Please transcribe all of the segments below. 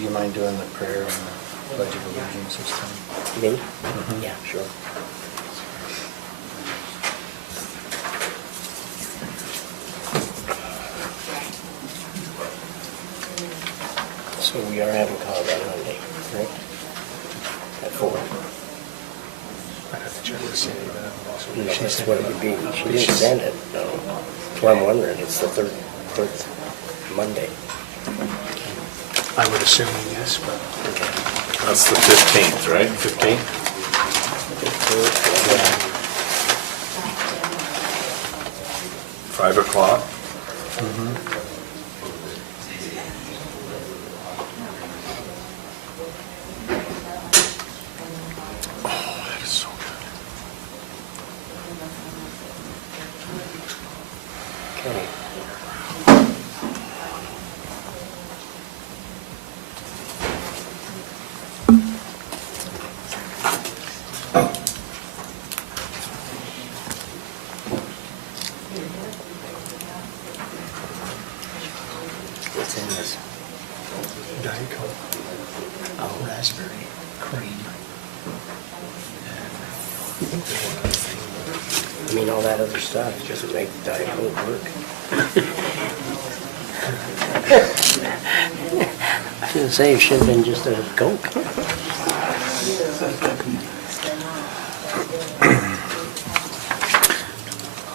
do you mind doing the prayer and the Pledge of Allegiance this time? Me? Mhm. Yeah, sure. So we are having call on Monday, right? At 4. I'd have to check to see that. No, that's what it would be. She didn't send it, no. That's why I'm wondering, it's the third Monday. I would assume yes, but. That's the 15th, right? 15th? 5 o'clock? Oh, that is so good. Okay. What's in this? Diet Coke. Oh, Raspberry cream. I mean, all that other stuff doesn't make the Diet Coke work. I was gonna say, it should have been just a Coke.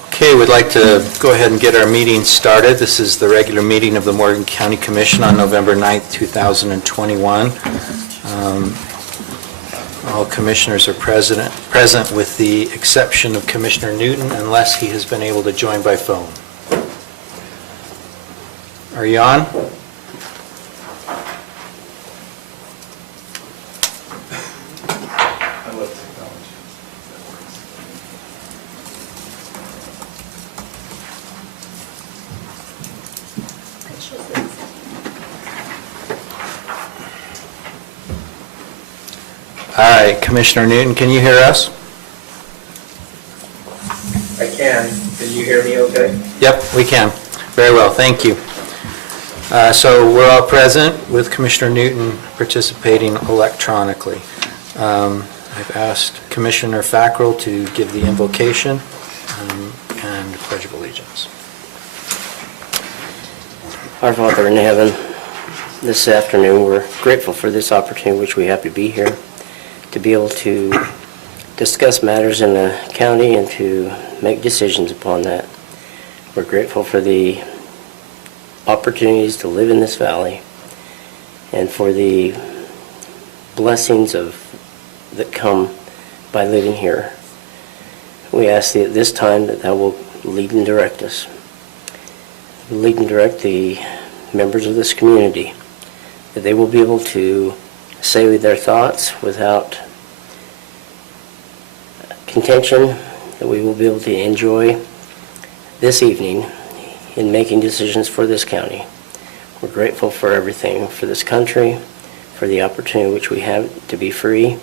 Okay, we'd like to go ahead and get our meeting started. This is the regular meeting of the Morgan County Commission on November 9th, 2021. All commissioners are present with the exception of Commissioner Newton, unless he has been able to join by phone. Are you on? All right, Commissioner Newton, can you hear us? I can. Can you hear me okay? Yep, we can. Very well, thank you. So we're all present with Commissioner Newton participating electronically. I've asked Commissioner Faqs to give the invocation and Pledge of Allegiance. Our Father in heaven, this afternoon we're grateful for this opportunity which we have to be here, to be able to discuss matters in the county and to make decisions upon that. We're grateful for the opportunities to live in this valley and for the blessings that come by living here. We ask that at this time that Thou will lead and direct us. Lead and direct the members of this community, that they will be able to say their thoughts without contention, that we will be able to enjoy this evening in making decisions for this county. We're grateful for everything, for this country, for the opportunity which we have to be free.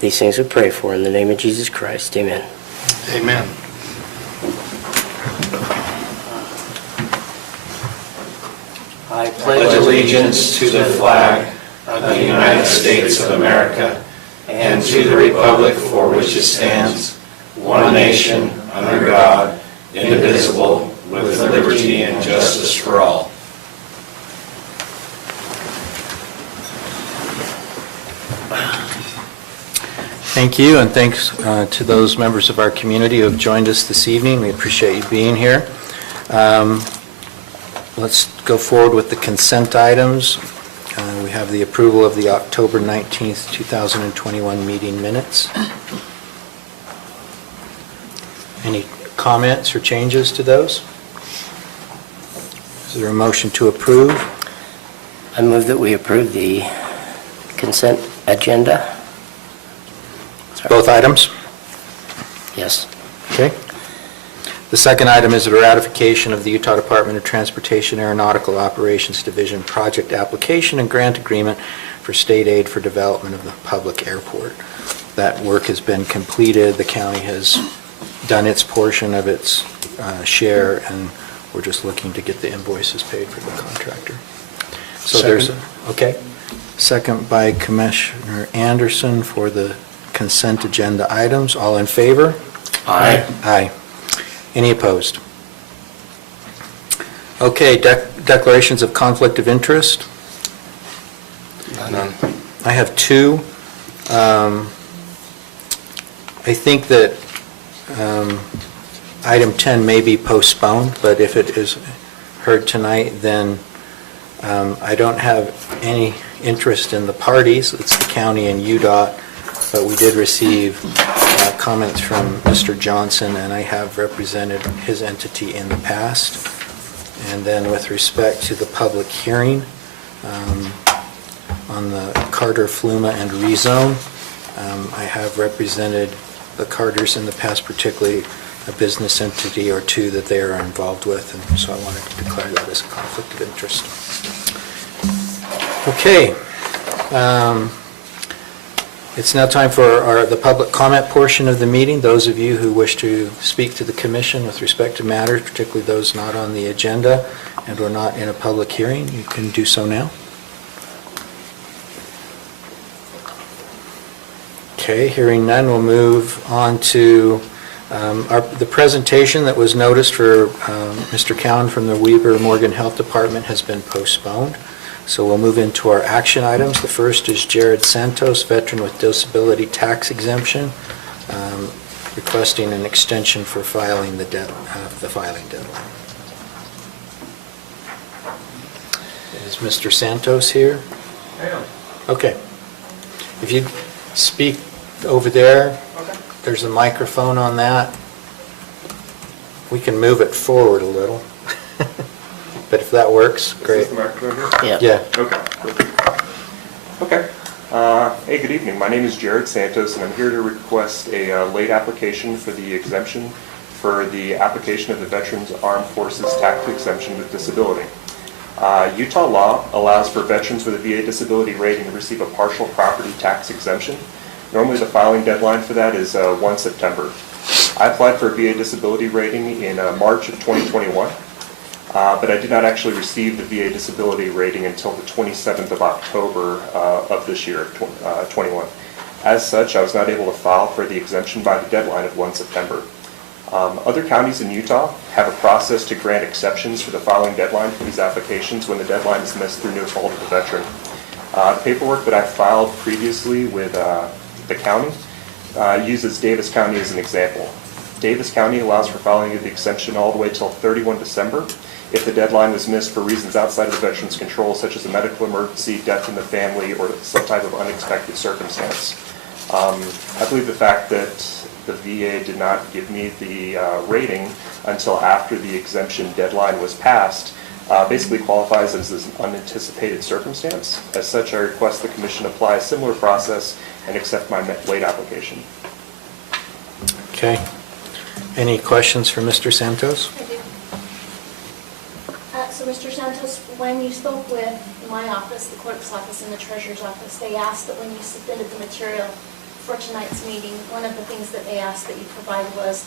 These things we pray for in the name of Jesus Christ. Amen. Amen. I pledge allegiance to the flag of the United States of America and to the republic for which it stands, one nation, under God, indivisible, with liberty and justice for all. Thank you, and thanks to those members of our community who have joined us this evening. We appreciate you being here. Let's go forward with the consent items. We have the approval of the October 19th, 2021 meeting minutes. Any comments or changes to those? Is there a motion to approve? I move that we approve the consent agenda. Both items? Yes. Okay. The second item is the ratification of the Utah Department of Transportation Aeronautical Operations Division project application and grant agreement for state aid for development of the public airport. That work has been completed. The county has done its portion of its share, and we're just looking to get the invoices paid for the contractor. So there's Okay. Second by Commissioner Anderson for the consent agenda items. All in favor? Aye. Aye. Any opposed? Okay, declarations of conflict of interest. None. I have two. I think that item 10 may be postponed, but if it is heard tonight, then I don't have any interest in the parties. It's the county and UDOT, but we did receive comments from Mr. Johnson, and I have represented his entity in the past. And then with respect to the public hearing on the Carter, Fluma, and rezone, I have represented the Carters in the past, particularly a business entity or two that they are involved with, and so I wanted to declare that as a conflict of interest. Okay. It's now time for the public comment portion of the meeting. Those of you who wish to speak to the commission with respect to matters, particularly those not on the agenda and or not in a public hearing, you can do so now. Okay, hearing none, we'll move on to the presentation that was noticed for Mr. Cowan from the Weber Morgan Health Department has been postponed. So we'll move into our action items. The first is Jared Santos, veteran with disability tax exemption, requesting an extension for filing the filing deadline. Is Mr. Santos here? I am. Okay. If you speak over there, Okay. there's a microphone on that. We can move it forward a little. But if that works, Is great. this the microphone here? Yeah. Yeah. Okay. Okay. Hey, good evening. My name is Jared Santos, and I'm here to request a late application for the exemption for the application of the Veterans Armed Forces Tax Exemption with Disability. Utah law allows for veterans with a VA disability rating to receive a partial property tax exemption. Normally, the filing deadline for that is 1 September. I applied for a VA disability rating in March of 2021. But I did not actually receive the VA disability rating until the 27th of October of this year, 21. As such, I was not able to file for the exemption by the deadline of 1 September. Other counties in Utah have a process to grant exceptions for the filing deadline for these applications when the deadline is missed through no fault of the veteran. The paperwork that I filed previously with the county uses Davis County as an example. Davis County allows for filing of the exemption all the way till 31 December. If the deadline was missed for reasons outside of the veteran's control, such as a medical emergency, death in the family, or some type of unexpected circumstance. I believe the fact that the VA did not give me the rating until after the exemption deadline was passed basically qualifies as an unanticipated circumstance. As such, I request the Commission apply a similar process and accept my late application. Okay. Any questions for Mr. Santos? I do. So, Mr. Santos, when you spoke with my office, the clerk's office, and the treasurer's office, they asked that when you submitted the material for tonight's meeting, one of the things that they asked that you provide was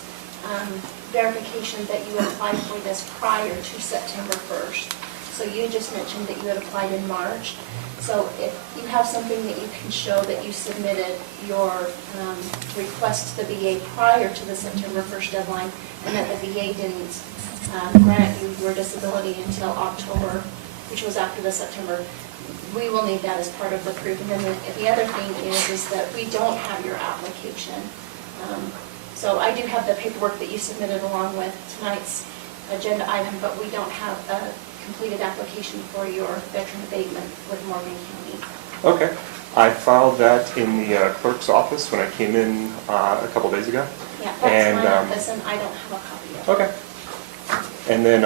verification that you had applied for this prior to September 1st. So you just mentioned that you had applied in March. So if you have something that you can show that you submitted your request to the VA prior to the September 1st deadline, and that the VA didn't grant you your disability until October, which was after the September, we will need that as part of the proof. And then the other thing is that we don't have your application. So I do have the paperwork that you submitted along with tonight's agenda item, but we don't have a completed application for your veteran abatement with Morgan County. Okay. I filed that in the clerk's office when I came in a couple days ago. Yeah, that's And, my office, and I don't have a copy of it. Okay. And then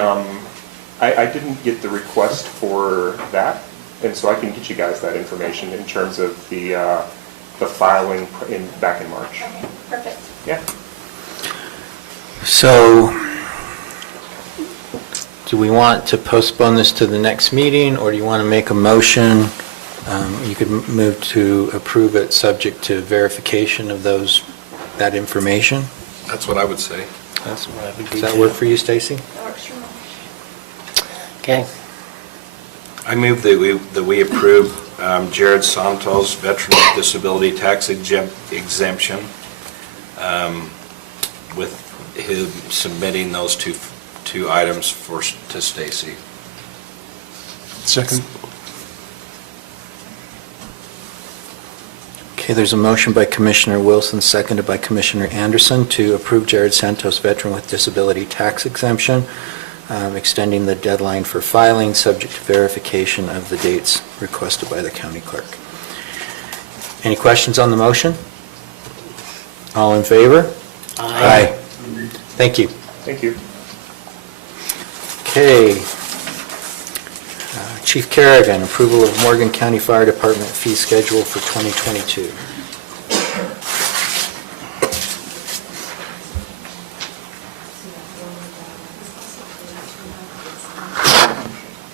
I didn't get the request for that, and so I can get you guys that information in terms of the filing back in March. Okay, perfect. Yeah. So, do we want to postpone this to the next meeting, or do you want to make a motion? You could move to approve it subject to verification of that information. That's what I would say. That's what I would do. Does that too. work for you, Stacy? That works for me. Okay. I move that we approve Jared Santos Veteran with Disability Tax exemption with him submitting those two items to Stacy. Second. Okay, there's a motion by Commissioner Wilson, seconded by Commissioner Anderson, to approve Jared Santos Veteran with Disability Tax exemption, extending the deadline for filing, subject to verification of the dates requested by the county clerk. Any questions on the motion? All in favor? Aye. Thank you. Thank you. Okay. Chief Kerrigan, approval of Morgan County Fire Department fee schedule for 2022.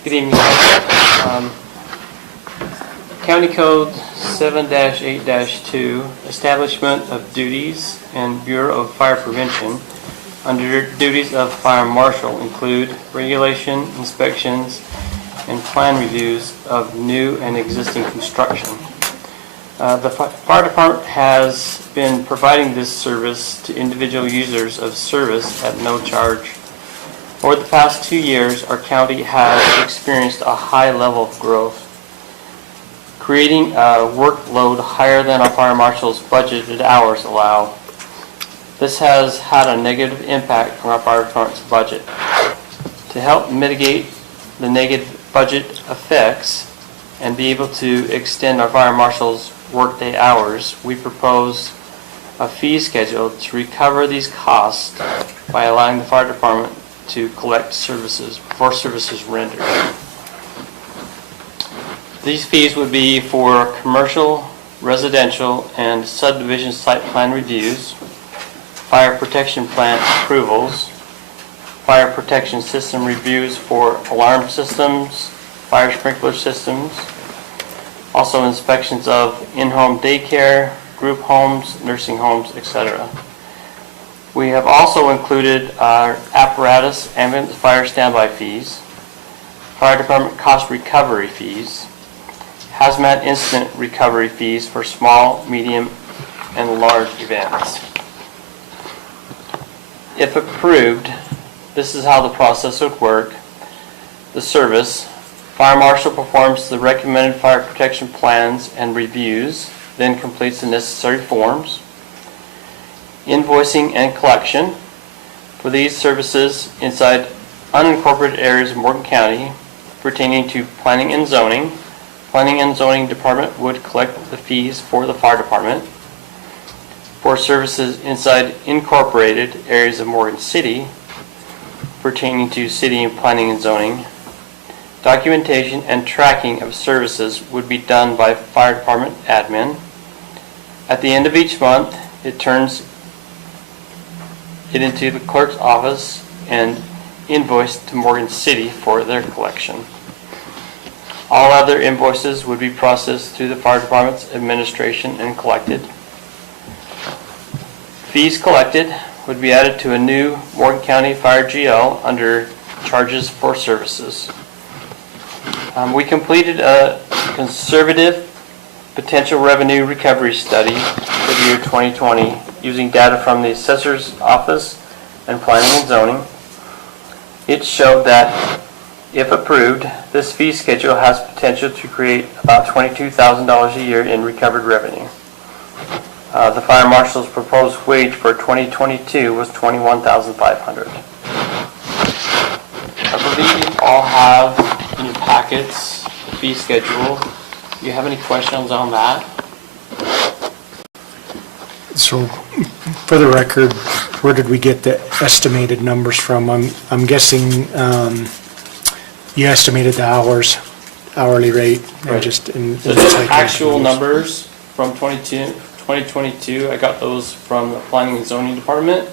Good evening. County Code 7-8-2, Establishment of Duties and Bureau of Fire Prevention. Under duties of fire marshal include regulation, inspections, and plan reviews of new and existing construction. The fire department has been providing this service to individual users of service at no charge. Over the past 2 years, our county has experienced a high level of growth, creating a workload higher than our fire marshal's budgeted hours allow. This has had a negative impact on our fire department's budget. To help mitigate the negative budget effects and be able to extend our fire marshal's workday hours, we propose a fee schedule to recover these costs by allowing the fire department to collect services for services rendered. These fees would be for commercial, residential, and subdivision site plan reviews, fire protection plan approvals, fire protection system reviews for alarm systems, fire sprinkler systems, also inspections of in-home daycare, group homes, nursing homes, etc. We have also included our apparatus, ambulance, fire standby fees, fire department cost recovery fees, hazmat incident recovery fees for small, medium, and large events. If approved, this is how the process would work. The service, fire marshal performs the recommended fire protection plans and reviews, then completes the necessary forms. Invoicing and collection for these services inside unincorporated areas of Morgan County pertaining to planning and zoning. Planning and zoning department would collect the fees for the fire department. For services inside incorporated areas of Morgan City pertaining to city and planning and zoning, documentation and tracking of services would be done by fire department admin. At the end of each month, it turns it into the clerk's office and invoiced to Morgan City for their collection. All other invoices would be processed through the fire department's administration and collected. Fees collected would be added to a new Morgan County Fire GL under charges for services. We completed a conservative potential revenue recovery study for the year 2020 using data from the Assessor's Office and Planning and Zoning. It showed that, if approved, this fee schedule has potential to create about $22,000 a year in recovered revenue. The fire marshal's proposed wage for 2022 was $21,500. I believe you all have in your packets the fee schedule. Do you have any questions on that? So, for the record, where did we get the estimated numbers from? I'm guessing you estimated the hourly rate, and Right. just in So just actual numbers from 2022, I got those from the Planning and Zoning Department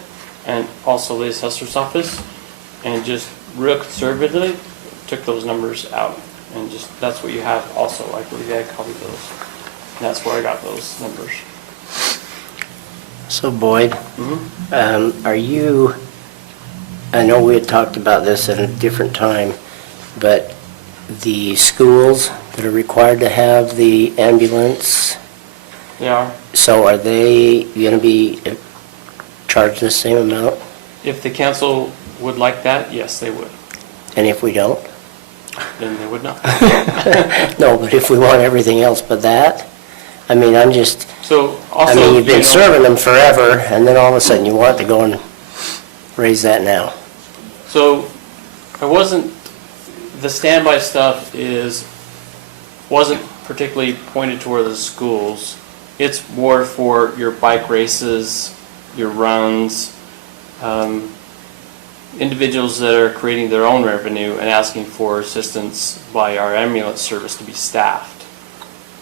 and also the Assessor's Office, and just real conservatively took those numbers out, and just that's what you have also. I believe I copied those, and that's where I got those numbers. So Boyd, are you, I know we had talked about this at a different time, but the schools that are required to have the ambulance, They are. so are they going to be charged the same amount? If the council would like that, yes, they would. And if we don't? Then they would not. No, but if we want everything else but that? I mean, I'm just, So also, I mean, you've you been know, serving them forever, and then all of a sudden you want to go and raise that now. So I wasn't, the standby stuff wasn't particularly pointed toward the schools. It's more for your bike races, your runs, individuals that are creating their own revenue and asking for assistance by our ambulance service to be staffed.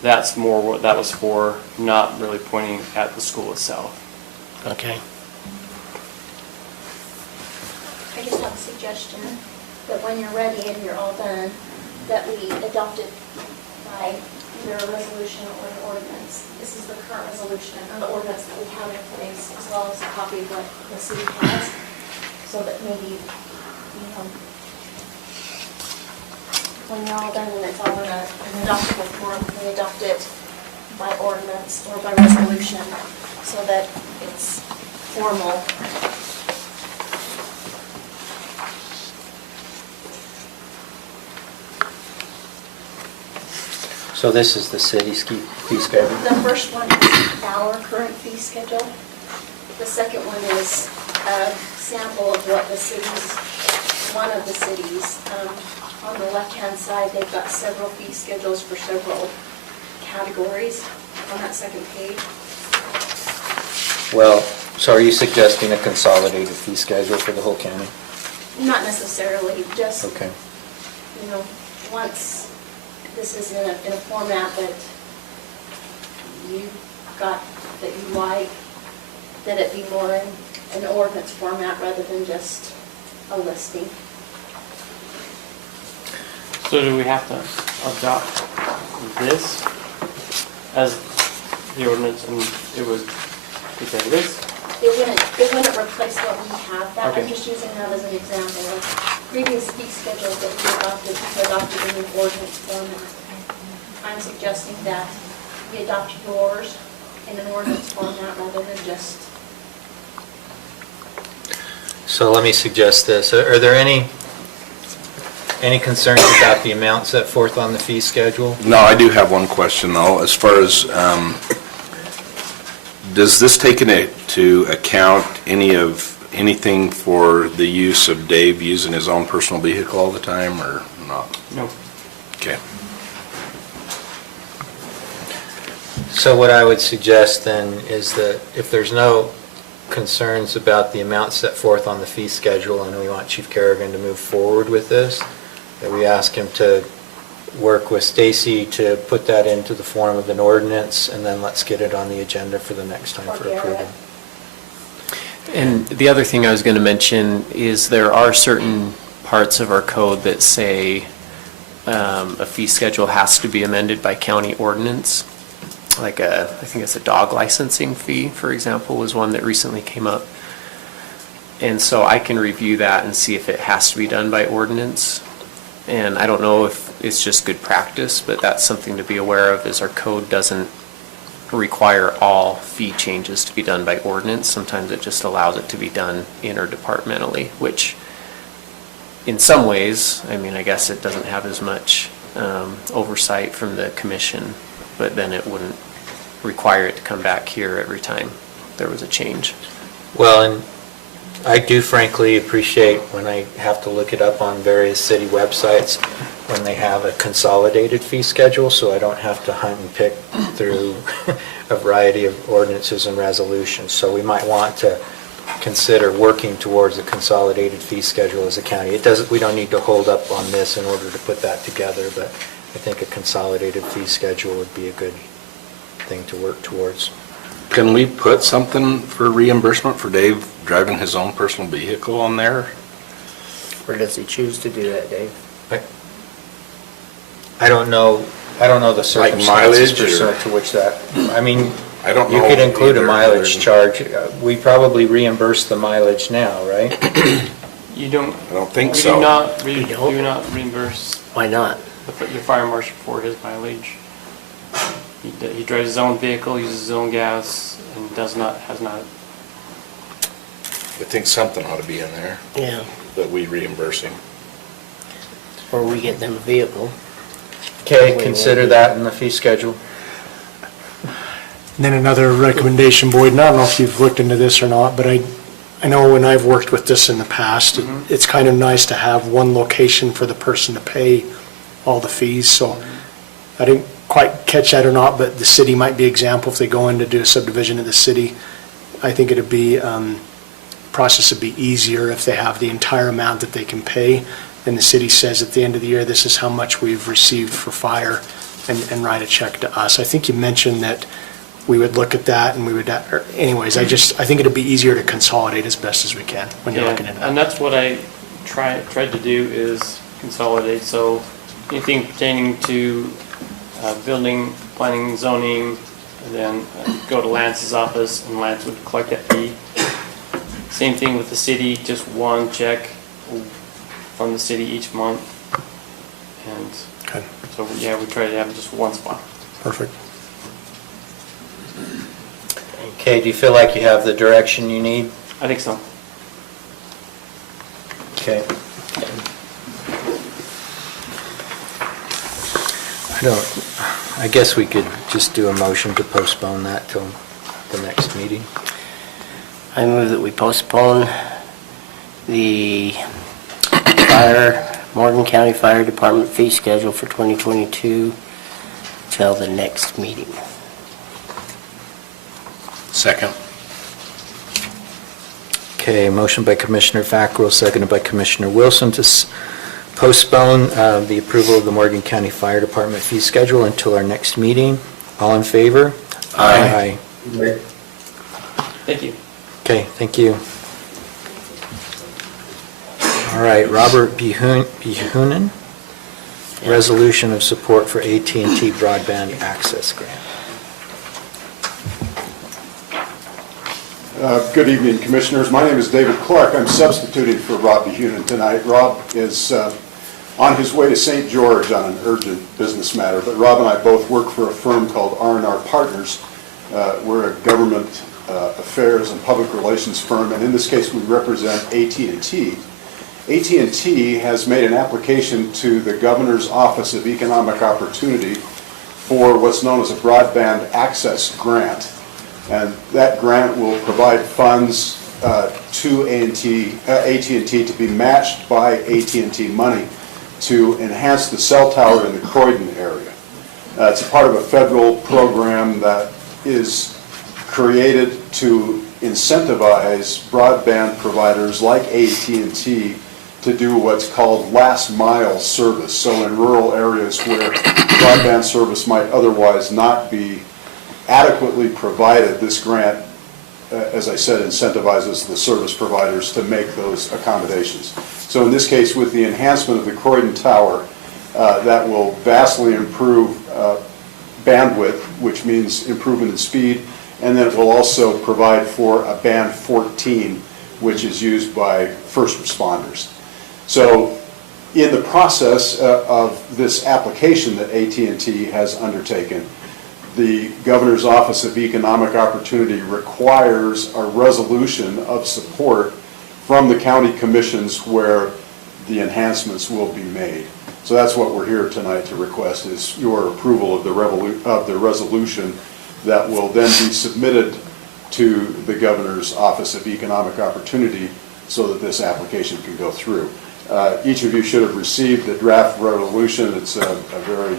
That's more what that was for, not really pointing at the school itself. Okay. I just have a suggestion, that when you're ready and you're all done, that we adopt it by either a resolution or an ordinance. This is the current resolution and the ordinance that we have in place, as well as a copy of what the city has, so that maybe, when you're all done and it's all in an adoptable form, we adopt it by ordinance or by resolution, so that it's formal. So this is the city's fee schedule? The first one is our current fee schedule. The second one is a sample of what the cities, one of the cities, on the left-hand side, they've got several fee schedules for several categories on that second page. Well, so are you suggesting a consolidated fee schedule for the whole county? Not necessarily, just, Okay. once this is in a format that you got, that you like, that it be more in an ordinance format rather than just a listing. So do we have to adopt this as the ordinance, and it would be this? It wouldn't replace what we have. That, Okay. I'm just using that as an example of previous fee schedules that we adopted in an ordinance format. I'm suggesting that we adopt yours in an ordinance format rather than just, So let me suggest this. Are there any concerns about the amount set forth on the fee schedule? No, I do have one question, though, as far as, does this take into account anything for the use of Dave using his own personal vehicle all the time, or not? No. Okay. So what I would suggest then is that if there's no concerns about the amount set forth on the fee schedule, and we want Chief Kerrigan to move forward with this, that we ask him to work with Stacy to put that into the form of an ordinance, and then let's get it on the agenda for the next time for Or Garrett. approval. And the other thing I was going to mention is there are certain parts of our code that say a fee schedule has to be amended by county ordinance. Like I think it's a dog licensing fee, for example, was one that recently came up. And so I can review that and see if it has to be done by ordinance. And I don't know if it's just good practice, but that's something to be aware of, is our code doesn't require all fee changes to be done by ordinance. Sometimes it just allows it to be done interdepartmentally, which in some ways, I mean, I guess it doesn't have as much oversight from the commission, but then it wouldn't require it to come back here every time there was a change. Well, and I do frankly appreciate when I have to look it up on various city websites when they have a consolidated fee schedule, so I don't have to hunt and pick through a variety of ordinances and resolutions. So we might want to consider working towards a consolidated fee schedule as a county. We don't need to hold up on this in order to put that together, but I think a consolidated fee schedule would be a good thing to work towards. Can we put something for reimbursement for Dave driving his own personal vehicle on there? Or does he choose to do that, Dave? I don't know the circumstances mileage or- pursuant to which that, I mean, I don't you know could include a either, mileage other charge. We probably reimburse the mileage now, right? You don't. I don't think we so. do not We don't? do not reimburse. Why not? your fire marshal for his mileage. He drives his own vehicle, uses his own gas, and has not. I think something ought to be in there Yeah, that we reimburse him. or we get them a vehicle. Okay, consider that in the fee schedule. And then another recommendation, Boyd, and I don't know if you've looked into this or not, but I know when I've worked with this in the past, it's kind of nice to have one location for the person to pay all the fees, so I didn't quite catch that or not, but the city might be example if they go in to do a subdivision of the city. I think it'd be, process would be easier if they have the entire amount that they can pay, and the city says at the end of the year, this is how much we've received for fire, and write a check to us. I think you mentioned that we would look at that, and we would, anyways, I think it'd be easier to consolidate as best as we can when you're looking at And that. that's what I tried to do is consolidate, so anything pertaining to building, planning, zoning, and then go to Lance's office, and Lance would collect that fee. Same thing with the city, just one check from the city each month. And Okay, so, yeah, we try to have just one spot. perfect. Okay, do you feel like you have the direction you need? I think so. Okay. I guess we could just do a motion to postpone that till the next meeting. I move that we postpone the Morgan County Fire Department fee schedule for 2022 till the next meeting. Second. Okay, motion by Commissioner Fackrell, seconded by Commissioner Wilson to postpone the approval of the Morgan County Fire Department fee schedule until our next meeting. All in favor? Aye. Thank you. Okay, thank you. All right, Robert Behunin, resolution of support for AT&T broadband access grant. Good evening, Commissioners. My name is David Clark. I'm substituting for Rob Behunin tonight. Rob is on his way to St. George on an urgent business matter, but Rob and I both work for a firm called R&R Partners. We're a government affairs and public relations firm, and in this case we represent AT&T. AT&T has made an application to the Governor's Office of Economic Opportunity for what's known as a broadband access grant. And that grant will provide funds to AT&T to be matched by AT&T money to enhance the cell tower in the Croydon area. It's a part of a federal program that is created to incentivize broadband providers like AT&T to do what's called last mile service. So in rural areas where broadband service might otherwise not be adequately provided, this grant, as I said, incentivizes the service providers to make those accommodations. So in this case, with the enhancement of the Croydon Tower, that will vastly improve bandwidth, which means improvement in speed, and then it will also provide for a band 14, which is used by first responders. So in the process of this application that AT&T has undertaken, the Governor's Office of Economic Opportunity requires a resolution of support from the county commissions where the enhancements will be made. So that's what we're here tonight to request, is your approval of the resolution that will then be submitted to the Governor's Office of Economic Opportunity so that this application can go through. Each of you should have received the draft resolution. It's a very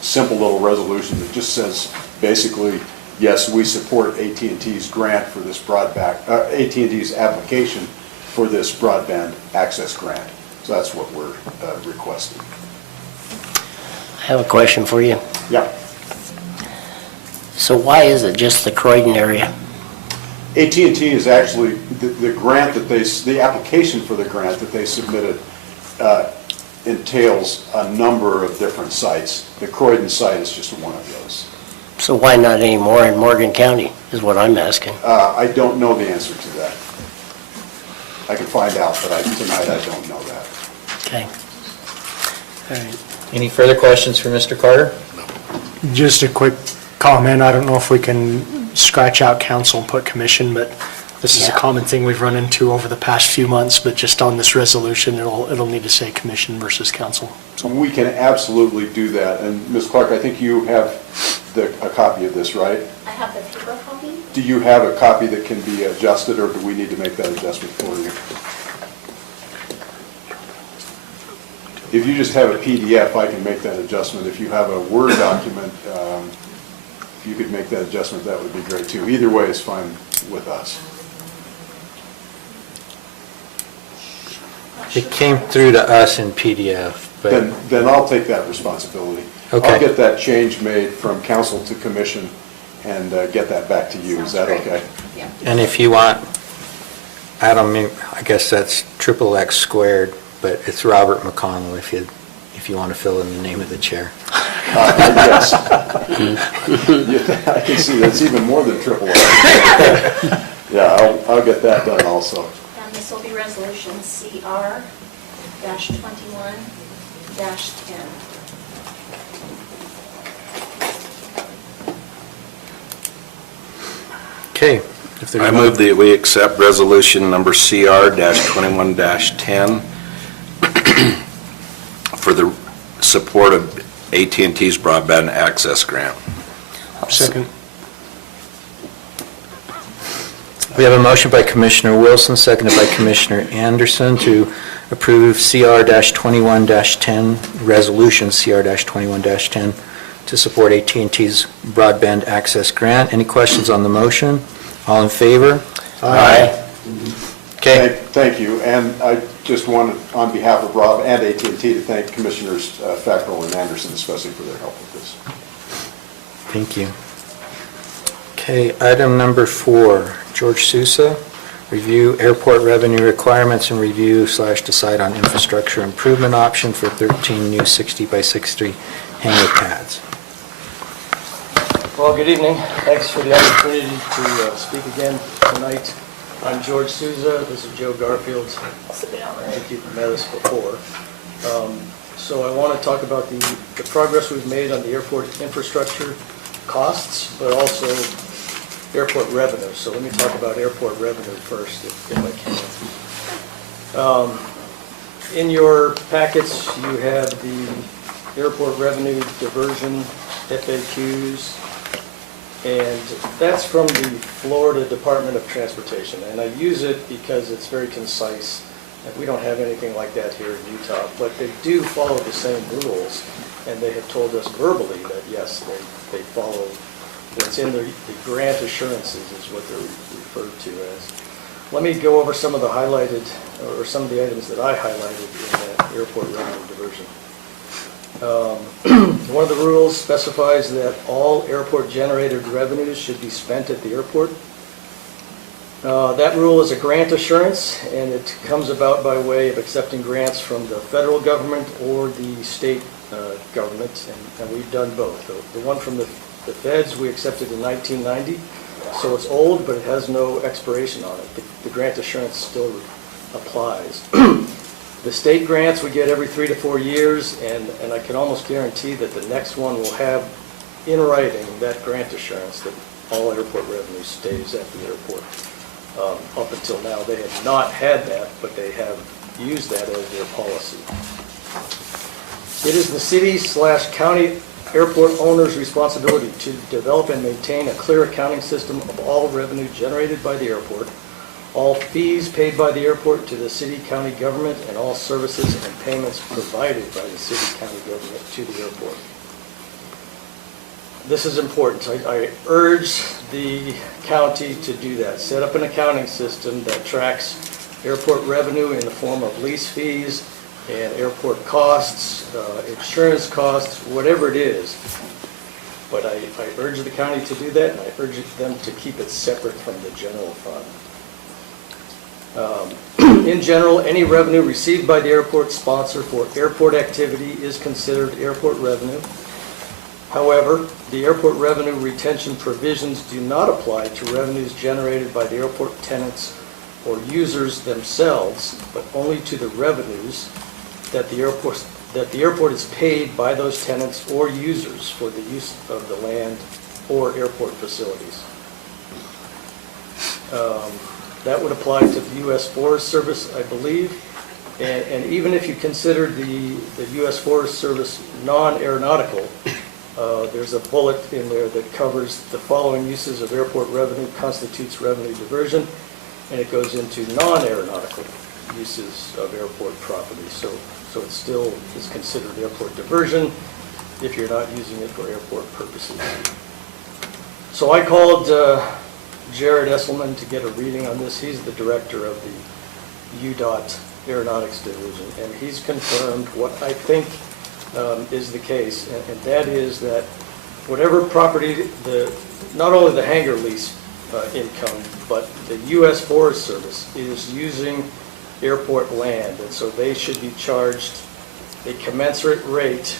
simple little resolution that just says basically, yes, we support AT&T's grant for this AT&T's application for this broadband access grant. So that's what we're requesting. I have a question for you. Yeah. So why is it just the Croydon area? AT&T is actually, the grant that the application for the grant that they submitted entails a number of different sites. The Croydon site is just one of those. So why not any more in Morgan County, is what I'm asking. I don't know the answer to that. I can find out, but tonight I don't know that. Okay. Okay. Any further questions for Mr. Carter? Just a quick comment, I don't know if we can scratch out council and put commission, but this is a Yeah. common thing we've run into over the past few months, but just on this resolution, it'll need to say commission versus council. So we can absolutely do that. And Ms. Clark, I think you have a copy of this, right? I have the paper copy. Do you have a copy that can be adjusted, or do we need to make that adjustment for you? If you just have a PDF, I can make that adjustment. If you have a Word document, if you could make that adjustment, that would be great too. Either way is fine with us. It came through to us in PDF, but, Then I'll take that responsibility. Okay. I'll get that change made from council to commission and get that back to you. Is that Sounds great. okay? Yeah. and if you want, I guess that's triple X squared, but it's Robert McConnell if you want to fill in the name of the chair. Yes. Yeah, I can see that's even more than triple X. Yeah, I'll get that done also. And this will be resolution CR-21-10. Okay. If there's I no- move that we accept resolution number CR-21-10 for the support of AT&T's broadband access grant. Second. We have a motion by Commissioner Wilson, seconded by Commissioner Anderson to approve CR-21-10, resolution CR-21-10, to support AT&T's broadband access grant. Any questions on the motion? All in favor? Aye. Okay. Thank you, and I just wanted, on behalf of Rob and AT&T, to thank Commissioners Fackrell and Anderson especially for their help with this. Thank you. Okay, item number 4, George Sousa, review airport revenue requirements and review/decide on infrastructure improvement option for 13 new 60 by 60 hangar pads. Well, good evening. Thanks for the opportunity to speak again tonight. I'm George Souza. This is Joe Garfield. I think you've met us before. So I want to talk about the progress we've made on the airport infrastructure costs, but also airport revenue. So let me talk about airport revenue first, if I can. In your packets, you have the airport revenue diversion FAQs, and that's from the Florida Department of Transportation. And I use it because it's very concise. And we don't have anything like that here in Utah, but they do follow the same rules, and they have told us verbally that, yes, they follow what's in the grant assurances is what they're referred to as. Let me go over some of the highlighted, or some of the items that I highlighted in that airport revenue diversion. One of the rules specifies that all airport-generated revenues should be spent at the airport. That rule is a grant assurance, and it comes about by way of accepting grants from the federal government or the state government, and we've done both. The one from the feds we accepted in 1990, so it's old, but it has no expiration on it. The grant assurance still applies. The state grants we get every 3 to 4 years, and I can almost guarantee that the next one will have in writing that grant assurance that all airport revenue stays at the airport. Up until now, they have not had that, but they have used that as their policy. It is the city/county airport owner's responsibility to develop and maintain a clear accounting system of all revenue generated by the airport, all fees paid by the airport to the city-county government, and all services and payments provided by the city-county government to the airport. This is important. I urge the county to do that. Set up an accounting system that tracks airport revenue in the form of lease fees and airport costs, insurance costs, whatever it is. But I urge the county to do that, and I urge them to keep it separate from the general fund. In general, any revenue received by the airport sponsor for airport activity is considered airport revenue. However, the airport revenue retention provisions do not apply to revenues generated by the airport tenants or users themselves, but only to the revenues that the that the airport is paid by those tenants or users for the use of the land or airport facilities. That would apply to the U.S. Forest Service, I believe, and even if you consider the U.S. Forest Service non-aeronautical, there's a bullet in there that covers the following uses of airport revenue constitutes revenue diversion, and it goes into non-aeronautical uses of airport property. So it still is considered airport diversion if you're not using it for airport purposes. So I called Jared Esselman to get a reading on this. He's the director of the UDOT Aeronautics Division, and he's confirmed what I think is the case, and that is that whatever property, not only the hangar lease income, but the U.S. Forest Service is using airport land, and so they should be charged a commensurate rate,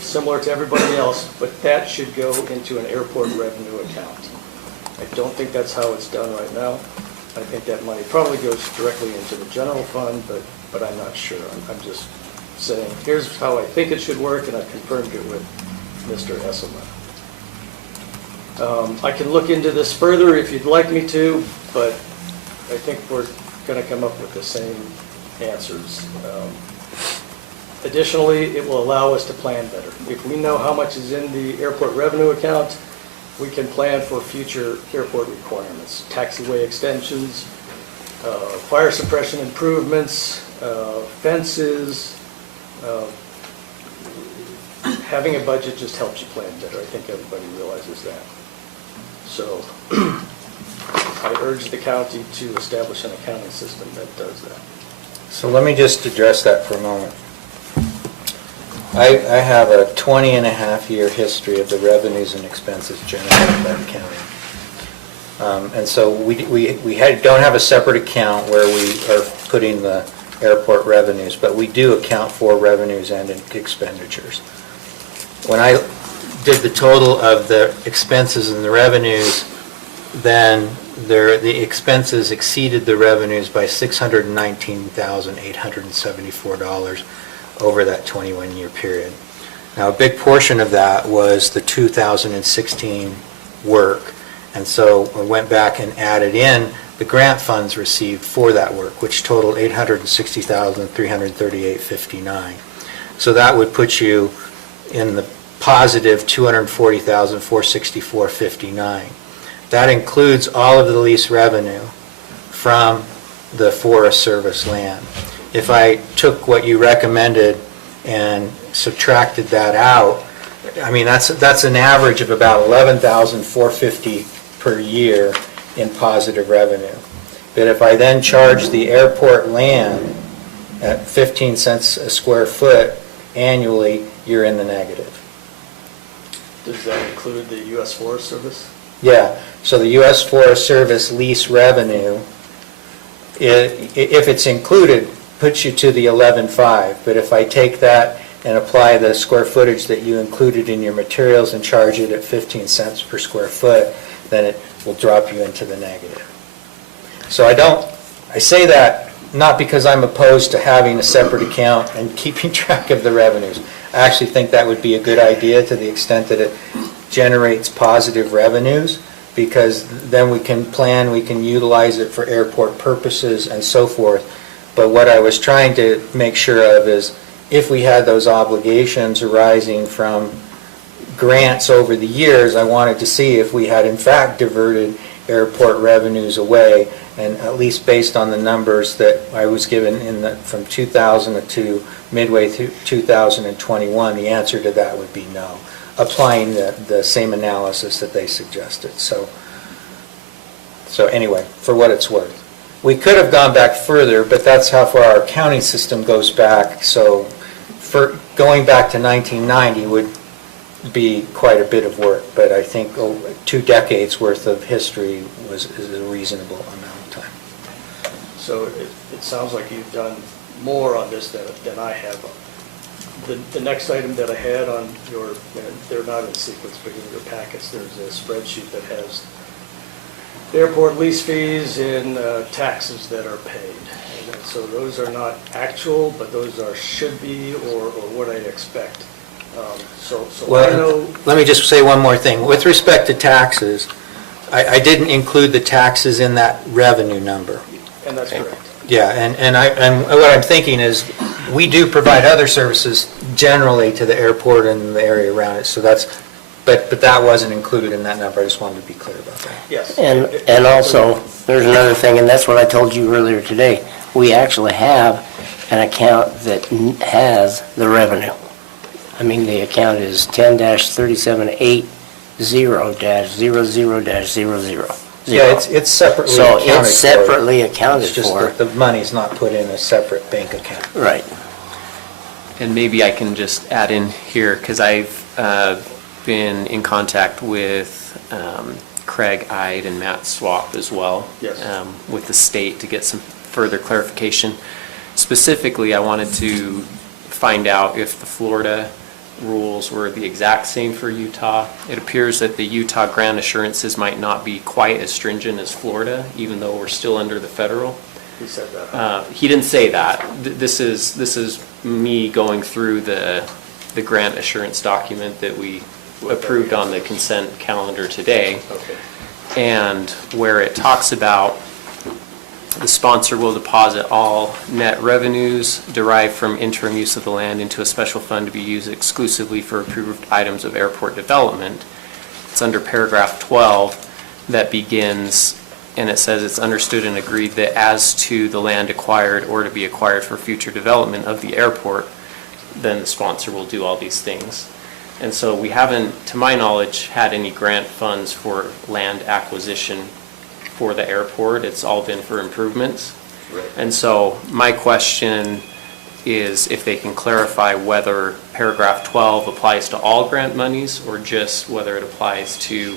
similar to everybody else, but that should go into an airport revenue account. I don't think that's how it's done right now. I think that money probably goes directly into the general fund, but I'm not sure. I'm just saying, here's how I think it should work, and I confirmed it with Mr. Esselman. I can look into this further if you'd like me to, but I think we're going to come up with the same answers. Additionally, it will allow us to plan better. If we know how much is in the airport revenue account, we can plan for future airport requirements, taxiway extensions, fire suppression improvements, fences. Having a budget just helps you plan better. I think everybody realizes that. So I urge the county to establish an accounting system that does that. So let me just address that for a moment. I have a 20-and-a-half-year history of the revenues and expenses generated by the county. And so we don't have a separate account where we are putting the airport revenues, but we do account for revenues and expenditures. When I did the total of the expenses and the revenues, then the expenses exceeded the revenues by $619,874 over that 21-year period. Now, a big portion of that was the 2016 work, and so I went back and added in the grant funds received for that work, which totaled $860,338.59. So that would put you in the positive $240,464.59. That includes all of the lease revenue from the Forest Service land. If I took what you recommended and subtracted that out, I mean, that's an average of about $11,450 per year in positive revenue. But if I then charge the airport land at 15 cents a square foot annually, you're in the negative. Does that include the U.S. Forest Service? Yeah, so the U.S. Forest Service lease revenue, if it's included, puts you to the 11.5, but if I take that and apply the square footage that you included in your materials and charge it at 15 cents per square foot, then it will drop you into the negative. So I say that not because I'm opposed to having a separate account and keeping track of the revenues. I actually think that would be a good idea to the extent that it generates positive revenues, because then we can plan, we can utilize it for airport purposes and so forth. But what I was trying to make sure of is if we had those obligations arising from grants over the years, I wanted to see if we had in fact diverted airport revenues away, and at least based on the numbers that I was given from 2000 to midway through 2021, the answer to that would be no, applying the same analysis that they suggested. So anyway, for what it's worth. We could have gone back further, but that's how far our accounting system goes back. So for going back to 1990 would be quite a bit of work, but I think 2 decades worth of history is a reasonable amount of time. So it sounds like you've done more on this than I have. The next item that I had on your, they're not in sequence, but in your packets, there's a spreadsheet that has airport lease fees and taxes that are paid. And so those are not actual, but those are should be or what I'd expect. So I Well, know, let me just say one more thing. With respect to taxes, I didn't include the taxes in that revenue number. and that's correct. Yeah, and what I'm thinking is, we do provide other services generally to the airport and the area around it, so that's, but that wasn't included in that number. I just wanted to be clear about that. Yes. And also, there's another thing, and that's what I told you earlier today. We actually have an account that has the revenue. I mean, the account is 10-3780-00-00. Yeah, it's separately So accounted for. it's separately accounted It's just for. that the money's not put in a separate bank account. Right. And maybe I can just add in here, because I've been in contact with Craig Ide and Matt Swap as well. Yes. With the state to get some further clarification. Specifically, I wanted to find out if the Florida rules were the exact same for Utah. It appears that the Utah grant assurances might not be quite as stringent as Florida, even though we're still under the federal. He said that. He didn't say that. This is me going through the grant assurance document that we approved on the consent calendar today. Okay. And where it talks about the sponsor will deposit all net revenues derived from interim use of the land into a special fund to be used exclusively for approved items of airport development. It's under paragraph 12 that begins, and it says it's understood and agreed that as to the land acquired or to be acquired for future development of the airport, then the sponsor will do all these things. And so we haven't, to my knowledge, had any grant funds for land acquisition for the airport. It's all been for improvements. Right. And so my question is if they can clarify whether paragraph 12 applies to all grant monies or just whether it applies to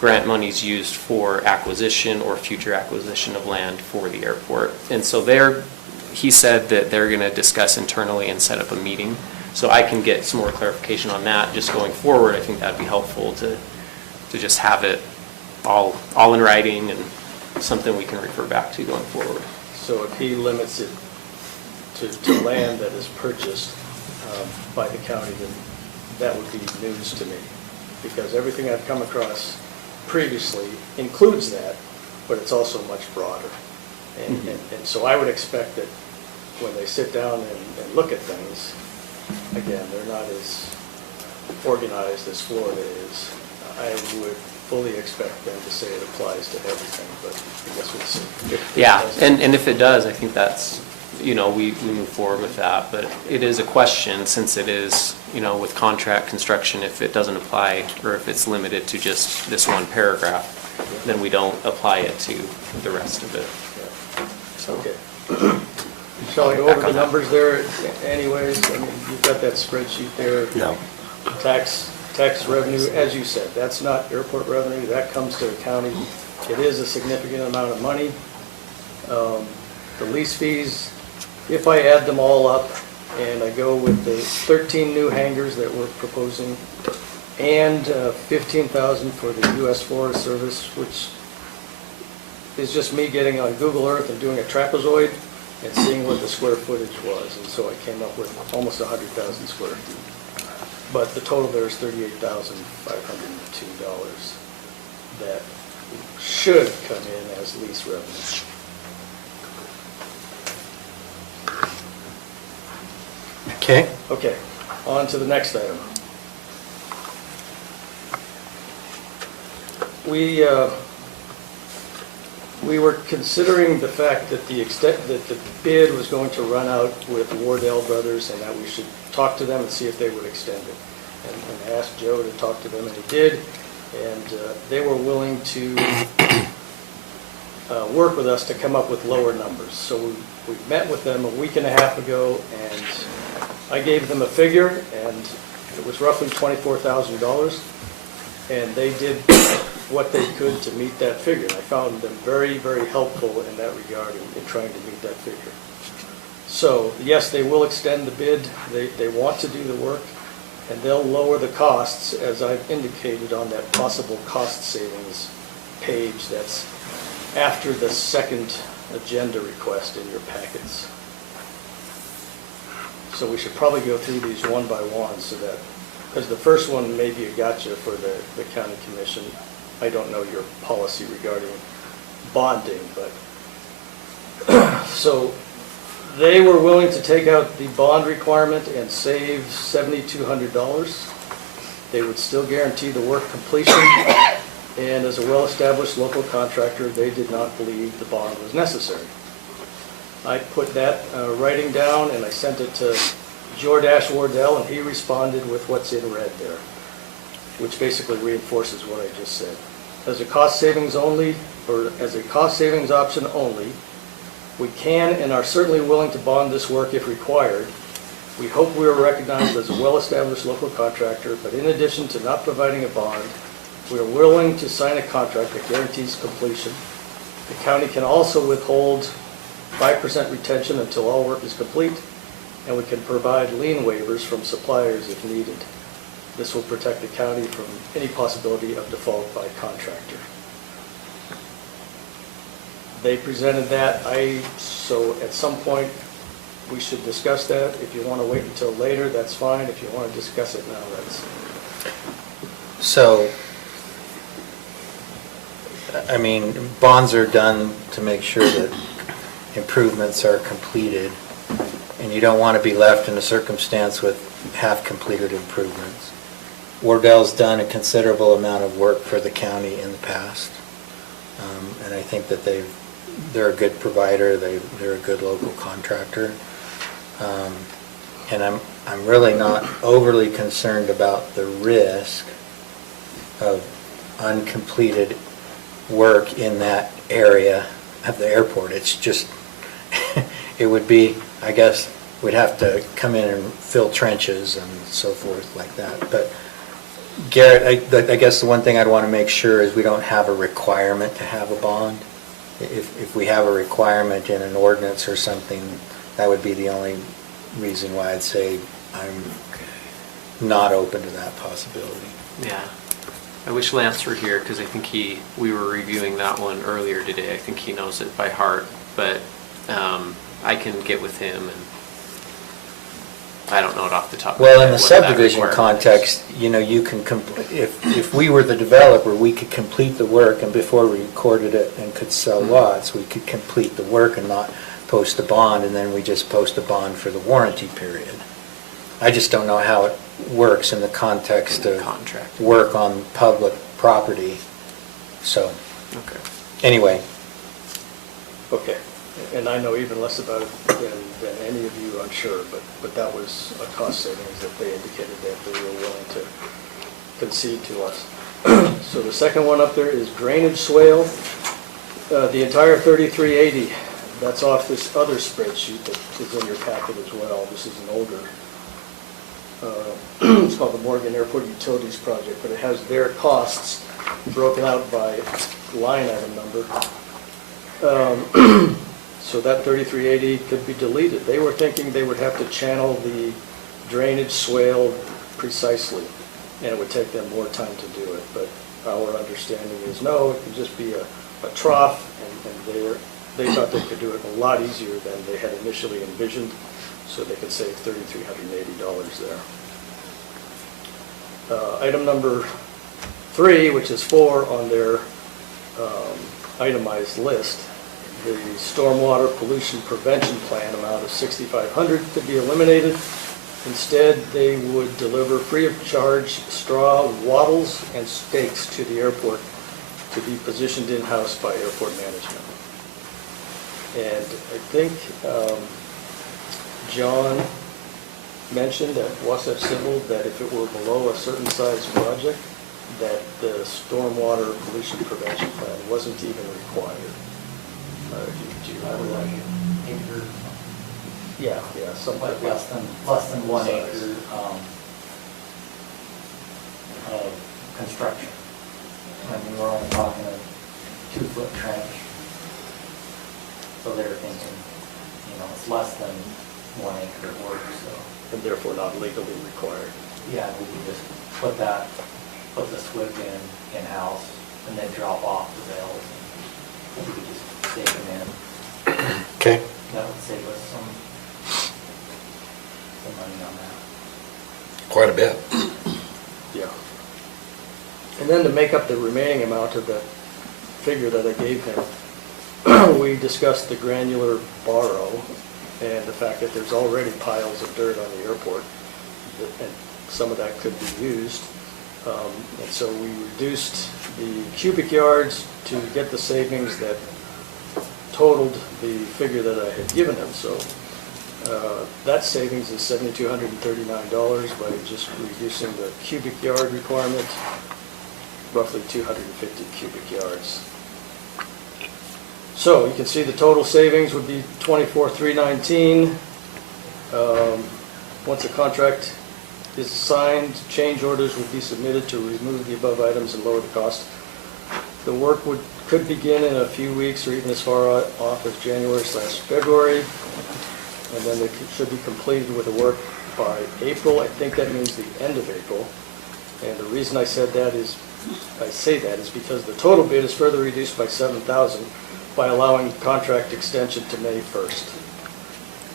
grant monies used for acquisition or future acquisition of land for the airport. And so he said that they're going to discuss internally and set up a meeting. So I can get some more clarification on that just going forward. I think that'd be helpful to just have it all in writing and something we can refer back to going forward. So if he limits it to land that is purchased by the county, then that would be news to me. Because everything I've come across previously includes that, but it's also much broader. And so I would expect that when they sit down and look at things, again, they're not as organized as Florida is. I would fully expect them to say it applies to everything, but I guess we'll see. If it Yeah, doesn't. and if it does, I think that's, we move forward with that. But it is a question, since it is, with contract construction, if it doesn't apply, or if it's limited to just this one paragraph, then we don't apply it to the rest of it. So, Okay. Shall I go over the numbers there anyways? I mean, you've got that spreadsheet there. No. Tax revenue, as you said, that's not airport revenue, that comes to the county. It is a significant amount of money. The lease fees, if I add them all up and I go with the 13 new hangars that we're proposing and 15,000 for the U.S. Forest Service, which is just me getting on Google Earth and doing a trapezoid and seeing what the square footage was. And so I came up with almost 100,000 square feet. But the total there is $38,502 that should come in as lease revenue. Okay? Okay, on to the next item. We were considering the fact that the bid was going to run out with Wardell Brothers and that we should talk to them and see if they would extend it. And I asked Joe to talk to them and he did, and they were willing to work with us to come up with lower numbers. So we met with them a week and a half ago and I gave them a figure and it was roughly $24,000 and they did what they could to meet that figure. I found them very, very helpful in that regard in trying to meet that figure. So, yes, they will extend the bid. They want to do the work, and they'll lower the costs, as I've indicated on that possible cost savings page that's after the second agenda request in your packets. So we should probably go through these one by one so that, because the first one may be a gotcha for the county commission. I don't know your policy regarding bonding, but, so they were willing to take out the bond requirement and save $7,200. They would still guarantee the work completion, and as a well-established local contractor, they did not believe the bond was necessary. I put that writing down and I sent it to Jordash Wardell, and he responded with what's in red there, which basically reinforces what I just said. As a cost savings only, or as a cost savings option only, we can and are certainly willing to bond this work if required. We hope we are recognized as a well-established local contractor, but in addition to not providing a bond, we are willing to sign a contract that guarantees completion. The county can also withhold 5% retention until all work is complete, and we can provide lien waivers from suppliers if needed. This will protect the county from any possibility of default by contractor. They presented that. So at some point, we should discuss that. If you want to wait until later, that's fine. If you want to discuss it now, that's... So, I mean, bonds are done to make sure that improvements are completed, and you don't want to be left in a circumstance with half-completed improvements. Wardell's done a considerable amount of work for the county in the past, and I think that they're a good provider, they're a good local contractor, and I'm really not overly concerned about the risk of uncompleted work in that area of the airport. It's just, it would be, I guess, we'd have to come in and fill trenches and so forth like that. But Garrett, I guess the one thing I'd want to make sure is we don't have a requirement to have a bond. If we have a requirement in an ordinance or something, that would be the only reason why I'd say I'm not open to that possibility. Yeah. I wish Lance were here because I think we were reviewing that one earlier today. I think he knows it by heart, but I can get with him, and I don't know it off the top of my head. Well, in the what that subdivision requirement is. context, you know, you can, if we were the developer, we could complete the work, and before we recorded it and could sell lots, we could complete the work and not post a bond, and then we just post a bond for the warranty period. I just don't know how it works in the context of contract work on public property. So, Okay. anyway, Okay, and I know even less about it than any of you, I'm sure, but that was a cost savings that they indicated that they were willing to concede to us. So the second one up there is drainage swale. The entire 3380, that's off this other spreadsheet that is in your packet as well. This is an older, it's called the Morgan Airport Utilities Project, but it has their costs broken out by line item number. So that 3380 could be deleted. They were thinking they would have to channel the drainage swale precisely, and it would take them more time to do it. But our understanding is no, it can just be a trough, and they thought they could do it a lot easier than they had initially envisioned, so they could save $3,380 there. Item number 3, which is 4 on their itemized list, the stormwater pollution prevention plan amount of $6,500 could be eliminated. Instead, they would deliver free of charge straw wattles and stakes to the airport to be positioned in-house by airport management. And I think John mentioned at Wasatch Civil that if it were below a certain size project, that the stormwater pollution prevention plan wasn't even required. Do you remember that? Acre, Yeah, something like like less than 1 acre of construction. I mean, we're only talking a 2-foot trench. So they're thinking, it's less than 1 acre of work, so. and therefore not legally required. Yeah, we can just put the SWIP in-house and then drop off the bales. And we could just stake them in. Okay. That would save us some money on that. Quite a bit. Yeah. And then to make up the remaining amount of the figure that I gave him, we discussed the granular borrow and the fact that there's already piles of dirt on the airport, and some of that could be used. And so we reduced the cubic yards to get the savings that totaled the figure that I had given him. So that savings is $7,239 by just reducing the cubic yard requirement, roughly 250 cubic yards. So you can see the total savings would be $24,319. Once a contract is signed, change orders will be submitted to remove the above items and lower the cost. The work could begin in a few weeks or even as far off as January/February, and then they should be completed with the work by April. I think that means the end of April. And the reason I say that is because the total bid is further reduced by $7,000 by allowing contract extension to May 1st.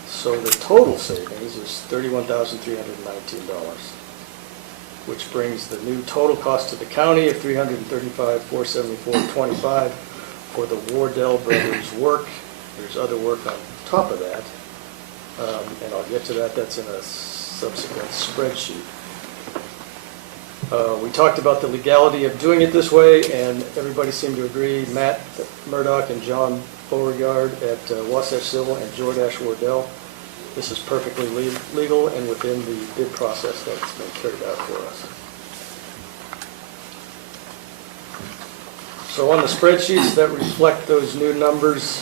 So the total savings is $31,319, which brings the new total cost to the county of $335,474.25 for the Wardell Brothers work. There's other work on top of that, and I'll get to that. That's in a subsequent spreadsheet. We talked about the legality of doing it this way, and everybody seemed to agree. Matt Murdoch and John Beauregard at Wasatch Civil and Jordache Wardell. This is perfectly legal and within the bid process that's been carried out for us. So on the spreadsheets that reflect those new numbers,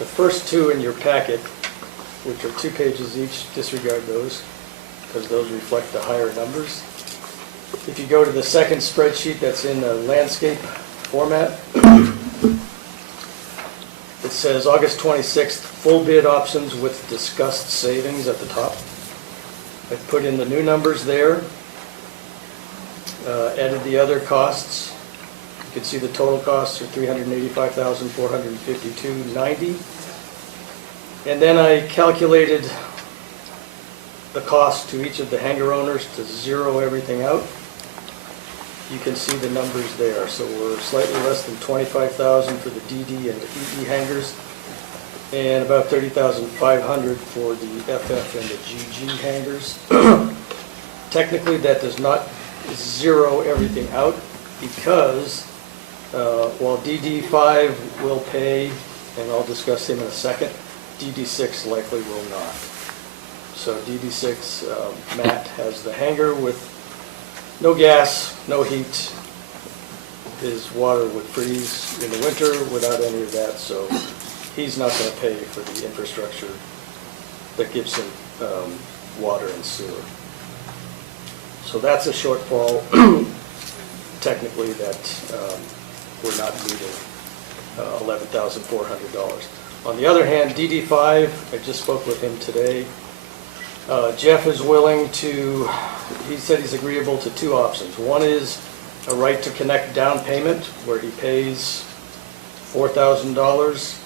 the first two in your packet, which are 2 pages each, disregard those because those reflect the higher numbers. If you go to the second spreadsheet that's in a landscape format, it says August 26th, full bid options with discussed savings at the top. I put in the new numbers there, added the other costs. You can see the total costs are $385,452.90. And then I calculated the cost to each of the hangar owners to zero everything out. You can see the numbers there. So we're slightly less than $25,000 for the DD and the EE hangars, and about $30,500 for the FF and the GG hangars. Technically, that does not zero everything out because while DD5 will pay, and I'll discuss him in a second, DD6 likely will not. So DD6, Matt has the hangar with no gas, no heat. His water would freeze in the winter without any of that, so he's not going to pay for the infrastructure that gives him water and sewer. So that's a shortfall, technically, that we're not meeting $11,400. On the other hand, DD5, I just spoke with him today. Jeff is willing to, he said he's agreeable to 2 options. One is a right to connect down payment where he pays $4,000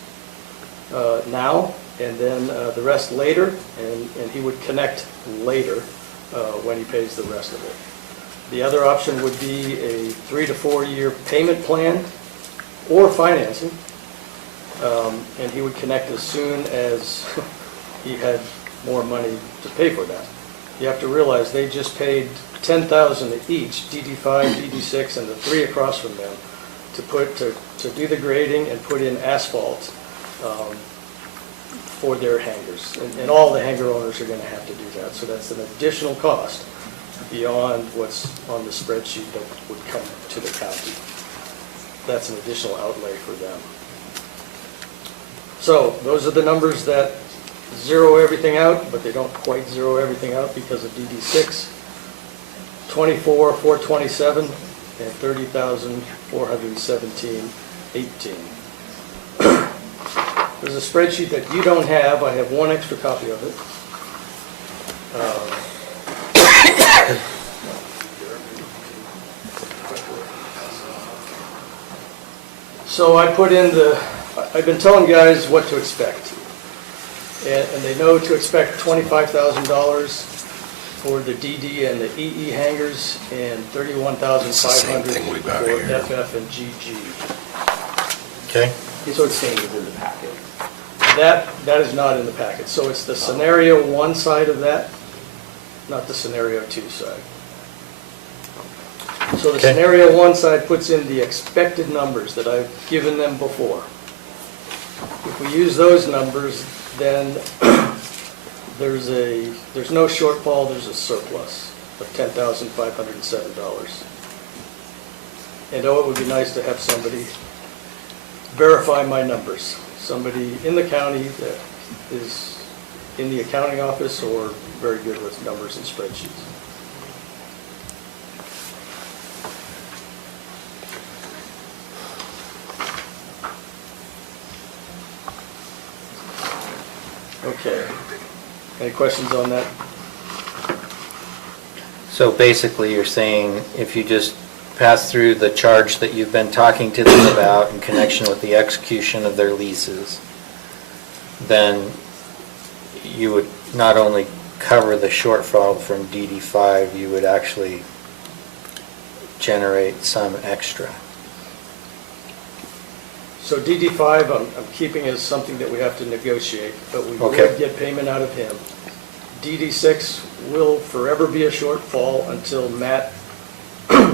now and then the rest later, and he would connect later when he pays the rest of it. The other option would be a 3 to 4 year payment plan or financing, and he would connect as soon as he had more money to pay for that. You have to realize they just paid $10,000 each, DD5, DD6, and the 3 across from them, to do the grading and put in asphalt for their hangars. And all the hangar owners are going to have to do that. So that's an additional cost beyond what's on the spreadsheet that would come to the county. That's an additional outlay for them. So those are the numbers that zero everything out, but they don't quite zero everything out because of DD6. 24,427 and 30,417.18. There's a spreadsheet that you don't have. I have one extra copy of it. So I put in I've been telling guys what to expect. And they know to expect $25,000 for the DD and the EE hangars and $31,500 thing we got for here. FF and GG. Okay. So it's saying it's in the packet. That is not in the packet. So it's the scenario 1 side of that, not the scenario 2 side. So the Okay. scenario 1 side puts in the expected numbers that I've given them before. If we use those numbers, then there's no shortfall, there's a surplus of $10,507. And it would be nice to have somebody verify my numbers. Somebody in the county that is in the accounting office or very good with numbers and spreadsheets. Okay. Any questions on that? So basically, you're saying if you just pass through the charge that you've been talking to them about in connection with the execution of their leases, then you would not only cover the shortfall from DD5, you would actually generate some extra. So DD5, I'm keeping as something that we have to negotiate, but we Okay. would get payment out of him. DD6 will forever be a shortfall until Matt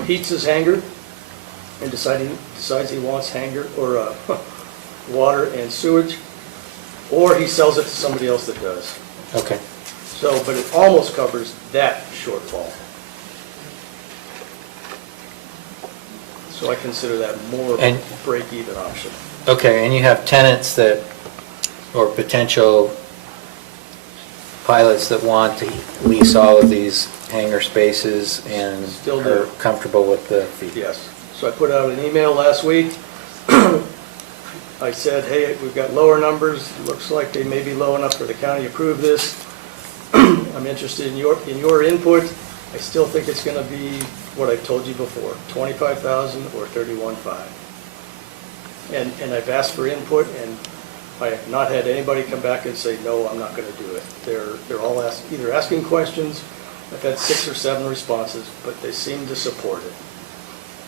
heats his hangar and decides he wants hangar or water and sewage, or he sells it to somebody else that does. Okay. So, but it almost covers that shortfall. So I consider that more And- break-even option. Okay, and you have tenants that, or potential pilots that want to lease all of these hangar spaces and Still do. are comfortable with the fee? Yes. So I put out an email last week. I said, hey, we've got lower numbers. Looks like they may be low enough for the county to approve this. I'm interested in your input. I still think it's going to be what I told you before, $25,000 or $31,500. And I've asked for input, and I have not had anybody come back and say, no, I'm not going to do it. They're all either asking questions. I've had 6 or 7 responses, but they seem to support it.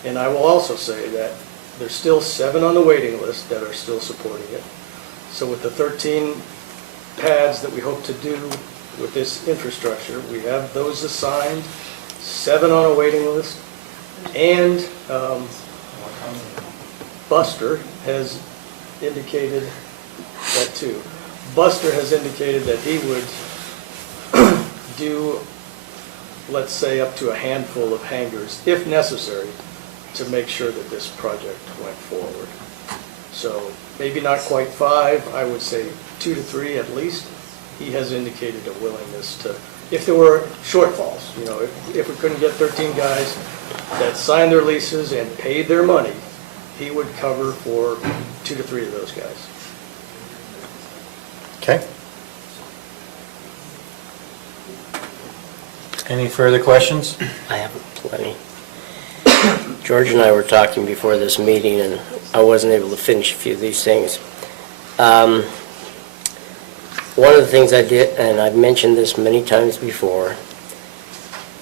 And I will also say that there's still 7 on the waiting list that are still supporting it. So with the 13 pads that we hope to do with this infrastructure, we have those assigned, 7 on a waiting list, and Buster has indicated that too. Buster has indicated that he would do, let's say, up to a handful of hangars, if necessary, to make sure that this project went forward. So maybe not quite 5, I would say 2 to 3 at least. He has indicated a willingness to, if there were shortfalls, you know, if we couldn't get 13 guys that signed their leases and paid their money, he would cover for 2 to 3 of those guys. Okay. Any further questions? I have plenty. George and I were talking before this meeting, and I wasn't able to finish a few of these things. One of the things I did, and I've mentioned this many times before,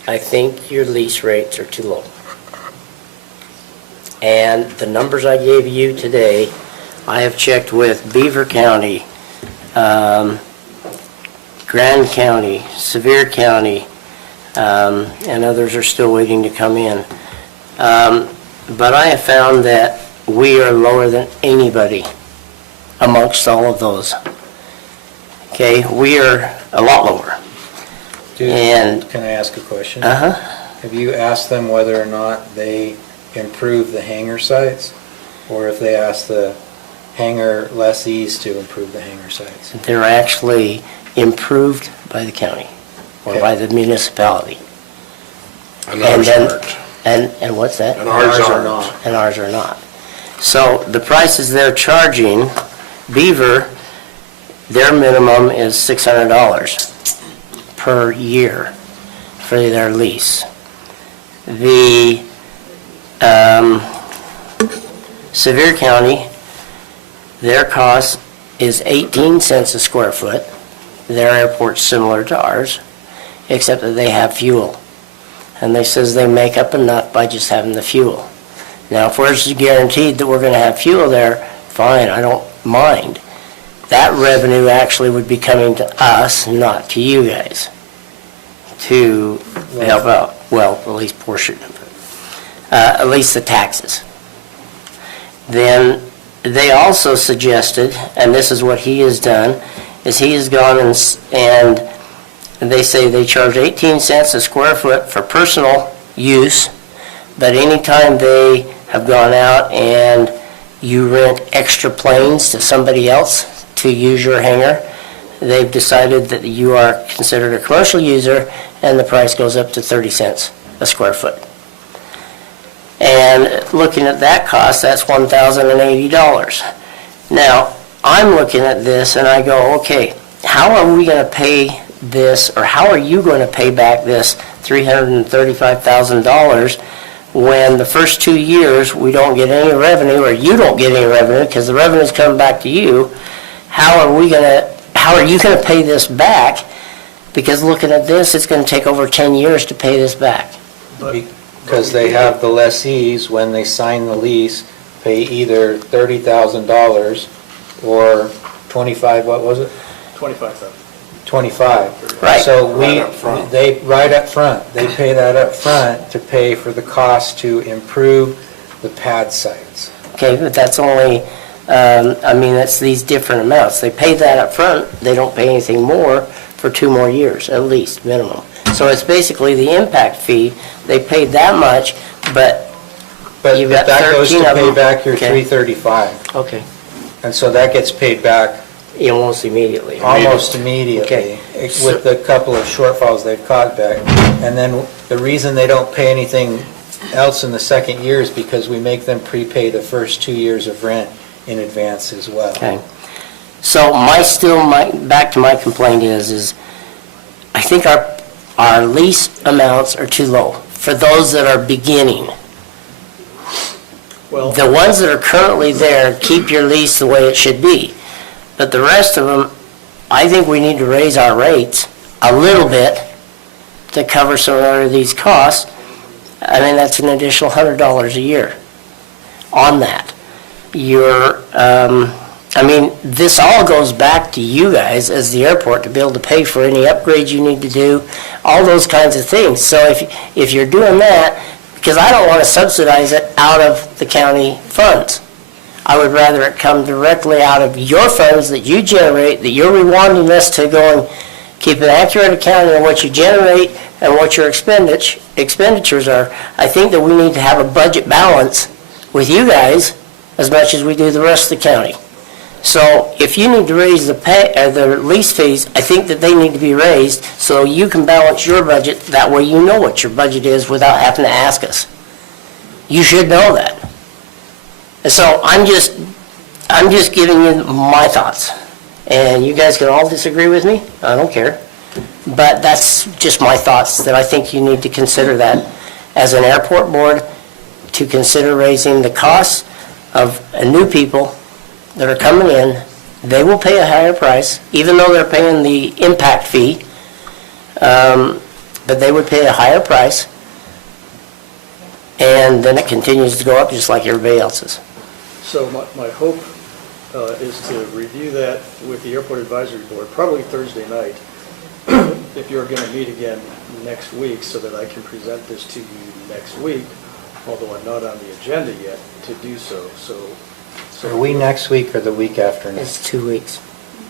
I think your lease rates are too low. And the numbers I gave you today, I have checked with Beaver County, Grand County, Sevier County, and others are still waiting to come in. But I have found that we are lower than anybody amongst all of those. Okay, we are a lot lower. And- Can I ask a question? Uh-huh. Have you asked them whether or not they improve the hangar sites? Or if they ask the hangar lessees to improve the hangar sites? They're actually improved by the county or Okay. by the municipality. And ours then- aren't. And what's that? And ours are aren't. not. And ours are not. So the prices they're charging, Beaver, their minimum is $600 per year for their lease. The Sevier County, their cost is 18 cents a square foot. Their airport's similar to ours, except that they have fuel. And they says they make up enough by just having the fuel. Now, if we're guaranteed that we're going to have fuel there, fine, I don't mind. That revenue actually would be coming to us, not to you guys, to help out, well, at least portion of it, at least the taxes. Then they also suggested, and this is what he has done, is he has gone and they say they charge 18 cents a square foot for personal use, but anytime they have gone out and you rent extra planes to somebody else to use your hangar, they've decided that you are considered a commercial user and the price goes up to 30 cents a square foot. And looking at that cost, that's $1,080. Now, I'm looking at this and I go, okay, how are we going to pay this, or how are you going to pay back this $335,000 when the first 2 years we don't get any revenue, or you don't get any revenue because the revenue's coming back to you? How are you going to pay this back? Because looking at this, it's going to take over 10 years to pay this back. Because they have the lessees, when they sign the lease, pay either $30,000 or 25, what was it? 25,000. 25. Right. So Right up front. right up front, they pay that up front to pay for the cost to improve the pad sites. Okay, but that's only, that's these different amounts. They pay that up front, they don't pay anything more for 2 more years, at least, minimum. So it's basically the impact fee. They paid that much, but you've got that goes 13 to of them. pay back your Okay. $335. Okay, And so that gets paid back almost immediately. almost immediately, Okay. with the couple of shortfalls they've caught back. And then the reason they don't pay anything else in the second year is because we make them prepay the first 2 years of rent in advance as well. Okay. So back to my complaint is I think our lease amounts are too low for those that are beginning. Well, The ones that are currently there, keep your lease the way it should be. But the rest of them, I think we need to raise our rates a little bit to cover some of these costs. I mean, that's an additional $100 a year on that. This all goes back to you guys as the airport to be able to pay for any upgrades you need to do, all those kinds of things. So if you're doing that, because I don't want to subsidize it out of the county funds. I would rather it come directly out of your funds that you generate, that you're rewarding us to go and keep an accurate accounting of what you generate and what your expenditures are. I think that we need to have a budget balance with you guys as much as we do the rest of the county. So if you need to raise the lease fees, I think that they need to be raised so you can balance your budget. That way you know what your budget is without having to ask us. You should know that. And so I'm just giving you my thoughts. And you guys can all disagree with me. I don't care. But that's just my thoughts, that I think you need to consider that as an airport board, to consider raising the costs of new people that are coming in. They will pay a higher price, even though they're paying the impact fee, but they would pay a higher price, and then it continues to go up just like everybody else's. so my hope is to review that with the Airport Advisory Board, probably Thursday night, if you're going to meet again next week, so that I can present this to you next week, although I'm not on the agenda yet to do so. So Are we next week or the week after next? It's 2 weeks,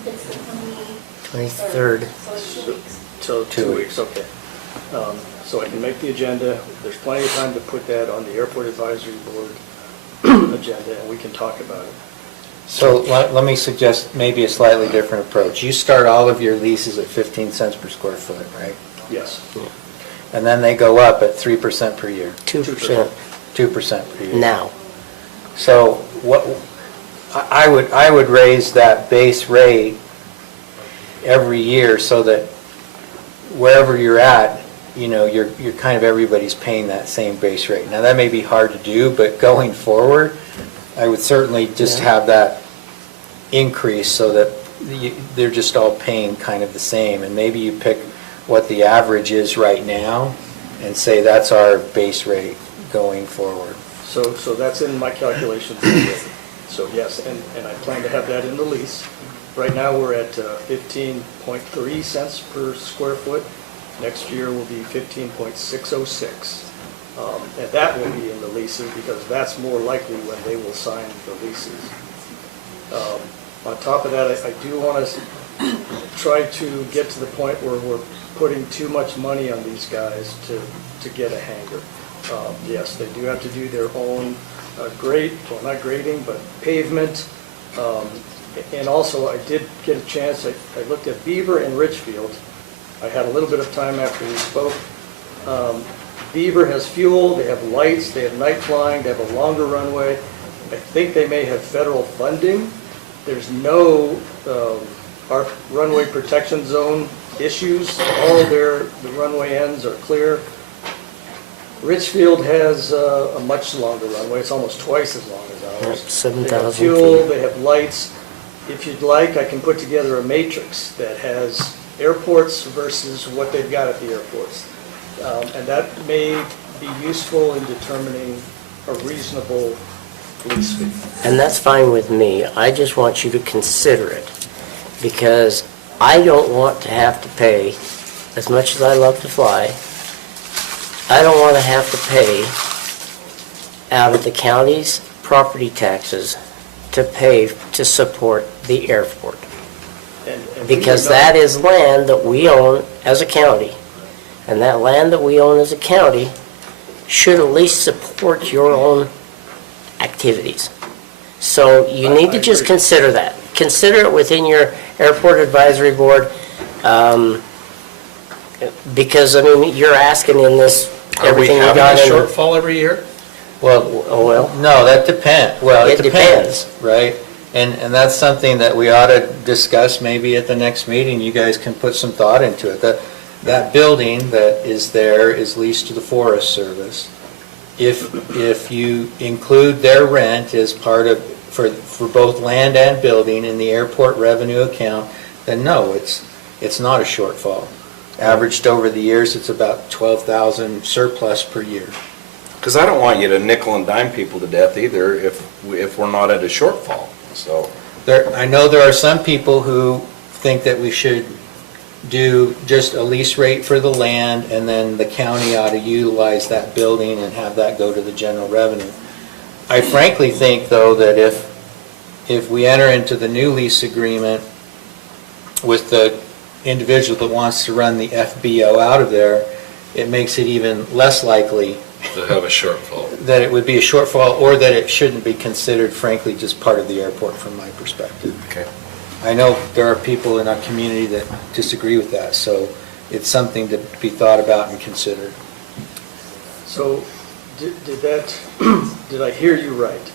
It's the 23rd. So it's 2 weeks. So 2 weeks, okay. So I can make the agenda. There's plenty of time to put that on the Airport Advisory Board agenda, and we can talk about it. So let me suggest maybe a slightly different approach. You start all of your leases at 15 cents per square foot, right? Yes. And then they go up at 3% per year, 2% 2% per year. now. So what, I would raise that base rate every year so that wherever you're at, you're kind of, everybody's paying that same base rate. Now, that may be hard to do, but going forward, I would certainly just Yeah. have that increase so that they're just all paying kind of the same. And maybe you pick what the average is right now and say that's our base rate going forward. So that's in my calculations already. So yes, and I plan to have that in the lease. Right now, we're at 15.3 cents per square foot. Next year will be 15.606. And that will be in the leases because that's more likely when they will sign the leases. On top of that, I do want to try to get to the point where we're putting too much money on these guys to get a hangar. Yes, they do have to do their own not grading, but pavement. And also, I did get a chance, I looked at Beaver and Richfield. I had a little bit of time after we spoke. Beaver has fuel, they have lights, they have night flying, they have a longer runway. I think they may have federal funding. There's no our runway protection zone issues. All the runway ends are clear. Richfield has a much longer runway. It's almost twice as long as ours. 7,000 They have fuel, feet. they have lights. If you'd like, I can put together a matrix that has airports versus what they've got at the airports. And that may be useful in determining a reasonable lease fee. And that's fine with me. I just want you to consider it because I don't want to have to pay, as much as I love to fly, I don't want to have to pay out of the county's property taxes to pay to support the airport. And Because that is land that we own as a county. And that land that we own as a county should at least support your own activities. So you need to just consider that. Consider it within your airport advisory board. Because, I mean, you're asking in this, Are we everything you having a got in. shortfall every year? Well, Oh, well, no, that depends. Well, it It depends, right? And that's something that we ought to discuss maybe at the next meeting. You guys can put some thought into it. That building that is there is leased to the Forest Service. If you include their rent as part of, for both land and building in the airport revenue account, then no, it's not a shortfall. Averaged over the years, it's about 12,000 surplus per year. Because I don't want you to nickel and dime people to death either if we're not at a shortfall, so. I know there are some people who think that we should do just a lease rate for the land, and then the county ought to utilize that building and have that go to the general revenue. I frankly think, though, that if we enter into the new lease agreement with the individual that wants to run the FBO out of there, it makes it even less likely To have a shortfall. that it would be a shortfall, or that it shouldn't be considered, frankly, just part of the airport from my perspective. Okay. I know there are people in our community that disagree with that, so it's something to be thought about and considered. So did I hear you right?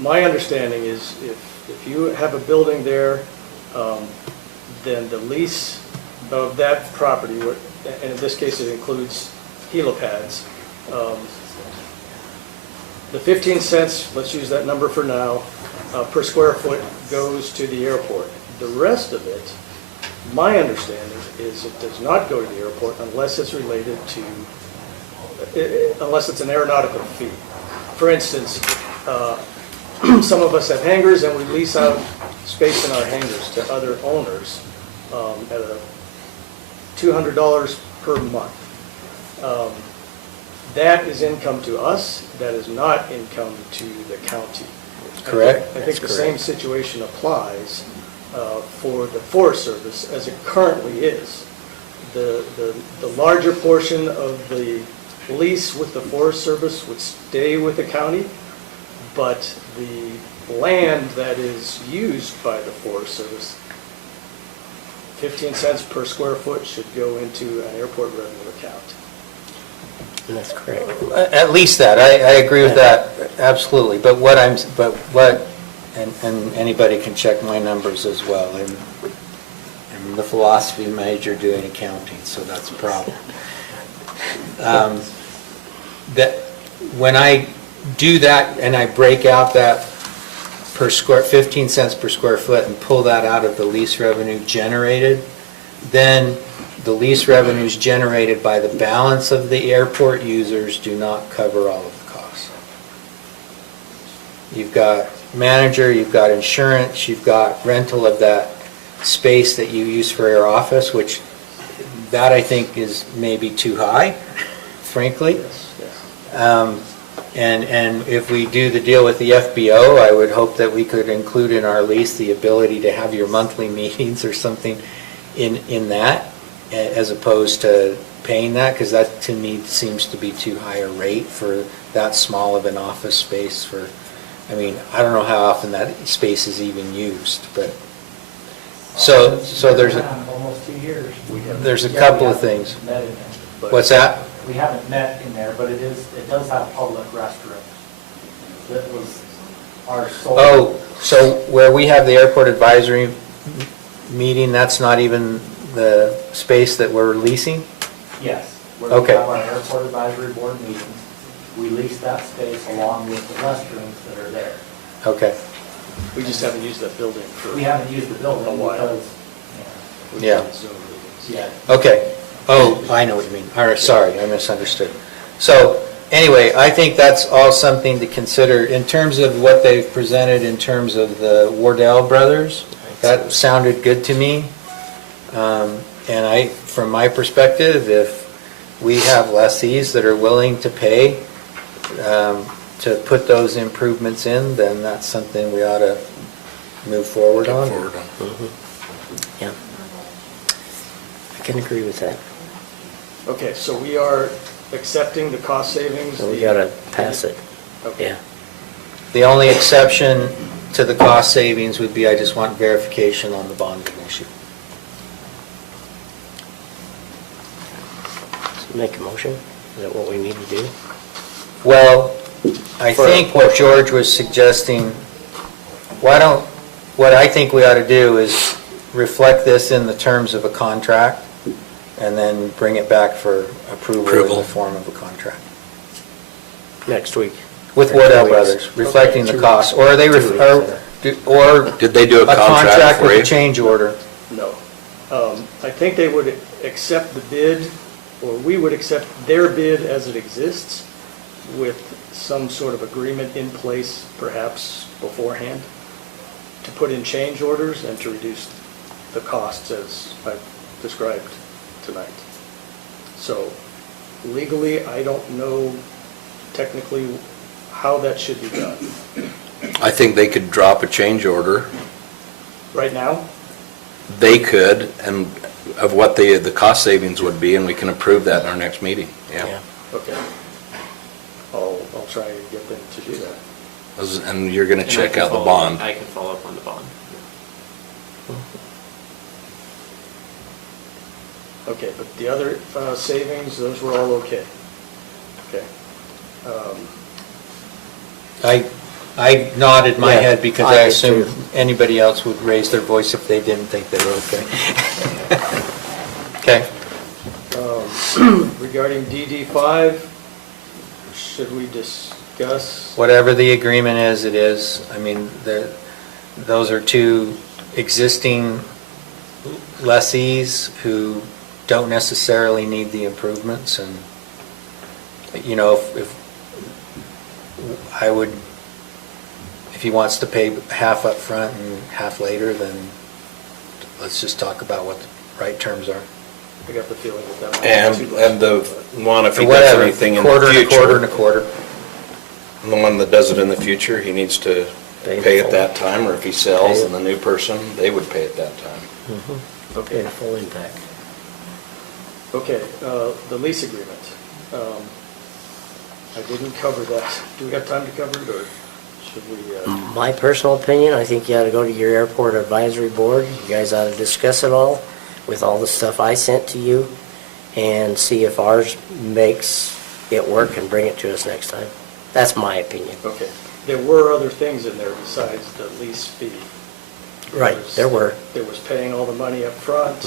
My understanding is if you have a building there, then the lease of that property, and in this case it includes helipads, the 15 cents, let's use that number for now, per square foot goes to the airport. The rest of it, my understanding is it does not go to the airport unless it's related to, unless it's an aeronautical fee. For instance, some of us have hangars and we lease out space in our hangars to other owners at a $200 per month. That is income to us, that is not income to the county. Correct? I think the same situation applies for the Forest Service as it currently is. The larger portion of the lease with the Forest Service would stay with the county, but the land that is used by the Forest Service, 15 cents per square foot should go into an airport revenue account. that's correct. At least that, I agree with that, absolutely. But and anybody can check my numbers as well. I'm the philosophy major doing accounting, so that's a problem. That when I do that and I break out that 15 cents per square foot and pull that out of the lease revenue generated, then the lease revenues generated by the balance of the airport users do not cover all of the costs. You've got manager, you've got insurance, you've got rental of that space that you use for your office, which that I think is maybe too high, frankly. And if we do the deal with the FBO, I would hope that we could include in our lease the ability to have your monthly meetings or something in that, as opposed to paying that, because that to me seems to be too high a rate for that small of an office space for, I mean, I don't know how often that space is even used, but, so there's Almost 2 years. there's a couple of things. Met in there, but What's that? We haven't met in there, but it does have public restrooms. That was our sole. Oh, so where we have the airport advisory meeting, that's not even the space that we're leasing? Yes. Where we Okay. have our airport advisory board meetings, we lease that space along with the restrooms that are there. Okay, We just haven't used that building for. We haven't used the building A while. because, we've Yeah. done Zoom meetings. yeah. okay. Oh, I know what you mean. All right, sorry, I misunderstood. So, anyway, I think that's all something to consider. In terms of what they've presented in terms of the Wardell brothers, that sounded good to me. And from my perspective, if we have lessees that are willing to pay to put those improvements in, then that's something we ought to move forward on. Yeah. I can agree with that. Okay, so we are accepting the cost savings. So we gotta pass it, Okay. yeah. The only exception to the cost savings would be I just want verification on the bonding issue. So make a motion, is that what we need to do? Well, I For a think what George was suggesting, what I think we ought to do is reflect this in the terms of a contract and then bring it back for approval in the form of a contract. Next week. With Or Wardell 2 weeks. Brothers, reflecting the 2 costs. Or are they, 2 weeks, or Did they do a a contract contract for with a you? change order. No. I think they would accept the bid, or we would accept their bid as it exists with some sort of agreement in place, perhaps beforehand, to put in change orders and to reduce the costs as I've described tonight. So legally, I don't know technically how that should be done. I think they could drop a change order. Right now, They could, and of what the cost savings would be, and we can approve that in our next meeting. Yeah. okay. I'll try and get them to do that. And you're gonna And I check can out the follow- bond. I can follow up on the bond. Okay, but the other savings, those were all okay? Okay. I nodded my Yeah, head because I I did assumed too. anybody else would raise their voice if they didn't think they were okay. Okay. Regarding DD5, should we discuss? Whatever the agreement is, it is. I mean, those are two existing lessees who don't necessarily need the improvements, and, you know, if I would, if he wants to pay half up front and half later, then let's just talk about what the right terms are. I got the feeling that that might be too much. And the one, if Or he does whatever, anything in the quarter and a quarter and a future, quarter. the one that does it in the future, he needs to Pay the pay at full. that time, or if he sells Pay it. and the new person, they would pay at that time. Okay, the full impact. Okay, the lease agreement. I didn't cover that. Do we have time to cover it, or should we? My personal opinion, I think you ought to go to your airport advisory board. You guys ought to discuss it all with all the stuff I sent to you and see if ours makes it work and bring it to us next time. That's my opinion. Okay. There were other things in there besides the lease fee. Right, there were. There was paying all the money up front.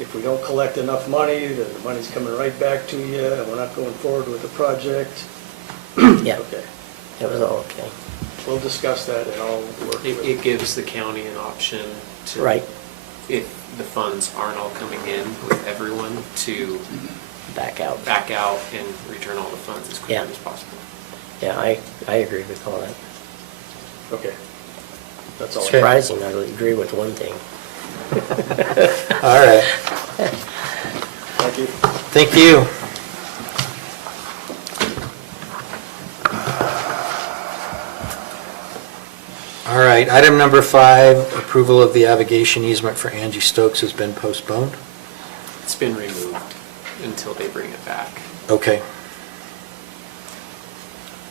If we don't collect enough money, then the money's coming right back to you, and we're not going forward with the project. Yeah. Okay. It was all okay. We'll discuss that and I'll work with. It gives the county an option to. Right. If the funds aren't all coming in with everyone, to Back out. back out and return all the funds as Yeah. quickly as possible. Yeah, I agree with all that. Okay. That's all. I have. Surprising, I agree with one thing. All right. Thank you. Thank you. All right, item number 5, approval of the avigation easement for Angie Stokes has been postponed. It's been removed until they bring it back. Okay.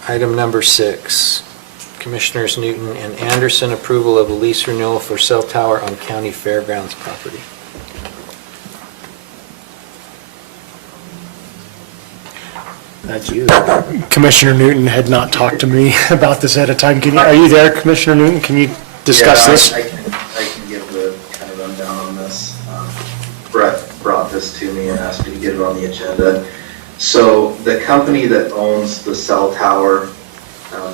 Item number 6, Commissioners Newton and Anderson, approval of a lease renewal for cell tower on county fairgrounds property. That's you. Commissioner Newton had not talked to me about this at a time. Are you there, Commissioner Newton? Can you discuss this? I can give the kind of rundown on this. Brett brought this to me and asked me to get it on the agenda. So the company that owns the cell tower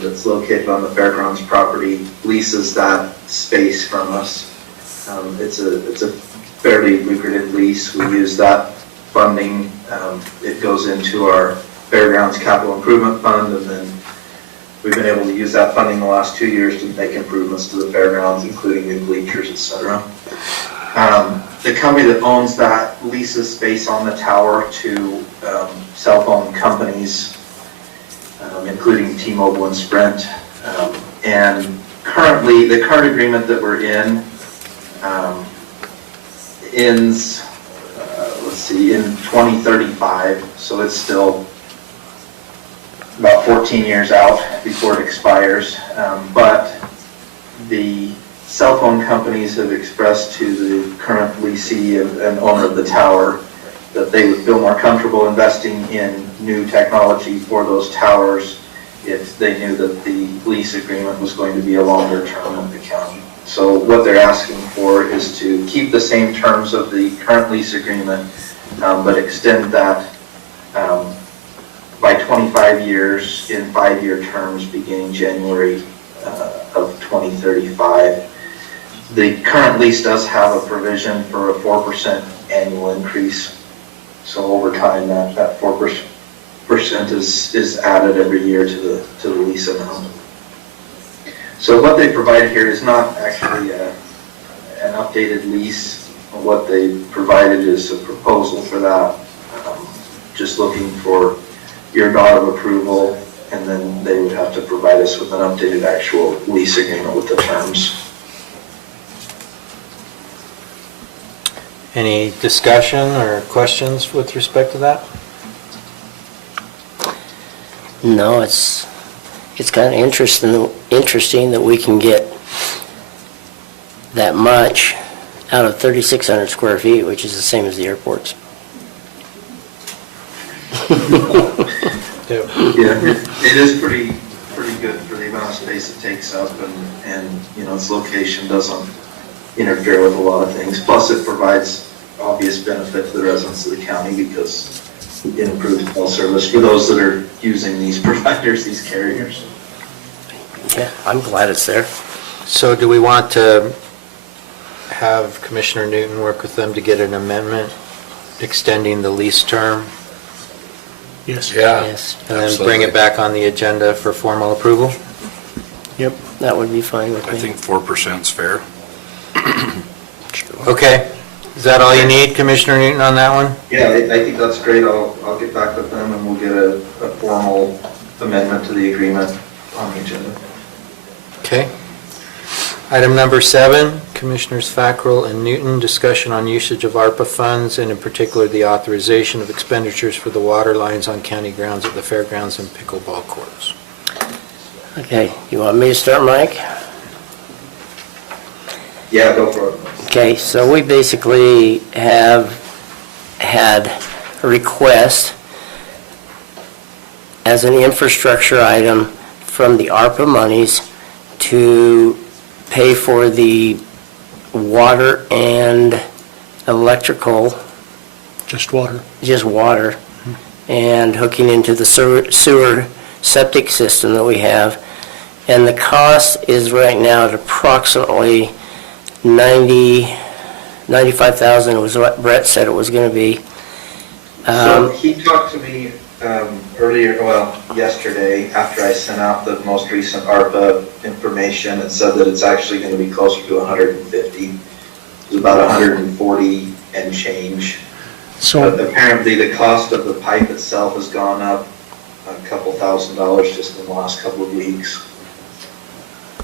that's located on the fairgrounds property leases that space from us. It's a fairly lucrative lease. We use that funding. It goes into our Fairgrounds Capital Improvement Fund, and then we've been able to use that funding the last 2 years to make improvements to the fairgrounds, including new bleachers, etc. The company that owns that leases space on the tower to cell phone companies, including T-Mobile and Sprint. And currently, the current agreement that we're in ends, in 2035, so it's still about 14 years out before it expires. But the cell phone companies have expressed to the current leasee and owner of the tower that they would feel more comfortable investing in new technology for those towers if they knew that the lease agreement was going to be a longer term with the county. So what they're asking for is to keep the same terms of the current lease agreement, but extend that by 25 years in 5-year terms beginning January of 2035. The current lease does have a provision for a 4% annual increase. So over time, that 4% is added every year to the lease amount. So what they provided here is not actually an updated lease. What they provided is a proposal for that. Just looking for your nod of approval, and then they would have to provide us with an updated actual lease agreement with the terms. Any discussion or questions with respect to that? No, it's kind of interesting that we can get that much out of 3,600 square feet, which is the same as the airport's. Yeah, it is pretty good for the amount of space it takes up, and its location doesn't interfere with a lot of things. Plus, it provides obvious benefit to the residents of the county because it improves cell service for those that are using these providers, these carriers. Yeah, I'm glad it's there. So do we want to have Commissioner Newton work with them to get an amendment extending the lease term? Yes. Yeah. Yes, And then bring it back on the agenda for formal approval? Yep. that would be fine with me. I think 4% is fair. Okay. Is that all you need, Commissioner Newton, on that one? Yeah, I think that's great. I'll get back with them and we'll get a formal amendment to the agreement on the agenda. Okay. Item number 7, Commissioners Fackrell and Newton, discussion on usage of ARPA funds, and in particular, the authorization of expenditures for the water lines on county grounds at the fairgrounds and pickleball courts. Okay, you want me to start, Mike? Yeah, go for it. Okay, so we basically have had a request as an infrastructure item from the ARPA monies to pay for the water and electrical, Just water. just water, and hooking into the sewer septic system that we have. And the cost is right now at approximately 95,000 was what Brett said it was going to be. So he talked to me yesterday, after I sent out the most recent ARPA information, and said that it's actually going to be closer to 150. It's about 140 and change. So, But apparently the cost of the pipe itself has gone up a couple $1,000s just in the last couple of weeks.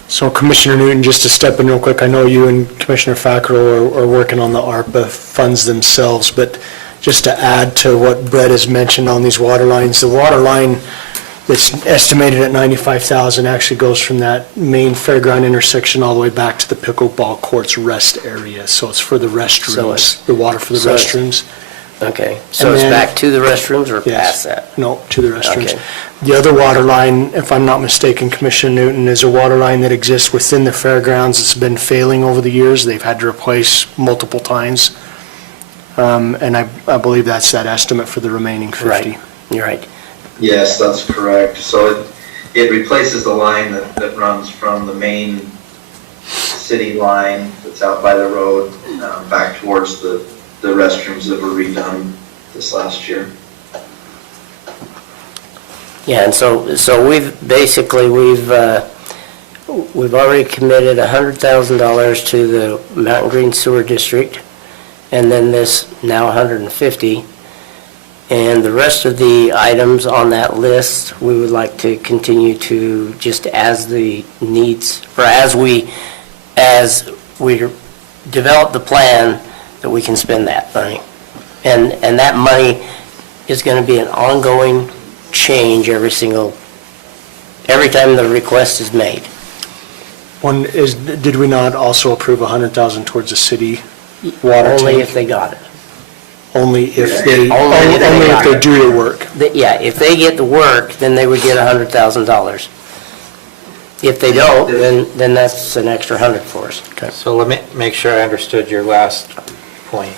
so Commissioner Newton, just to step in real quick, I know you and Commissioner Fackrell are working on the ARPA funds themselves, but just to add to what Brett has mentioned on these water lines, the water line that's estimated at 95,000 actually goes from that main fairground intersection all the way back to the pickleball courts rest area. So it's for the restrooms, the water for the so it's- restrooms. Okay, so And it's then- back to the restrooms or Yes. past that? No, to the restrooms. Okay. The other water line, if I'm not mistaken, Commissioner Newton, is a water line that exists within the fairgrounds. It's been failing over the years. They've had to replace multiple times. And I believe that's that estimate for the remaining 50. Right, you're right. Yes, that's correct. So it replaces the line that runs from the main city line that's out by the road back towards the restrooms that were redone this last year. Yeah, and so we've already committed $100,000 to the Mountain Green Sewer District, and then this now 150. And the rest of the items on that list, we would like to continue to, just as the needs, or as we develop the plan, that we can spend that money. And that money is going to be an ongoing change every time the request is made. Did we not also approve 100,000 towards the city water tank? Only if they got it. Only if they, Only if they only got if they it. do the work. Yeah, if they get the work, then they would get $100,000. If they don't, then that's an extra 100 for us. So let me make sure I understood your last point.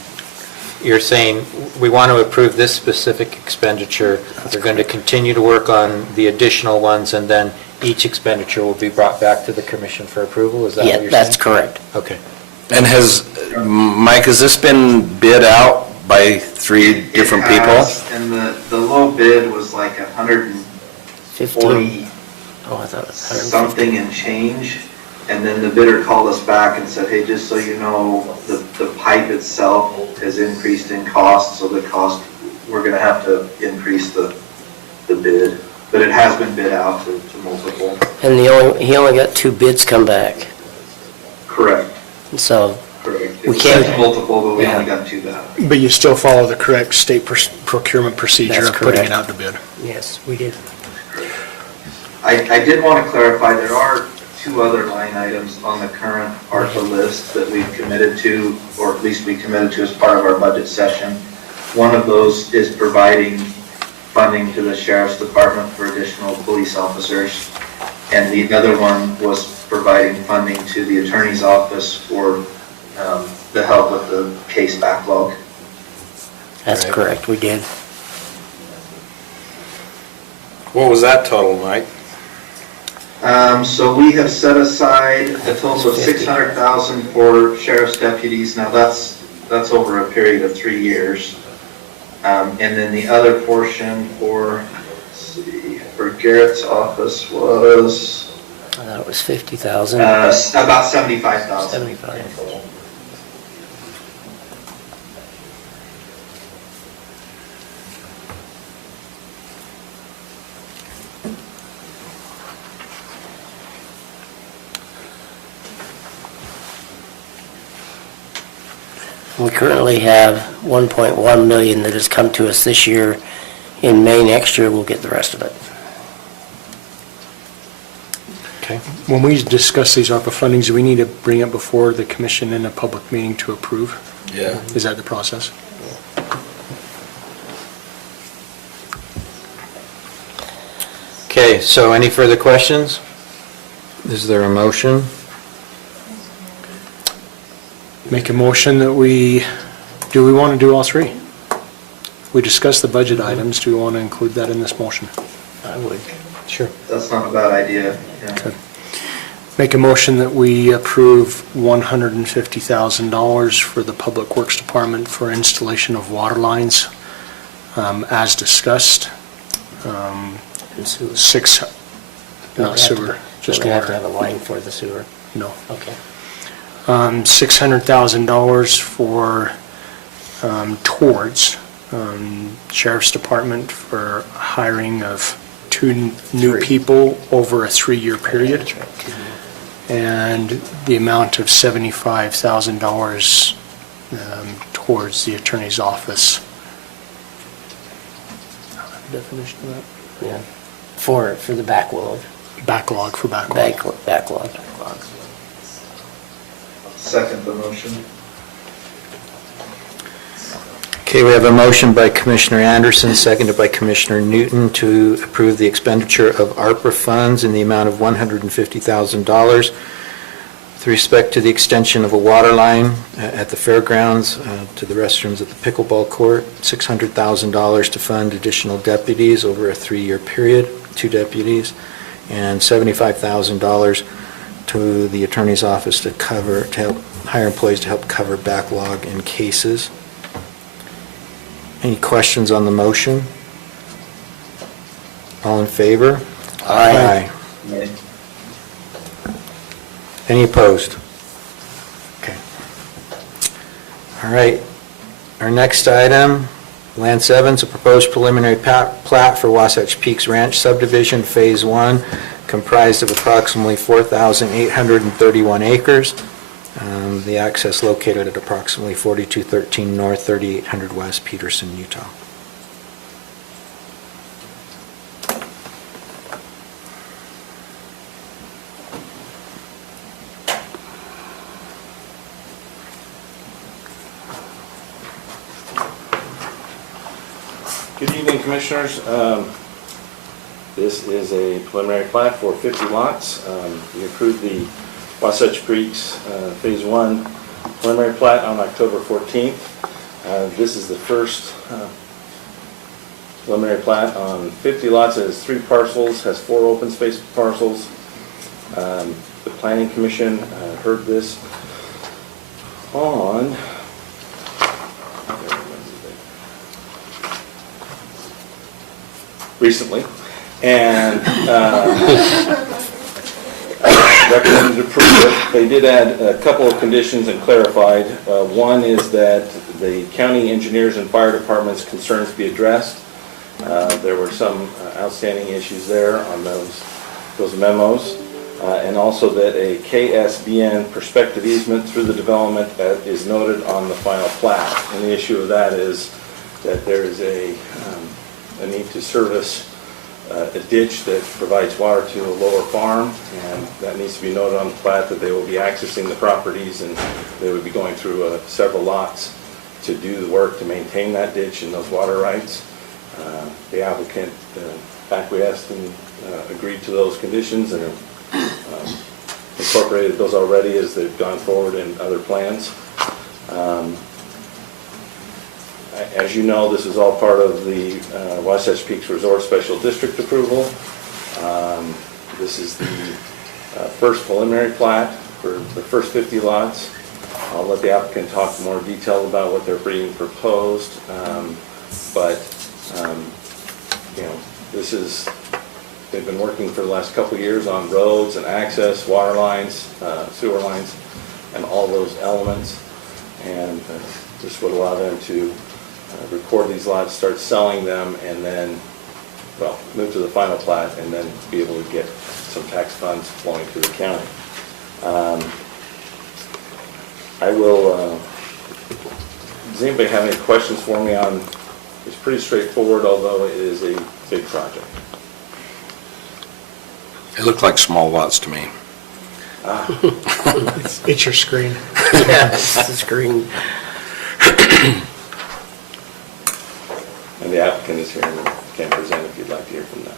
You're saying we want to approve this specific expenditure, we're going to continue to work on the additional ones, and then each expenditure will be brought back to the commission for approval? Is that what Yeah, you're saying? that's correct. Okay. And Mike, has this been bid out by three different It people? has, and the low bid was like 140 Oh, I thought it was 150. something and change. And then the bidder called us back and said, hey, just so you know, the pipe itself has increased in cost, so the cost, we're gonna have to increase the bid. But it has been bid out to multiple. And he only got 2 bids come back. Correct, So, correct. It We was can't- sent to multiple, but we Yeah. only got 2 back. But you still follow the correct state procurement procedure That's of putting correct. it out to bid. yes, we did. I did want to clarify, there are 2 other line items on the current ARPA list that we've committed to, or at least we committed to as part of our budget session. One of those is providing funding to the sheriff's department for additional police officers. And the other one was providing funding to the attorney's office for the help with the case backlog. That's Right. correct, we did. What was that total, Mike? So we have set aside a total of $600,000 for sheriff's deputies. Now that's over a period of 3 years. And then the other portion for, let's see, for Garrett's office was I thought it was 50,000. about 75,000. 75. We currently have 1.1 million that has come to us this year. In May next year, we'll get the rest of it. Okay. When we discuss these ARPA fundings, do we need to bring it before the commission in a public meeting to approve? Yeah. Is that the process? Okay, so any further questions? Is there a motion? Make a motion that we want to do all 3? We discussed the budget items, do we want to include that in this motion? I would. Sure. That's not a bad idea, yeah. Okay. Make a motion that we approve $150,000 for the Public Works Department for installation of water lines, as discussed. And sewer. Not sewer, just We have to water. have a line for the sewer. No. Okay. $600,000 for, towards Sheriff's Department for hiring of 2 new Three. people over a 3-year period. That's right. And the amount of $75,000 towards the attorney's office. Definition of that? Yeah. For the backlog. Backlog for backlog. Backlog. Second the motion. Okay, we have a motion by Commissioner Anderson, seconded by Commissioner Newton to approve the expenditure of ARPA funds in the amount of $150,000 with respect to the extension of a water line at the Fairgrounds to the restrooms at the pickleball court, $600,000 to fund additional deputies over a 3-year period, 2 deputies, and $75,000 to the attorney's office to help hire employees to help cover backlog in cases. Any questions on the motion? All in favor? Aye. Aye. Any opposed? Okay. All right. Our next item, Lance Evans, a proposed preliminary plat for Wasatch Peaks Ranch Subdivision, Phase 1, comprised of approximately 4,831 acres. The access located at approximately 4213 North, 3800 West, Peterson, Utah. Good evening, Commissioners. This is a preliminary plat for 50 lots. We approved the Wasatch Creeks Phase 1 preliminary plat on October 14th. This is the first preliminary plat on 50 lots. It has 3 parcels, has 4 open space parcels. The Planning Commission heard this on recently, and recommended approval. They did add a couple of conditions and clarified. One is that the county engineers and fire department's concerns be addressed. There were some outstanding issues there on those memos. And also that a KSBN prospective easement through the development is noted on the final plat. And the issue of that is that there is a need to service a ditch that provides water to a lower farm, and that needs to be noted on the plat that they will be accessing the properties, and they would be going through several lots to do the work to maintain that ditch and those water rights. The applicant acquiesced and agreed to those conditions and incorporated those already as they've gone forward in other plans. As you know, this is all part of the Wasatch Peaks Resort Special District approval. This is the first preliminary plat for the first 50 lots. I'll let the applicant talk in more detail about what they're being proposed. You know, this is, they've been working for the last couple of years on roads and access, water lines, sewer lines, and all those elements. And this would allow them to record these lots, start selling them, and then, well, move to the final plat and then be able to get some tax funds flowing to the county. Does anybody have any questions for me on, it's pretty straightforward, although it is a big project. It looked like small lots to me. It's your screen. Yeah, it's the screen. And the applicant is here and can present if you'd like to hear from them.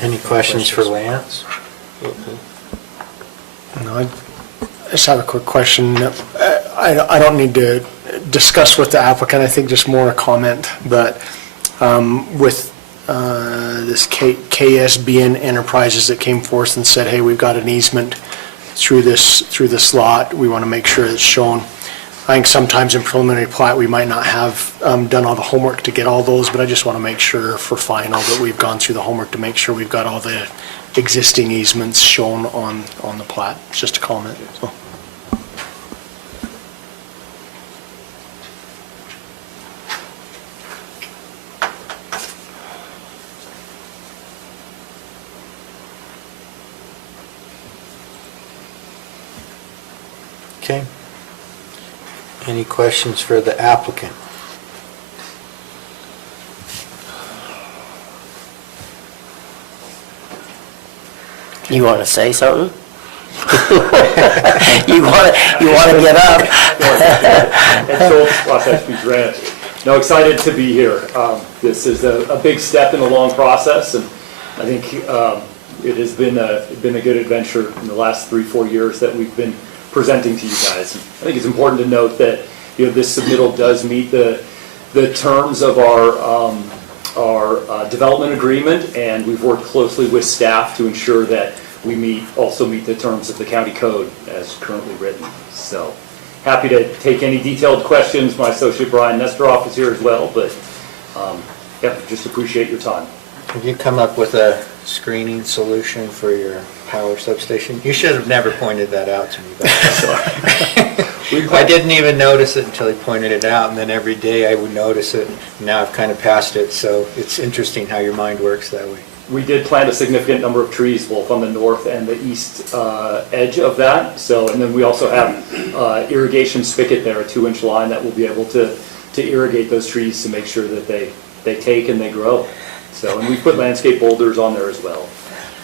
Any questions for Lance? No, I just have a quick question. I don't need to discuss with the applicant, I think just more a comment, but with this KSBN Enterprises that came forth and said, hey, we've got an easement through this lot. We want to make sure it's shown. I think sometimes in preliminary plat, we might not have done all the homework to get all those, but I just want to make sure for final that we've gone through the homework to make sure we've got all the existing easements shown on the plat. It's just a comment. So. Okay. Any questions for the applicant? You want to say something? You want to get up? And so, Wasatch Beach Ranch. No, excited to be here. This is a big step in the long process, and I think it has been a good adventure in the last 3-4 years that we've been presenting to you guys. I think it's important to note that this submittal does meet the terms of our development agreement, and we've worked closely with staff to ensure that we also meet the terms of the county code as currently written. So happy to take any detailed questions. My associate Brian Nestoroff is here as well, but yeah, just appreciate your time. Have you come up with a screening solution for your power substation? You should have never pointed that out to me. I didn't even notice it until he pointed it out, and then every day I would notice it. Now I've kind of passed it, so it's interesting how your mind works that way. We did plant a significant number of trees both on the north and the east edge of that. So, and then we also have irrigation spigot there, a 2-inch line that will be able to irrigate those trees to make sure that they take and they grow. So, and we put landscape boulders on there as well.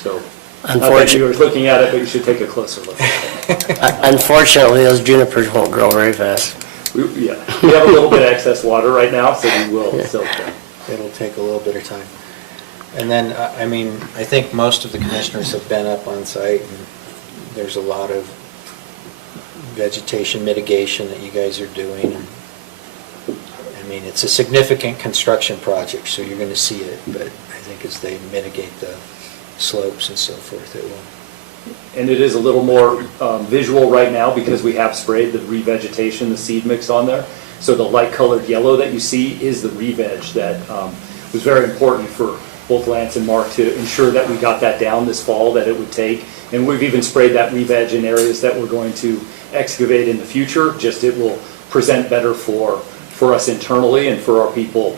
So, not that you were looking at it, but you should take a closer look at it. Unfortunately, those junipers won't grow very fast. We have a little bit of excess water right now, so we will silk them. It'll take a little bit of time. And then, I mean, I think most of the commissioners have been up on site, and there's a lot of vegetation mitigation that you guys are doing. I mean, it's a significant construction project, so you're going to see it, but I think as they mitigate the slopes and so forth, it will. And it is a little more visual right now because we have sprayed the revegetation, the seed mix on there. So the light colored yellow that you see is the re-veg that was very important for both Lance and Mark to ensure that we got that down this fall, that it would take. And we've even sprayed that re-veg in areas that we're going to excavate in the future. Just it will present better for us internally and for our people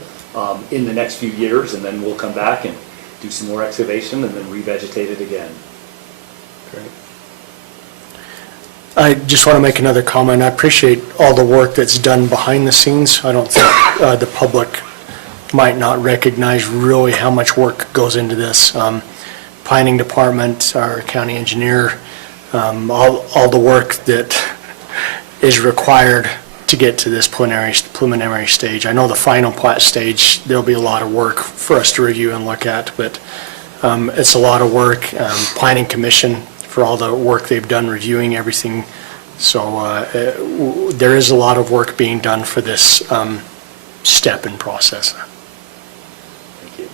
in the next few years. And then we'll come back and do some more excavation and then revegetate it again. Great. I just want to make another comment. I appreciate all the work that's done behind the scenes. I don't think the public might not recognize really how much work goes into this. Planning department, our county engineer, all the work that is required to get to this preliminary stage. I know the final plat stage, there'll be a lot of work for us to review and look at, but it's a lot of work. Planning commission for all the work they've done reviewing everything. So there is a lot of work being done for this step in process. Thank you.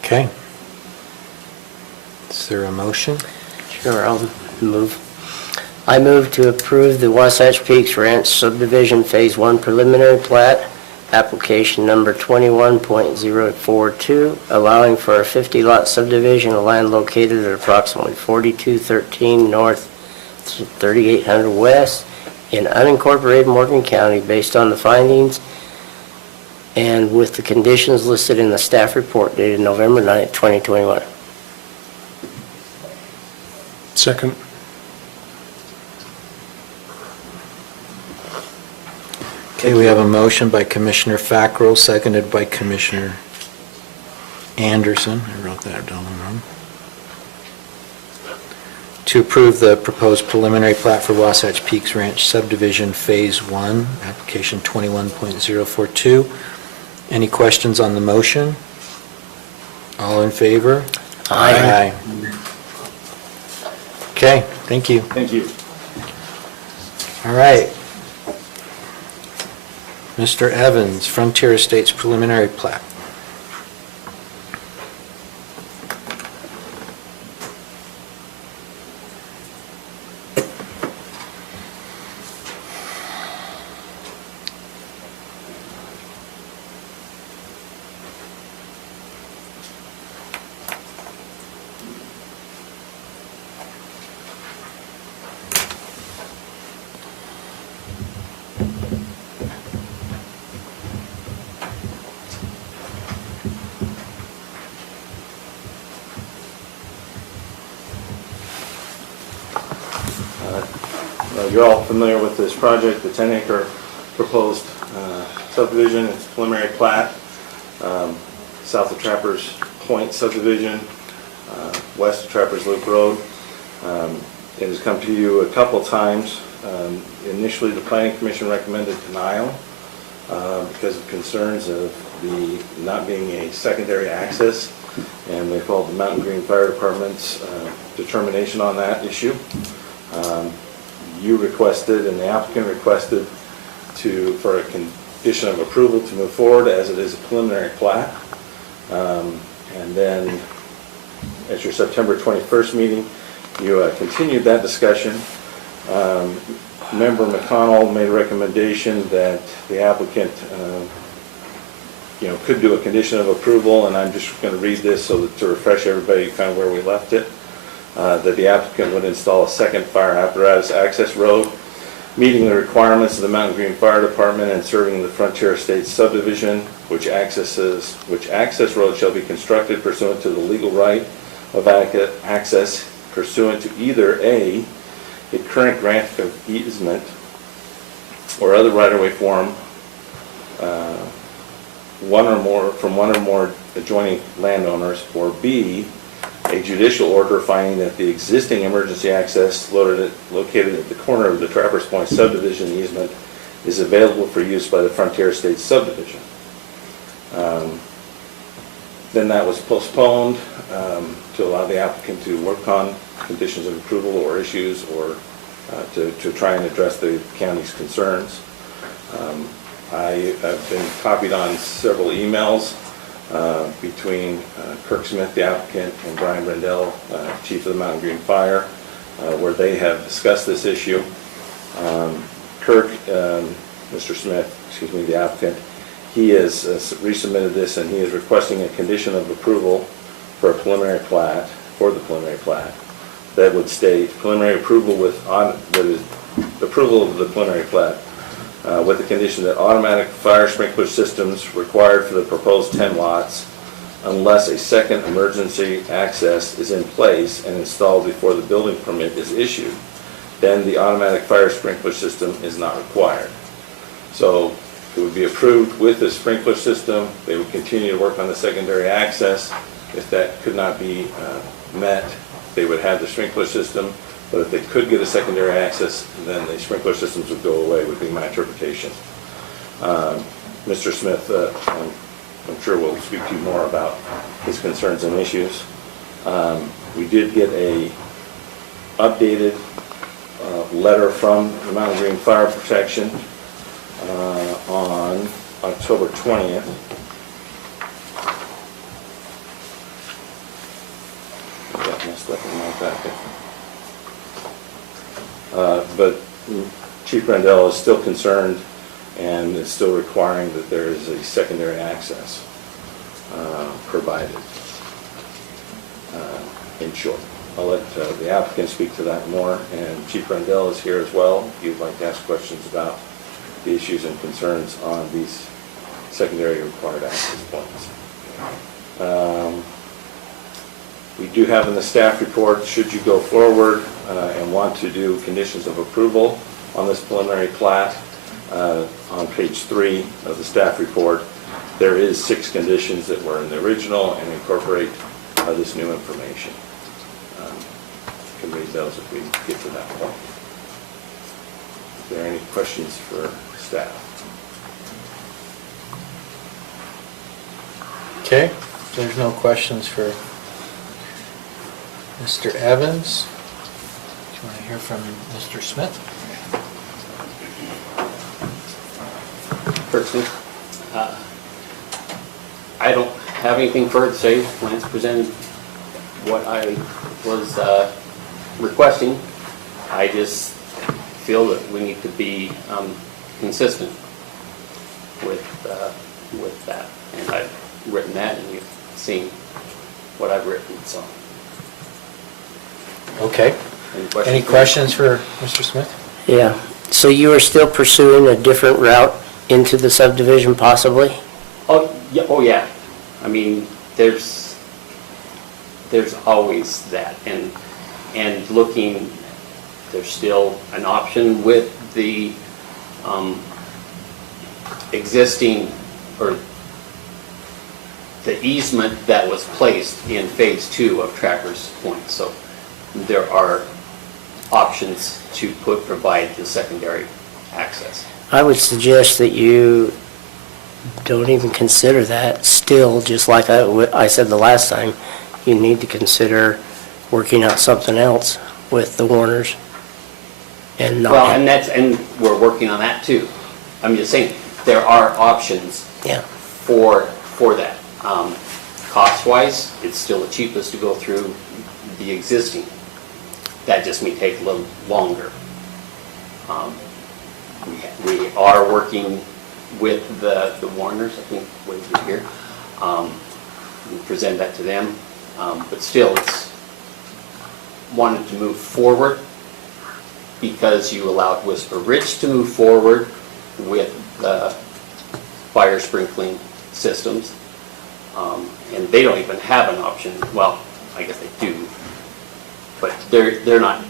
Okay. Is there a motion? Sure, I'll move. I move to approve the Wasatch Peaks Ranch Subdivision Phase 1 preliminary plat, application number 21.042, allowing for a 50-lot subdivision of land located at approximately 4213 North, 3800 West in unincorporated Morgan County based on the findings and with the conditions listed in the staff report dated November 9th, 2021. Second. Okay, we have a motion by Commissioner Fackrell, seconded by Commissioner Anderson. I wrote that down wrong. To approve the proposed preliminary plat for Wasatch Peaks Ranch Subdivision Phase 1, application 21.042. Any questions on the motion? All in favor? Aye. Okay, thank you. Thank you. All right. Mr. Evans, Frontier Estates preliminary plat. You're all familiar with this project, the 10-acre proposed subdivision. It's preliminary plat, south of Trappers Point subdivision, west of Trappers Loop Road. It has come to you a couple times. Initially, the Planning Commission recommended denial because of concerns of the not being a secondary access, and they followed the Mountain Green Fire Department's determination on that issue. You requested, and the applicant requested, for a condition of approval to move forward as it is a preliminary plat. And then at your September 21st meeting, you continued that discussion. Member McConnell made a recommendation that the applicant could do a condition of approval, and I'm just going to read this so that to refresh everybody kind of where we left it. That the applicant would install a second fire apparatus access road, meeting the requirements of the Mountain Green Fire Department and serving the Frontier Estates subdivision, which access road shall be constructed pursuant to the legal right of access pursuant to either A current grant of easement or other right-of-way form, one or more adjoining landowners, or B, a judicial order finding that the existing emergency access located at the corner of the Trappers Point subdivision easement is available for use by the Frontier Estates subdivision. Then that was postponed to allow the applicant to work on conditions of approval or issues, or to try and address the county's concerns. I have been copied on several emails between Kirk Smith, the applicant, and Brian Brendel, chief of the Mountain Green Fire, where they have discussed this issue. Kirk, Mr. Smith, excuse me, the applicant, he has resubmitted this, and he is requesting a condition of approval for a preliminary plat, that would state preliminary approval approval of the preliminary plat with the condition that automatic fire sprinkler systems required for the proposed 10 lots, unless a second emergency access is in place and installed before the building permit is issued, then the automatic fire sprinkler system is not required. So it would be approved with the sprinkler system. They would continue to work on the secondary access. If that could not be met, they would have the sprinkler system. But if they could get a secondary access, then the sprinkler systems would go away, would be my interpretation. Mr. Smith, I'm sure will speak to you more about his concerns and issues. We did get a updated letter from the Mountain Green Fire Protection on October 20th. Got messed up in my packet. But Chief Brendel is still concerned and is still requiring that there is a secondary access provided. In short, I'll let the applicant speak to that more, and Chief Brendel is here as well if you'd like to ask questions about the issues and concerns on these secondary required access points. We do have in the staff report, should you go forward and want to do conditions of approval on this preliminary plat, on page 3 of the staff report, there is 6 conditions that were in the original and incorporate this new information. You can read those if we get to that point. Are there any questions for staff? Okay, if there's no questions for Mr. Evans, do you want to hear from Mr. Smith? Personally, I don't have anything further to say. Lance presented what I was requesting. I just feel that we need to be consistent with that. And I've written that, and you've seen what I've written, so. Okay. Any questions for Mr. Smith? Yeah, so you are still pursuing a different route into the subdivision possibly? Oh yeah. I mean, there's always that, and looking There's still an option with the existing, or the easement that was placed in Phase 2 of Trappers Point. So there are options to provide the secondary access. I would suggest that you don't even consider that still, just like I said the last time. You need to consider working out something else with the Warners and not. Well, and we're working on that too. I'm just saying, there are options Yeah. for that. Cost-wise, it's still the cheapest to go through the existing. That just may take a little longer. We are working with the Warners, I think, way here. We present that to them, but still, it's wanted to move forward because you allowed Whisper Ridge to move forward with the fire sprinkling systems. And they don't even have an option. Well, I guess they do, but they're not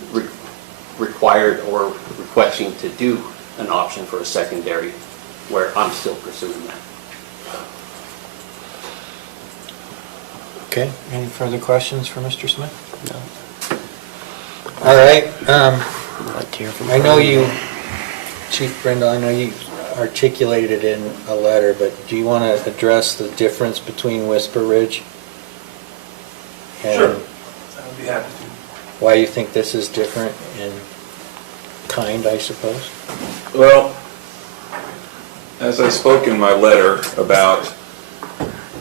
required or requesting to do an option for a secondary, where I'm still pursuing that. Okay, any further questions for Mr. Smith? No. All right, I'd like to hear from I know you, Chief Brindle, I know you articulated it in a letter, but do you want to address the difference between Whisper Ridge? And Sure, I would be happy to. why you think this is different in kind, I suppose? Well, as I spoke in my letter about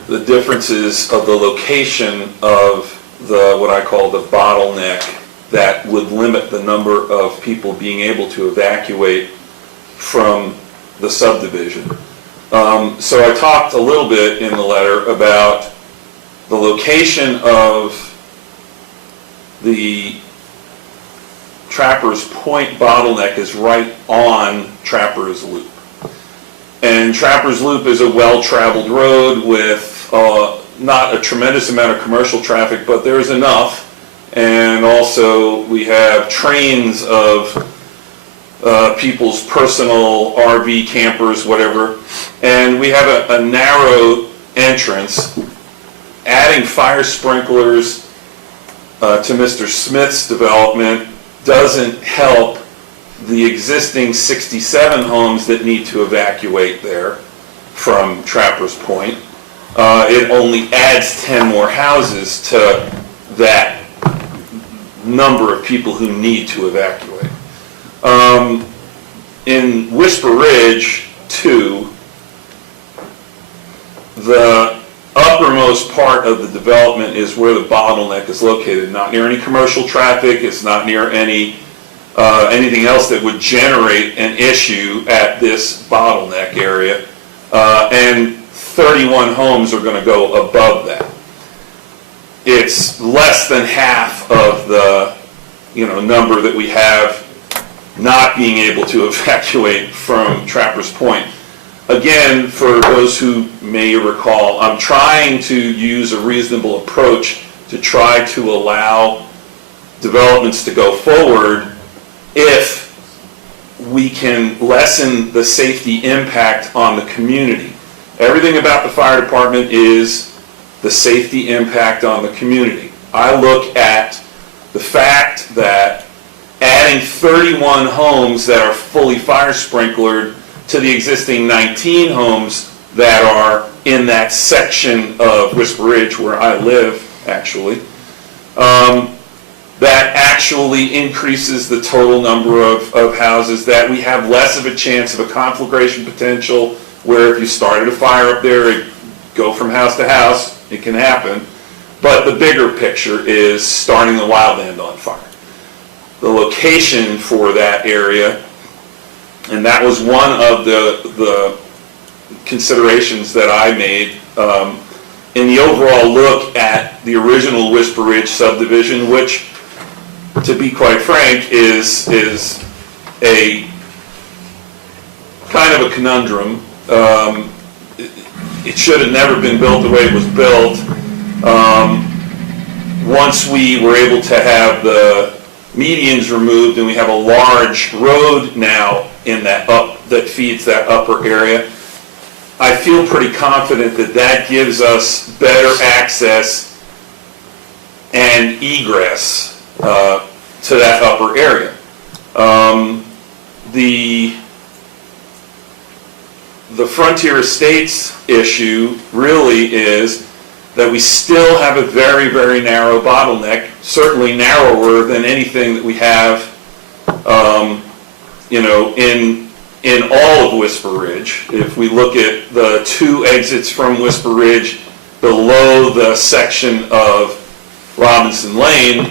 the differences of the location of what I call the bottleneck that would limit the number of people being able to evacuate from the subdivision. So I talked a little bit in the letter about the location of the Trappers Point bottleneck is right on Trappers Loop. And Trappers Loop is a well-traveled road with not a tremendous amount of commercial traffic, but there's enough. And also we have trains of people's personal RV campers, whatever. And we have a narrow entrance. Adding fire sprinklers to Mr. Smith's development doesn't help the existing 67 homes that need to evacuate there from Trappers Point. It only adds 10 more houses to that number of people who need to evacuate. In Whisper Ridge 2, the uppermost part of the development is where the bottleneck is located, not near any commercial traffic, it's not near any anything else that would generate an issue at this bottleneck area, and 31 homes are going to go above that. It's less than half of the number that we have not being able to evacuate from Trappers Point. Again, for those who may recall, I'm trying to use a reasonable approach to try to allow developments to go forward if we can lessen the safety impact on the community. Everything about the fire department is the safety impact on the community. I look at the fact that adding 31 homes that are fully fire sprinklered to the existing 19 homes that are in that section of Whisper Ridge where I live, actually, that actually increases the total number of houses, that we have less of a chance of a conflagration potential, where if you started a fire up there, it'd go from house to house, it can happen. But the bigger picture is starting the wildland on fire. The location for that area, and that was one of the considerations that I made in the overall look at the original Whisper Ridge subdivision, which, to be quite frank, is a kind of a conundrum. It should have never been built the way it was built. Once we were able to have the medians removed, and we have a large road now in that that feeds that upper area. I feel pretty confident that that gives us better access and egress to that upper area. The Frontier Estates issue really is that we still have a very, very narrow bottleneck, certainly narrower than anything that we have, in all of Whisper Ridge. If we look at the 2 exits from Whisper Ridge below the section of Robinson Lane,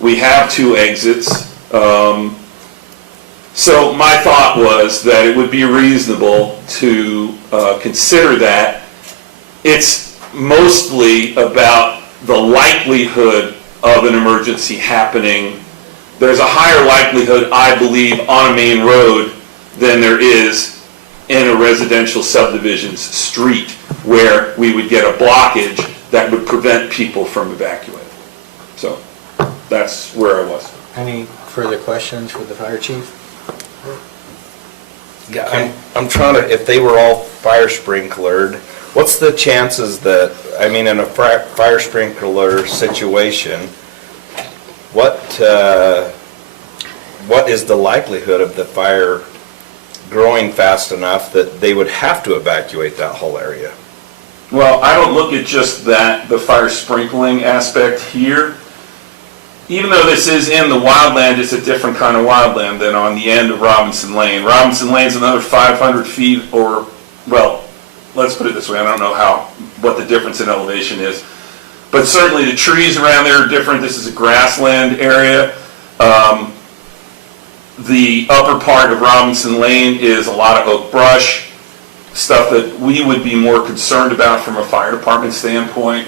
we have 2 exits. So my thought was that it would be reasonable to consider that. It's mostly about the likelihood of an emergency happening. There's a higher likelihood, I believe, on a main road than there is in a residential subdivision's street, where we would get a blockage that would prevent people from evacuating. So that's where I was. Any further questions for the fire chief? Yeah, I'm trying to, if they were all fire sprinklered, what's the chances that, I mean, in a fire sprinkler situation, what is the likelihood of the fire growing fast enough that they would have to evacuate that whole area? Well, I don't look at just that, the fire sprinkling aspect here. Even though this is in the wildland, it's a different kind of wildland than on the end of Robinson Lane. Robinson Lane's another 500 feet, or, well, let's put it this way, I don't know what the difference in elevation is. But certainly the trees around there are different. This is a grassland area. The upper part of Robinson Lane is a lot of oak brush, stuff that we would be more concerned about from a fire department standpoint.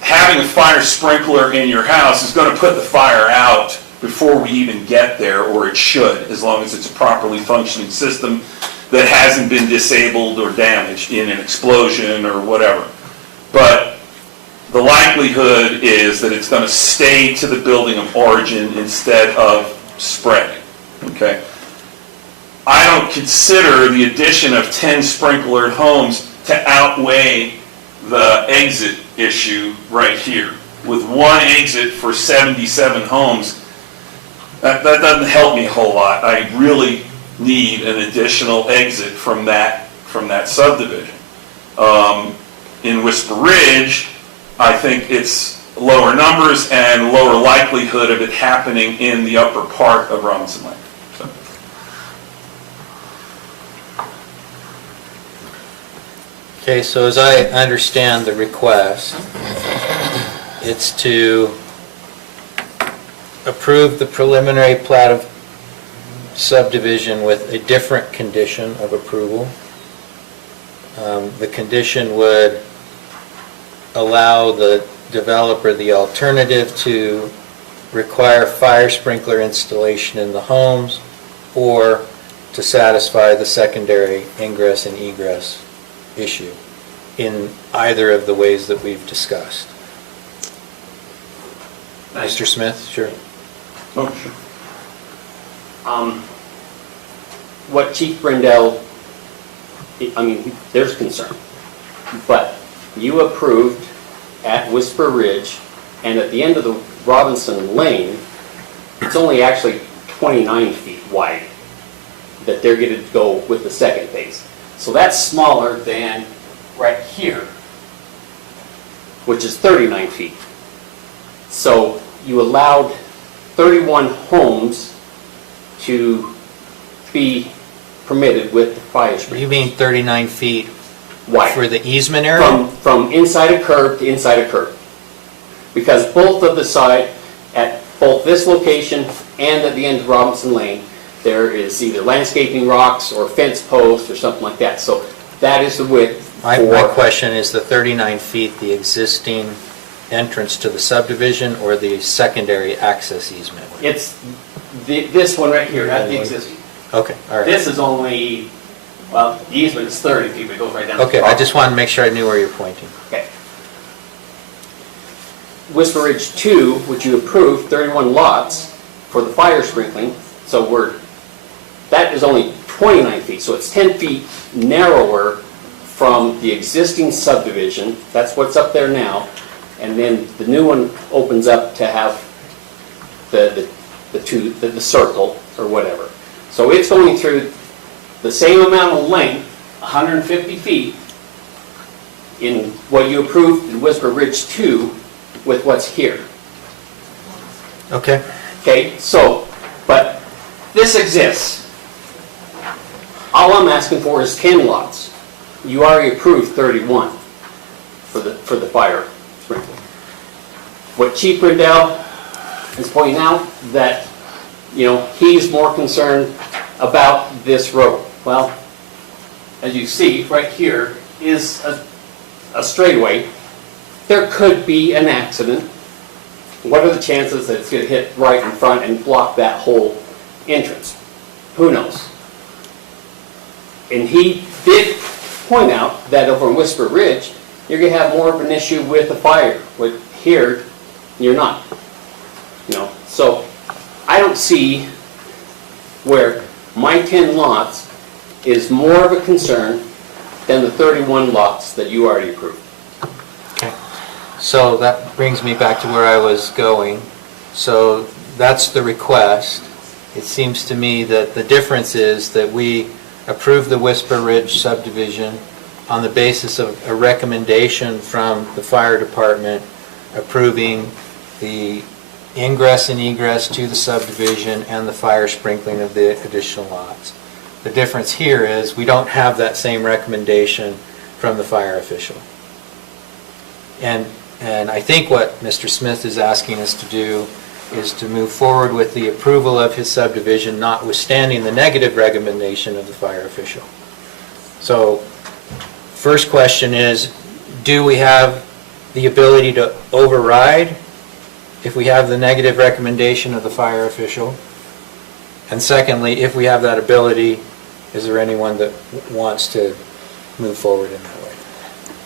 Having a fire sprinkler in your house is going to put the fire out before we even get there, or it should, as long as it's a properly functioning system that hasn't been disabled or damaged in an explosion or whatever. But the likelihood is that it's going to stay to the building of origin instead of spreading, okay? I don't consider the addition of 10 sprinklered homes to outweigh the exit issue right here. With 1 exit for 77 homes, that doesn't help me a whole lot. I really need an additional exit from that subdivision. In Whisper Ridge, I think it's lower numbers and lower likelihood of it happening in the upper part of Robinson Lane. So. Okay, so as I understand the request, it's to approve the preliminary plat of subdivision with a different condition of approval. The condition would allow the developer the alternative to require fire sprinkler installation in the homes, or to satisfy the secondary ingress and egress issue in either of the ways that we've discussed. Mr. Smith, sure. Oh, sure. What Chief Brindell, I mean, there's concern, but you approved at Whisper Ridge, and at the end of the Robinson Lane, it's only actually 29 feet wide that they're going to go with the second phase. So that's smaller than right here, which is 39 feet. So you allowed 31 homes to be permitted with the fire sprinklers. You mean 39 feet wide for the easement area? From inside a curb to inside a curb. Because both of the side, at both this location and at the end of Robinson Lane, there is either landscaping rocks or fence posts or something like that. So that is the width. My question is, the 39 feet the existing entrance to the subdivision or the secondary access easement? It's this one right here, not the existing. Okay, all right. This is only, well, the easement is 30 feet, but it goes right down. Okay, I just wanted to make sure I knew where you're pointing. Okay. Whisper Ridge 2, which you approved, 31 lots for the fire sprinkling, so that is only 29 feet, so it's 10 feet narrower from the existing subdivision. That's what's up there now. And then the new one opens up to have the circle or whatever. So it's going through the same amount of length, 150 feet, in what you approved in Whisper Ridge 2 with what's here. Okay. Okay, so, but this exists. All I'm asking for is 10 lots. You already approved 31 for the fire sprinkler. What Chief Rendell is pointing out, that, he's more concerned about this road. Well, as you see, right here is a straightaway. There could be an accident. What are the chances that it's going to hit right in front and block that whole entrance? Who knows? And he did point out that over in Whisper Ridge, you're going to have more of an issue with the fire. With here, you're not. So I don't see where my 10 lots is more of a concern than the 31 lots that you already approved. Okay. So that brings me back to where I was going. So that's the request. It seems to me that the difference is that we approve the Whisper Ridge subdivision on the basis of a recommendation from the fire department approving the ingress and egress to the subdivision and the fire sprinkling of the additional lots. The difference here is we don't have that same recommendation from the fire official. And I think what Mr. Smith is asking us to do is to move forward with the approval of his subdivision, notwithstanding the negative recommendation of the fire official. So, first question is, do we have the ability to override if we have the negative recommendation of the fire official? And secondly, if we have that ability, is there anyone that wants to move forward in that way?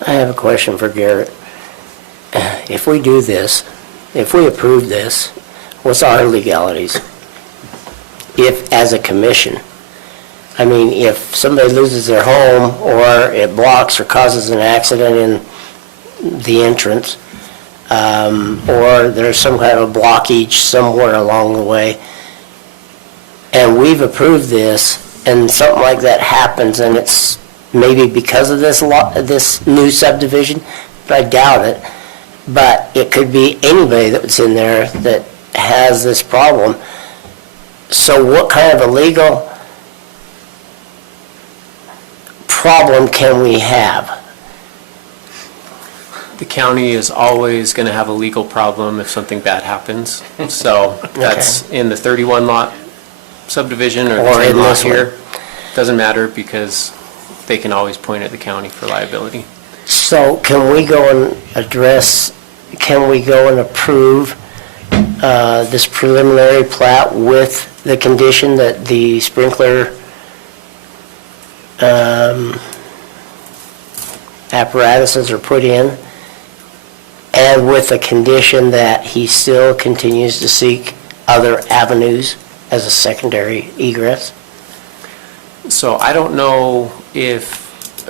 I have a question for Garrett. If we do this, if we approve this, what's our legalities? If, as a commission, I mean, if somebody loses their home or it blocks or causes an accident in the entrance, or there's some kind of blockage somewhere along the way, and we've approved this, and something like that happens, and it's maybe because of this new subdivision, but I doubt it, but it could be anybody that's in there that has this problem. So what kind of a legal problem can we have? The county is always going to have a legal problem if something bad happens. So that's in the 31 lot subdivision or the 10 lot here. Doesn't matter because they can always point at the county for liability. So can we go and approve this preliminary plat with the condition that the sprinkler apparatuses are put in, and with the condition that he still continues to seek other avenues as a secondary egress? So I don't know if,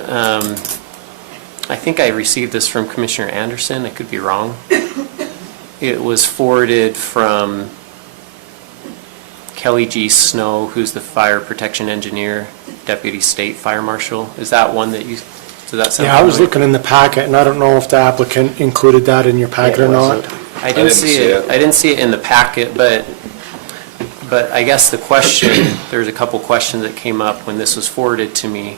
I think I received this from Commissioner Anderson, I could be wrong. It was forwarded from Kelly G. Snow, who's the fire protection engineer, deputy state fire marshal. Is that one that you, does that sound Yeah, I was familiar? looking in the packet, and I don't know if the applicant included that in your packet or not. I didn't see it. I didn't see it in the packet, but I guess the question, there's a couple questions that came up when this was forwarded to me.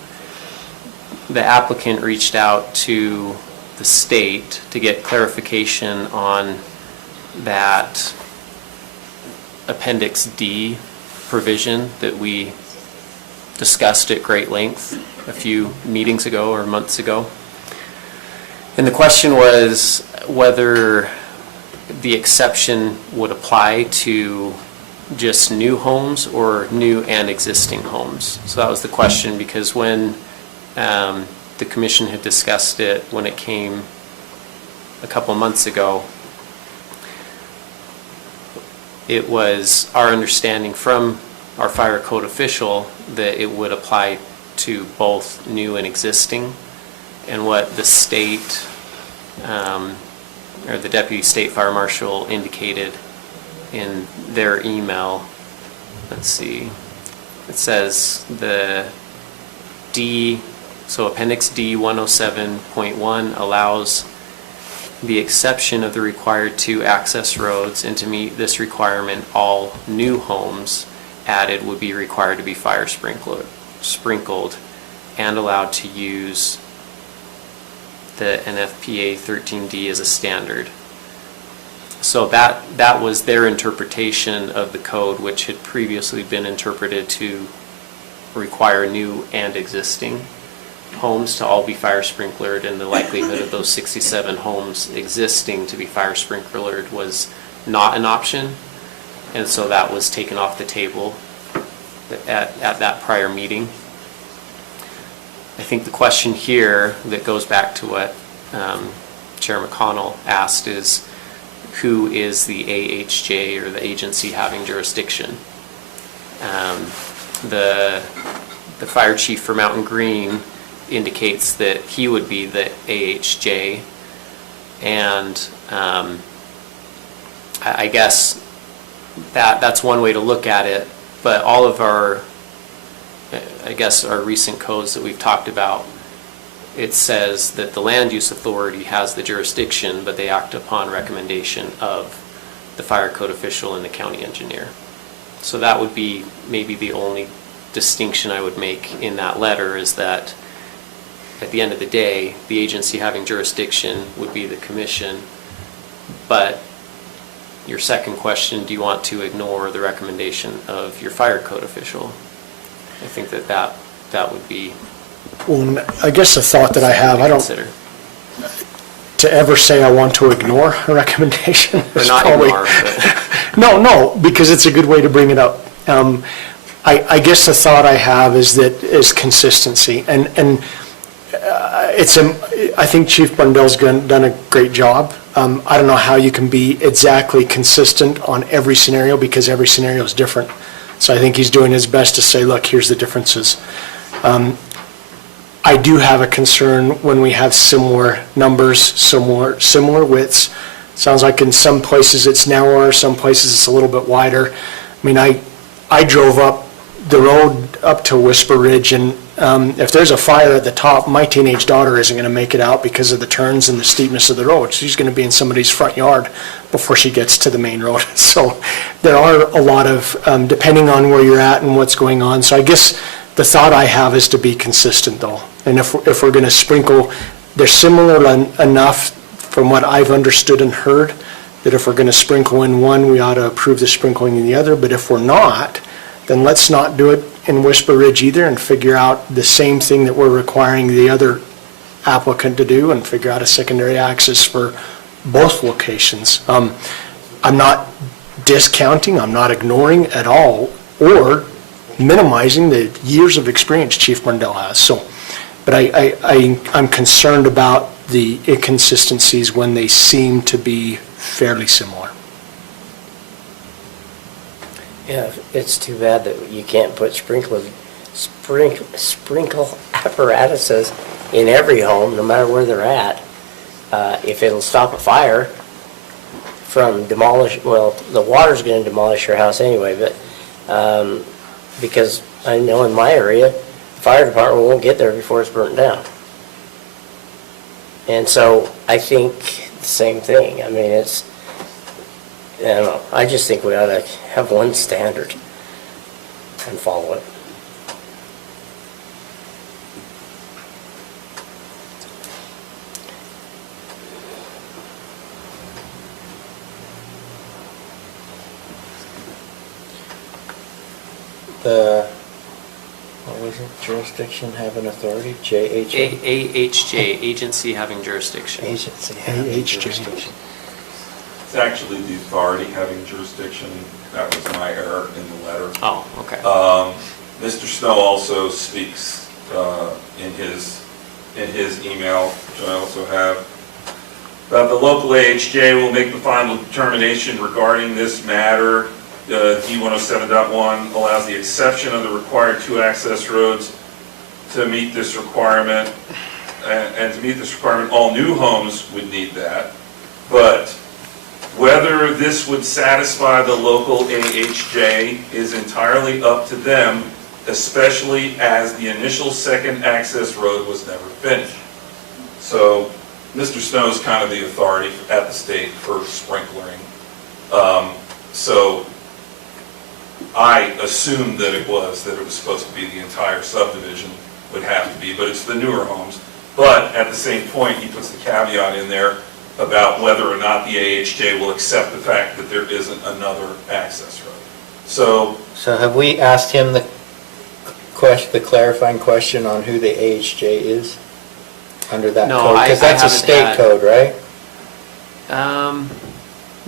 The applicant reached out to the state to get clarification on that Appendix D provision that we discussed at great length a few meetings ago or months ago. And the question was whether the exception would apply to just new homes or new and existing homes. So that was the question, because when the commission had discussed it when it came a couple months ago, it was our understanding from our fire code official that it would apply to both new and existing. And what the state, or the Deputy State Fire Marshal indicated in their email, let's see, it says the D, so Appendix D 107.1 allows the exception of the required 2 access roads, and to meet this requirement, all new homes added would be required to be fire sprinkled and allowed to use the NFPA 13D as a standard. So that was their interpretation of the code, which had previously been interpreted to require new and existing homes to all be fire sprinklered, and the likelihood of those 67 homes existing to be fire sprinklered was not an option. And so that was taken off the table at that prior meeting. I think the question here that goes back to what Chair McConnell asked is, who is the AHJ, or the agency having jurisdiction? The fire chief for Mountain Green indicates that he would be the AHJ, and I guess that's one way to look at it, but all of our, I guess, our recent codes that we've talked about, it says that the land use authority has the jurisdiction, but they act upon recommendation of the fire code official and the county engineer. So that would be maybe the only distinction I would make in that letter, is that at the end of the day, the agency having jurisdiction would be the commission. But your second question, do you want to ignore the recommendation of your fire code official? I think that would be. Well, I guess the thought that I have, I don't, consider. to ever say I want to ignore a recommendation. Or not probably, ignore, but. No, because it's a good way to bring it up. I guess the thought I have is consistency, and I think Chief Brundell's done a great job. I don't know how you can be exactly consistent on every scenario, because every scenario is different. So I think he's doing his best to say, look, here's the differences. I do have a concern when we have similar numbers, similar widths. Sounds like in some places it's narrower, some places it's a little bit wider. I mean, I drove up the road up to Whisper Ridge, and if there's a fire at the top, my teenage daughter isn't going to make it out because of the turns and the steepness of the road. She's going to be in somebody's front yard before she gets to the main road. So there are a lot of, depending on where you're at and what's going on. So I guess the thought I have is to be consistent, though. And if we're going to sprinkle, they're similar enough from what I've understood and heard, that if we're going to sprinkle in one, we ought to approve the sprinkling in the other. But if we're not, then let's not do it in Whisper Ridge either, and figure out the same thing that we're requiring the other applicant to do, and figure out a secondary access for both locations. I'm not discounting, I'm not ignoring at all, or minimizing the years of experience Chief Brundell has. So, but I'm concerned about the inconsistencies when they seem to be fairly similar. Yeah, it's too bad that you can't put sprinkle apparatuses in every home, no matter where they're at. If it'll stop a fire from the water's going to demolish your house anyway, but because I know in my area, the fire department won't get there before it's burnt down. And so I think the same thing. I mean, I don't know. I just think we ought to have one standard and follow it. What was it? Jurisdiction, have an authority? JHA? AHJ, agency having jurisdiction. Agency having jurisdiction. It's actually the authority having jurisdiction. That was my error in the letter. Oh, okay. Mr. Snow also speaks in his email, which I also have. The local AHJ will make the final determination regarding this matter. D107.1 allows the exception of the required 2 access roads to meet this requirement. And to meet this requirement, all new homes would need that. But whether this would satisfy the local AHJ is entirely up to them, especially as the initial second access road was never finished. So Mr. Snow is kind of the authority at the state for sprinklering. So I assumed that it was supposed to be the entire subdivision would have to be, but it's the newer homes. But at the same point, he puts the caveat in there about whether or not the AHJ will accept the fact that there isn't another access road. So have we asked him the clarifying question on who the AHJ is under that No, code? Because that's a state code, right?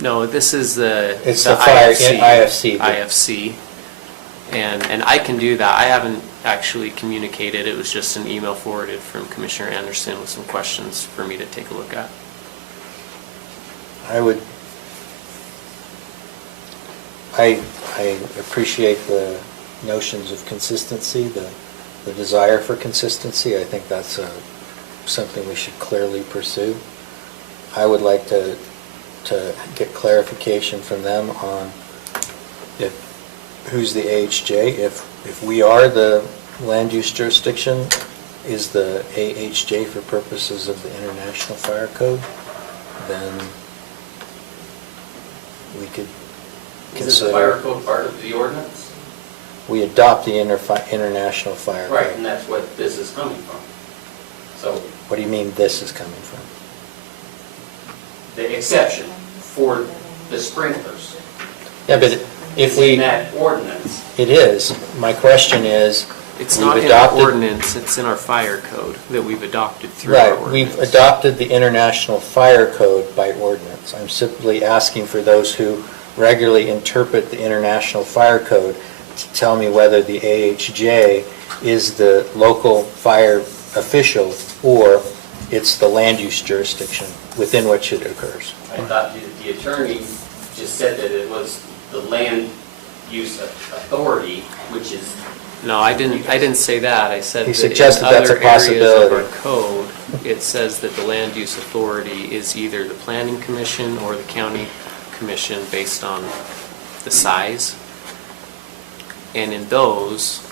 No, this is It's the fire IFC. IFC. And I can do that. I haven't actually communicated. It was just an email forwarded from Commissioner Anderson with some questions for me to take a look at. I appreciate the notions of consistency, the desire for consistency. I think that's something we should clearly pursue. I would like to get clarification from them on who's the AHJ. If we are the land use jurisdiction, is the AHJ for purposes of the International Fire Code, then we could consider. Is the fire code part of the ordinance? We adopt the International Fire Code. Right, and that's what this is coming from. So What do you mean this is coming from? the exception for the sprinklers. Yeah, but if It's we... in that ordinance. It is. My question is... It's we've not in adopted- our ordinance, it's in our fire code that we've adopted through our Right, ordinance. we've adopted the International Fire Code by ordinance. I'm simply asking for those who regularly interpret the International Fire Code to tell me whether the AHJ is the local fire official or it's the land use jurisdiction within which it occurs. I thought the attorney just said that it was the land use authority, which is... No, I didn't say that. I said He that suggested in that's a other areas of our possibility. code, it says that the land use authority is either the planning commission or the county commission based on the size. And in those,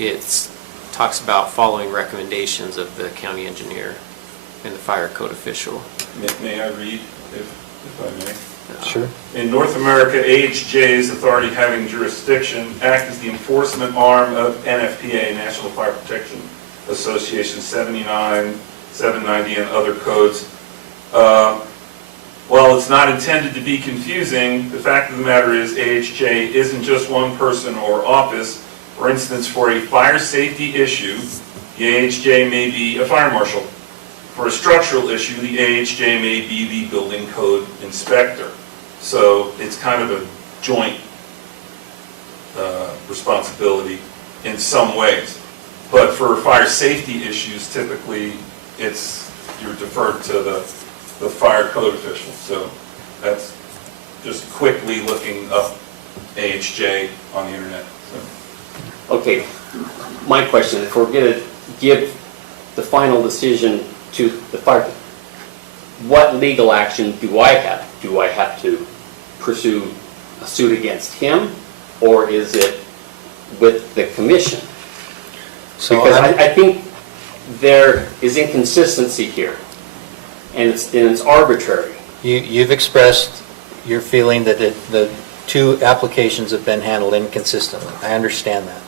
it talks about following recommendations of the county engineer and the fire code official. may I read, if I may? Sure. In North America, AHJ's authority having jurisdiction act as the enforcement arm of NFPA, National Fire Protection Association 79, 790, and other codes. While it's not intended to be confusing, the fact of the matter is AHJ isn't just one person or office. For instance, for a fire safety issue, the AHJ may be a fire marshal. For a structural issue, the AHJ may be the building code inspector. So it's kind of a joint responsibility in some ways. But for fire safety issues, typically you're deferred to the fire code official. So that's just quickly looking up AHJ on the internet. So. Okay, my question, if we're going to give the final decision to the fire, what legal action do I have? Do I have to pursue a suit against him, or is it with the commission? So Because I think there is inconsistency here, and it's arbitrary. You've expressed your feeling that the two applications have been handled inconsistently. I understand that.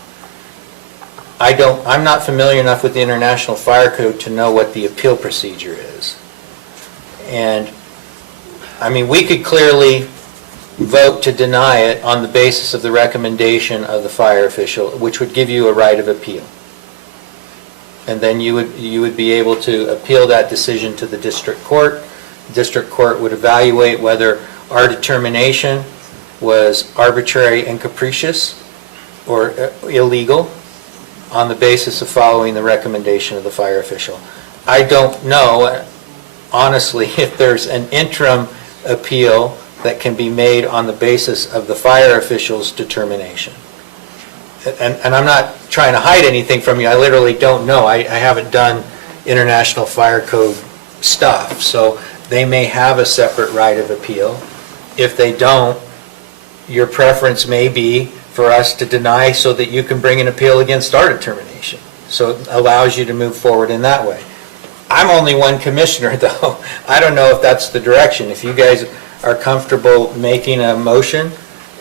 I'm not familiar enough with the International Fire Code to know what the appeal procedure is. And, I mean, we could clearly vote to deny it on the basis of the recommendation of the fire official, which would give you a right of appeal. And then you would be able to appeal that decision to the district court. The district court would evaluate whether our determination was arbitrary and capricious or illegal on the basis of following the recommendation of the fire official. I don't know, honestly, if there's an interim appeal that can be made on the basis of the fire official's determination. And I'm not trying to hide anything from you, I literally don't know. I haven't done international fire code stuff, so they may have a separate right of appeal. If they don't, your preference may be for us to deny so that you can bring an appeal against our determination. So it allows you to move forward in that way. I'm only one commissioner, though. I don't know if that's the direction. If you guys are comfortable making a motion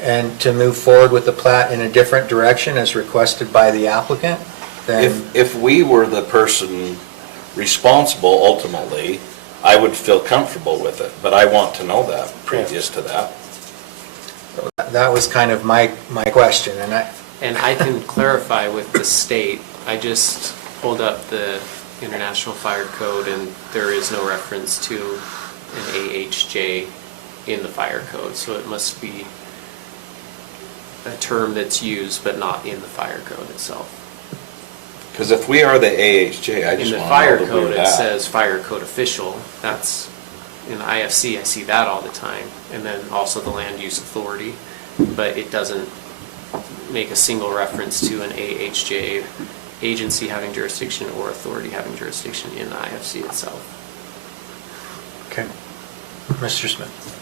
and to move forward with the plat in a different direction as requested by the applicant, then... If we were the person responsible ultimately, I would feel comfortable with it, but I want to know that previous to that. That was kind of my question, and I can clarify with the state. I just pulled up the International Fire Code, and there is no reference to an AHJ in the fire code, so it must be a term that's used but not in the fire code itself. Because if we are the AHJ, I just In the want fire to know that code, we're it that. says fire code official. That's, in the IFC, I see that all the time. And then also the land use authority, but it doesn't make a single reference to an AHJ agency having jurisdiction or authority having jurisdiction in the IFC itself. Okay. Mr. Smith.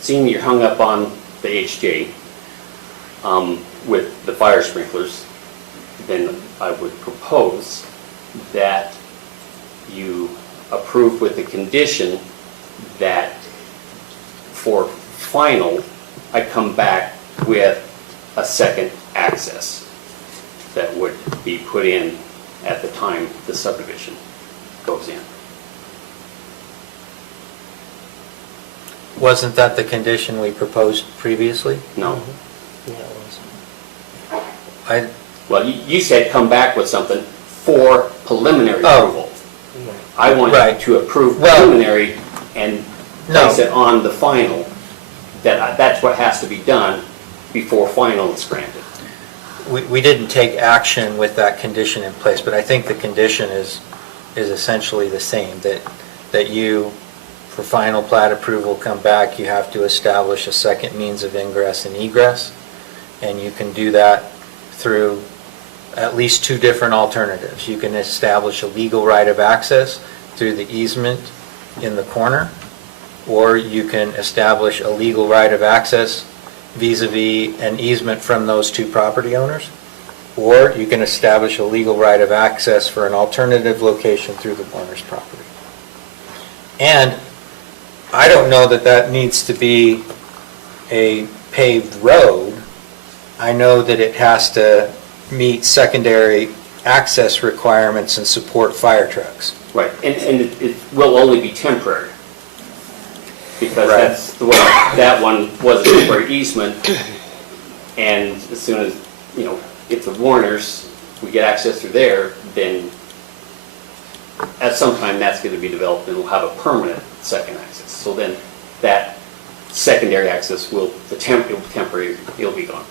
Seeing you're hung up on the HJ with the fire sprinklers, then I would propose that you approve with the condition that for final, I come back with a second access that would be put in at the time the subdivision goes in. Wasn't that the condition we proposed previously? No. Well, you said come back with something for preliminary approval. I want you to approve preliminary and place it on the final. That's what has to be done before final is granted. We didn't take action with that condition in place, but I think the condition is essentially the same, that you, for final plat approval, come back, you have to establish a second means of ingress and egress, and you can do that through at least two different alternatives. You can establish a legal right of access through the easement in the corner, or you can establish a legal right of access vis-a-vis an easement from those two property owners, or you can establish a legal right of access for an alternative location through the owner's property. And I don't know that that needs to be a paved road. I know that it has to meet secondary access requirements and support fire trucks. Right, and it will only be temporary. Because that's the way, that one was a temporary easement, and as soon as, if the Warners, we get access through there, then at some time that's going to be developed and we'll have a permanent second access. So then that secondary access the temporary, it'll be gone.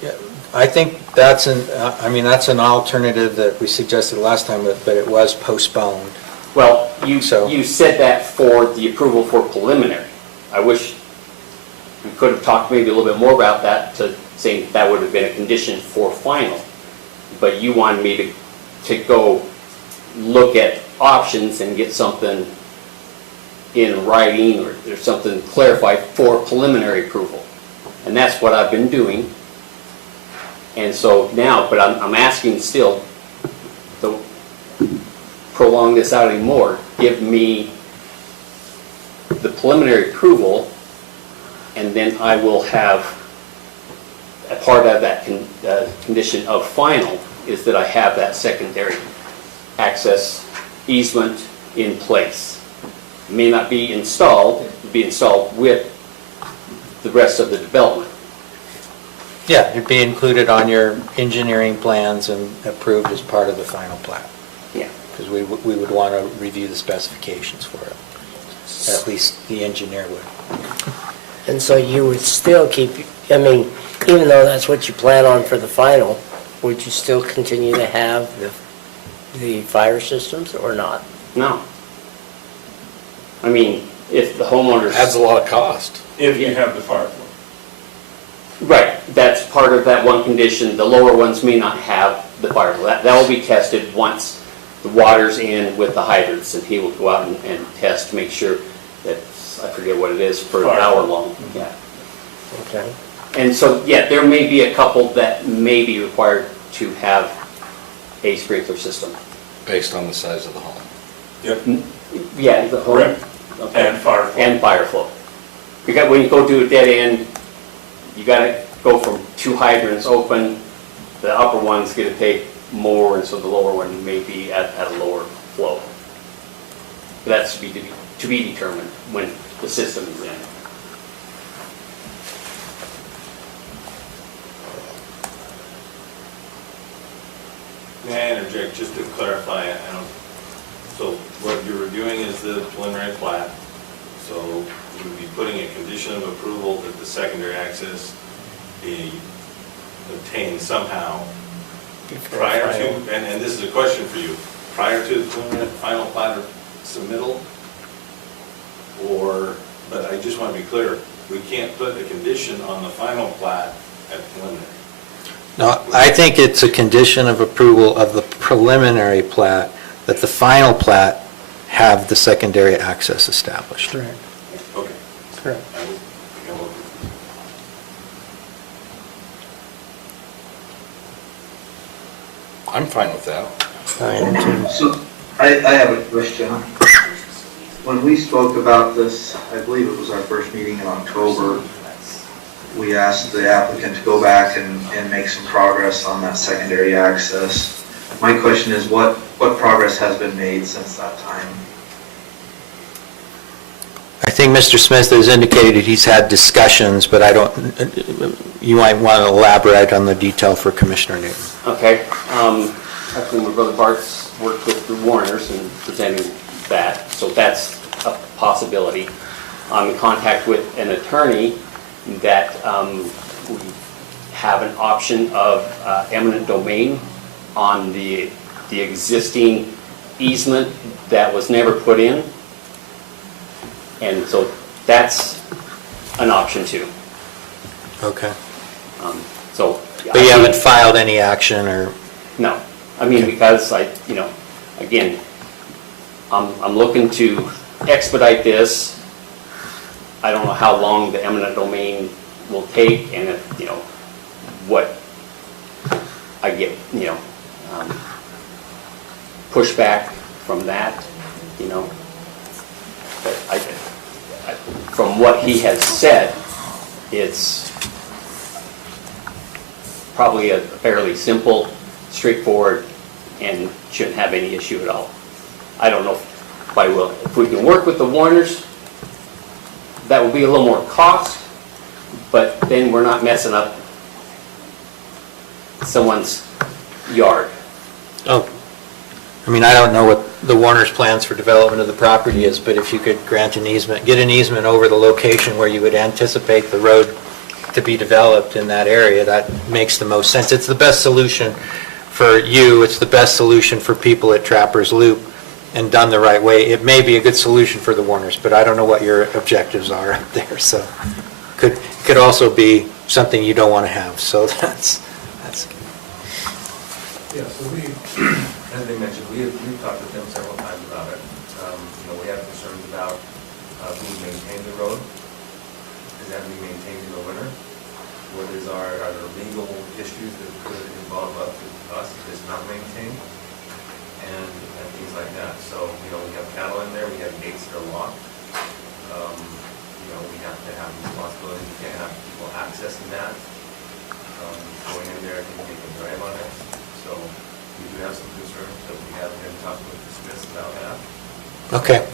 Yeah, I think that's an alternative that we suggested last time, but it was postponed. Well, you said that for the approval for preliminary. I wish we could have talked maybe a little bit more about that, to saying that would have been a condition for final. But you wanted me to go look at options and get something in writing or something clarified for preliminary approval. And that's what I've been doing. And so now, but I'm asking still, don't prolong this out anymore, give me the preliminary approval, and then I will have, a part of that condition of final is that I have that secondary access easement in place. It may not be installed, it'll be installed with the rest of the development. Yeah, it'd be included on your engineering plans and approved as part of the final plat. Yeah. Because we would want to review the specifications for it. At least the engineer would. And so you would still keep, even though that's what you plan on for the final, would you still continue to have the fire systems or not? No. I mean, if the homeowners. Adds a lot of cost. If you have the fire flow. Right, that's part of that one condition. The lower ones may not have the fire flow. That will be tested once the water's in with the hydrants, and he will go out and test to make sure that, I forget what it is, for an hour long. Yeah. Okay. And so, yeah, there may be a couple that may be required to have a sprinkler system. Based on the size of the home. Yep. Yeah, the home. Correct. Okay. And fire flow. And fire flow. Because when you go do a dead end, you gotta go from 2 hydrants open, the upper one's gonna take more, and so the lower one may be at a lower flow. But that's to be determined when the system is in. May I interject just to clarify? So what you're reviewing is the preliminary plat. So you would be putting a condition of approval that the secondary access be obtained somehow prior to, and this is a question for you, prior to the preliminary final plat submittal? Or, but I just want to be clear, we can't put a condition on the final plat at preliminary. No, I think it's a condition of approval of the preliminary plat, that the final plat have the secondary access established. Correct. Okay. Correct. I'm fine with that. So, I have a question. When we spoke about this, I believe it was our first meeting in October, we asked the applicant to go back and make some progress on that secondary access. My question is, what progress has been made since that time? I think Mr. Smith has indicated he's had discussions, but I don't, you might want to elaborate on the detail for Commissioner Newton. Okay. Actually, my brother Bart's worked with the Warners and presenting that, so that's a possibility. I'm in contact with an attorney that we have an option of eminent domain on the existing easement that was never put in. And so that's an option too. Okay. So. But you haven't filed any action or? No. I mean, because again, I'm looking to expedite this. I don't know how long the eminent domain will take, and if, what I get, pushback from that, But from what he has said, it's probably a fairly simple, straightforward, and shouldn't have any issue at all. I don't know if we can work with the Warners, that will be a little more cost, but then we're not messing up someone's yard. Oh, I mean, I don't know what the Warner's plans for development of the property is, but if you could grant an easement, get an easement over the location where you would anticipate the road to be developed in that area, that makes the most sense. It's the best solution for you, it's the best solution for people at Trappers Loop, and done the right way. It may be a good solution for the Warners, but I don't know what your objectives are up there, so could also be something you don't want to have, so that's. Yeah, so as they mentioned, we've talked with them several times about it. We have concerns about who maintains the road. Does it have to be maintained in the winter? Are there legal issues that could involve us if it's not maintained? And things like that. So, we have cattle in there, we have gates that are locked. We have to have responsibility, we can't have people accessing that. Going in there, they can drive on it. So we do have some concerns that we have been talking with the Smiths about that. Okay,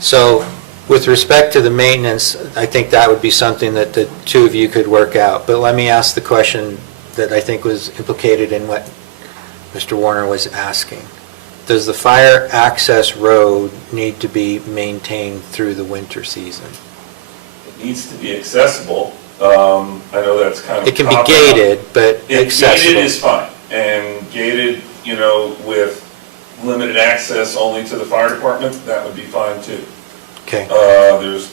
so with respect to the maintenance, I think that would be something that the two of you could work out. But let me ask the question that I think was implicated in what Mr. Warner was asking. Does the fire access road need to be maintained through the winter season? It needs to be accessible. I know that's kind of. It can be gated, but accessible. Gated is fine, and gated, with limited access only to the fire department, that would be fine too. Okay.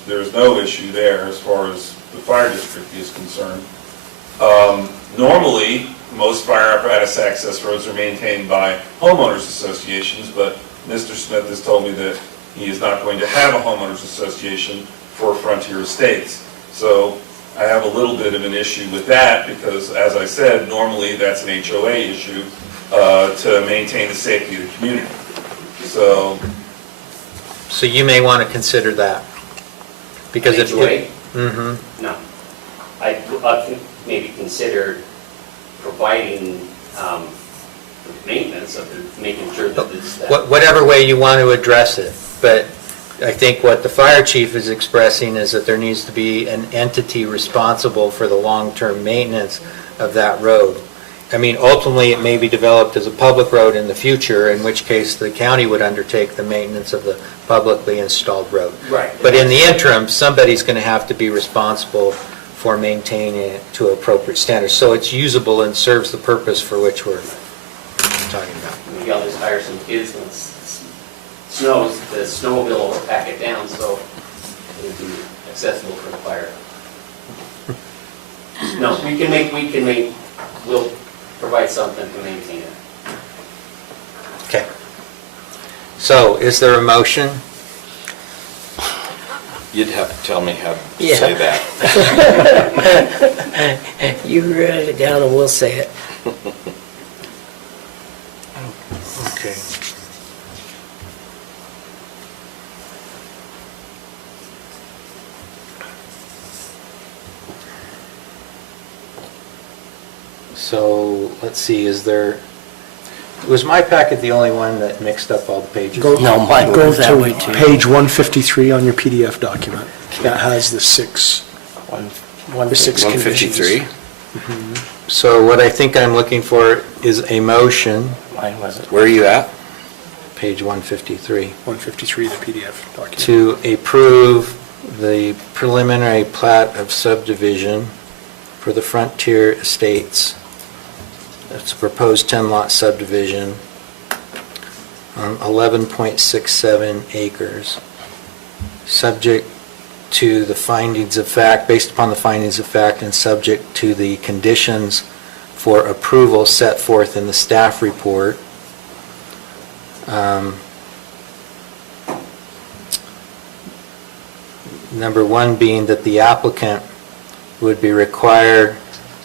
There's no issue there as far as the fire district is concerned. Normally, most fire apparatus access roads are maintained by homeowners associations, but Mr. Smith has told me that he is not going to have a homeowners association for Frontier Estates. So I have a little bit of an issue with that because, as I said, normally that's an HOA issue to maintain the safety of the community. So you may want to consider that. Because if... HOA? Mm-hmm. No. I'd maybe consider providing the maintenance of it, making sure that it's... Whatever way you want to address it, but I think what the fire chief is expressing is that there needs to be an entity responsible for the long-term maintenance of that road. I mean, ultimately, it may be developed as a public road in the future, in which case the county would undertake the maintenance of the publicly installed road. Right. But in the interim, somebody's going to have to be responsible for maintaining it to appropriate standards, so it's usable and serves the purpose for which we're talking about. Maybe I'll just hire some kids when it snows, the snowmobile will pack it down, so it'll be accessible for the fire. No, we'll provide something to maintain it. Okay. So, is there a motion? You'd have to tell me how to Yeah. say that. You write it down and we'll say it. Okay. So, let's see, was my packet the only one that mixed up all the pages? Go goes that way to too. page 153 on your PDF document. That has the six conditions. 153? So what I think I'm looking for is a motion. Mine wasn't. Where are you at? Page 153. 153, the PDF document. To approve the preliminary plat of subdivision for the Frontier Estates. It's a proposed 10-lot subdivision on 11.67 acres, subject to the findings of fact, based upon the findings of fact, and subject to the conditions for approval set forth in the staff report. Number one being that the applicant would be required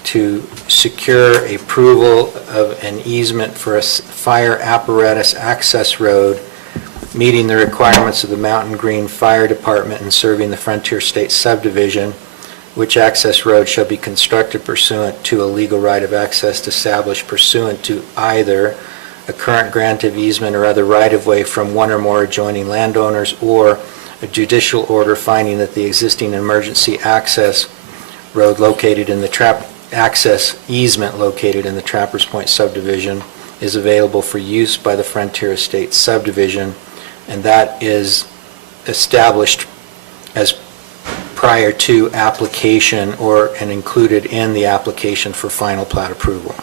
to secure approval of an easement for a fire apparatus access road meeting the requirements of the Mountain Green Fire Department and serving the Frontier State subdivision, which access road shall be constructed pursuant to a legal right of access established pursuant to either a current grant of easement or other right-of-way from one or more adjoining landowners, or a judicial order finding that the existing emergency access road located in the access easement located in the Trappers Point subdivision is available for use by the Frontier Estates subdivision, and that is established as prior to application and included in the application for final plat approval.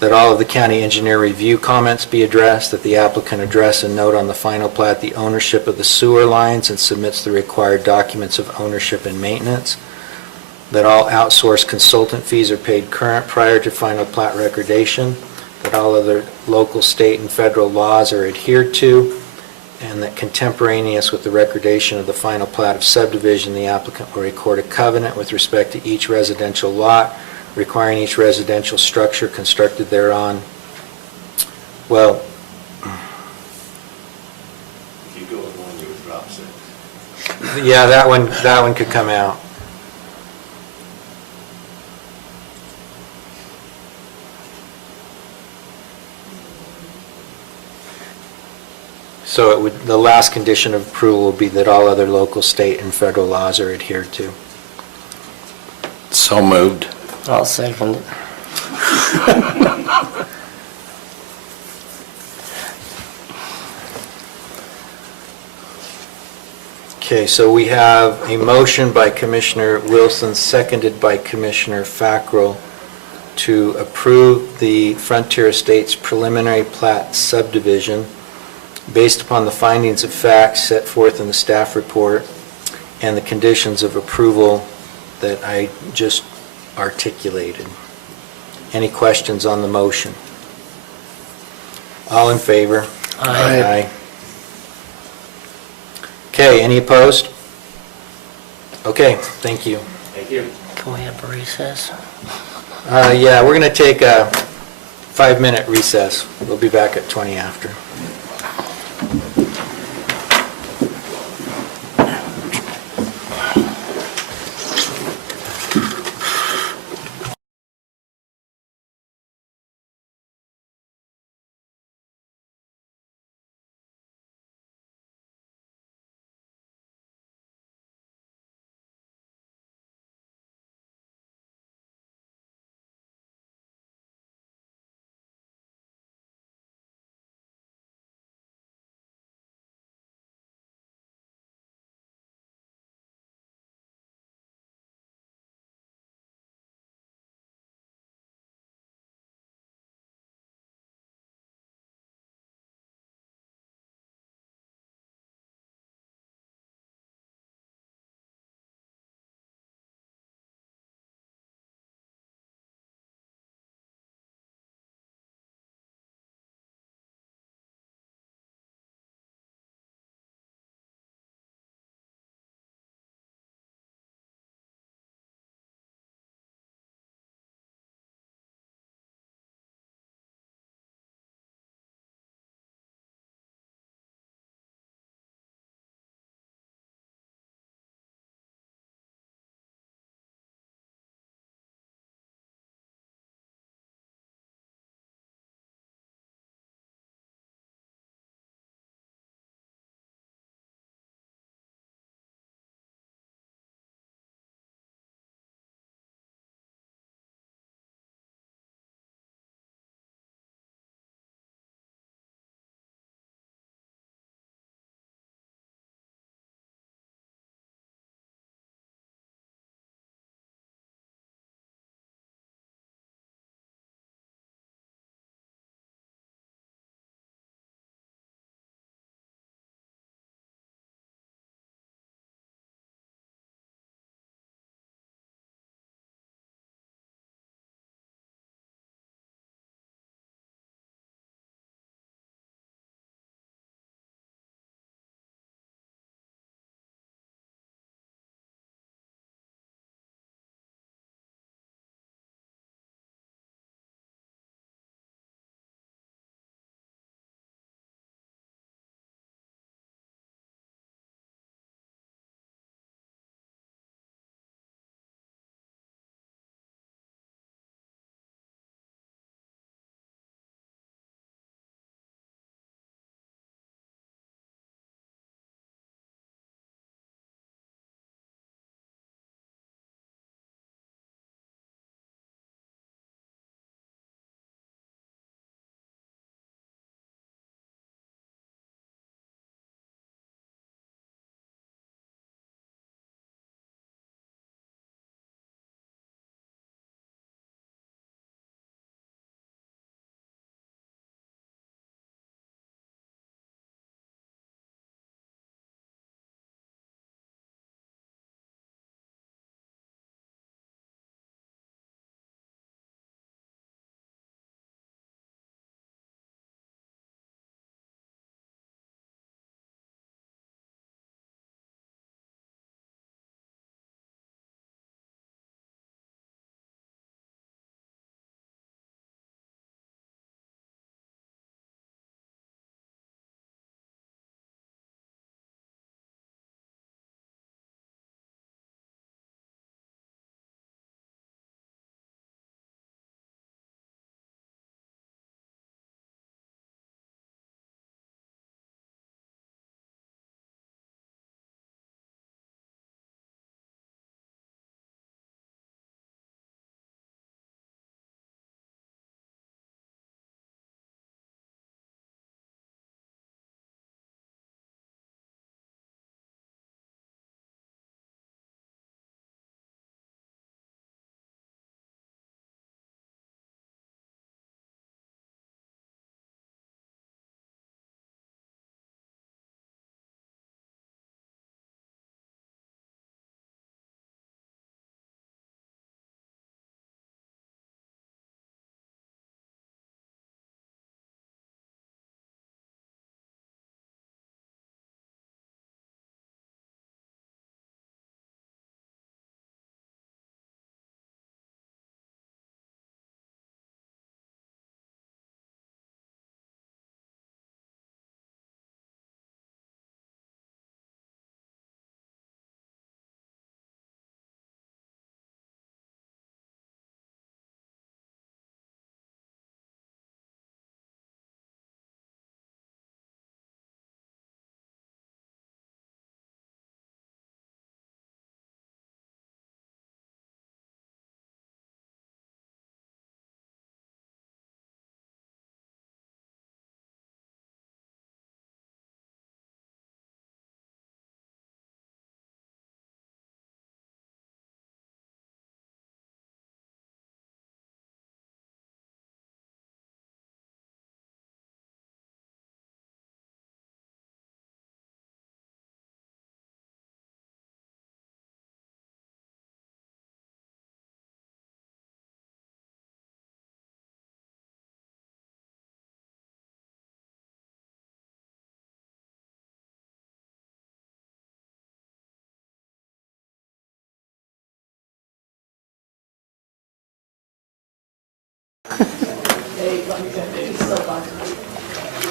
That all of the county engineer review comments be addressed, that the applicant address and note on the final plat the ownership of the sewer lines and submits the required documents of ownership and maintenance, that all outsourced consultant fees are paid current prior to final plat recordation, that all other local, state, and federal laws are adhered to, and that contemporaneous with the recordation of the final plat of subdivision, the applicant will record a covenant with respect to each residential lot, requiring each residential structure constructed thereon. Well, If you go with one, you would drop 6. yeah, that one could come out. So the last condition of approval will be that all other local, state, and federal laws are adhered to. So moved. I'll second it. Okay, so we have a motion by Commissioner Wilson, seconded by Commissioner Fackrell, to approve the Frontier Estates preliminary plat subdivision based upon the findings of facts set forth in the staff report and the conditions of approval that I just articulated. Any questions on the motion? All in favor? Aye. Okay, any opposed? Okay, thank you. Thank you. Can we have a recess? Yeah, we're going to take a 5-minute recess. We'll be back at 20 after.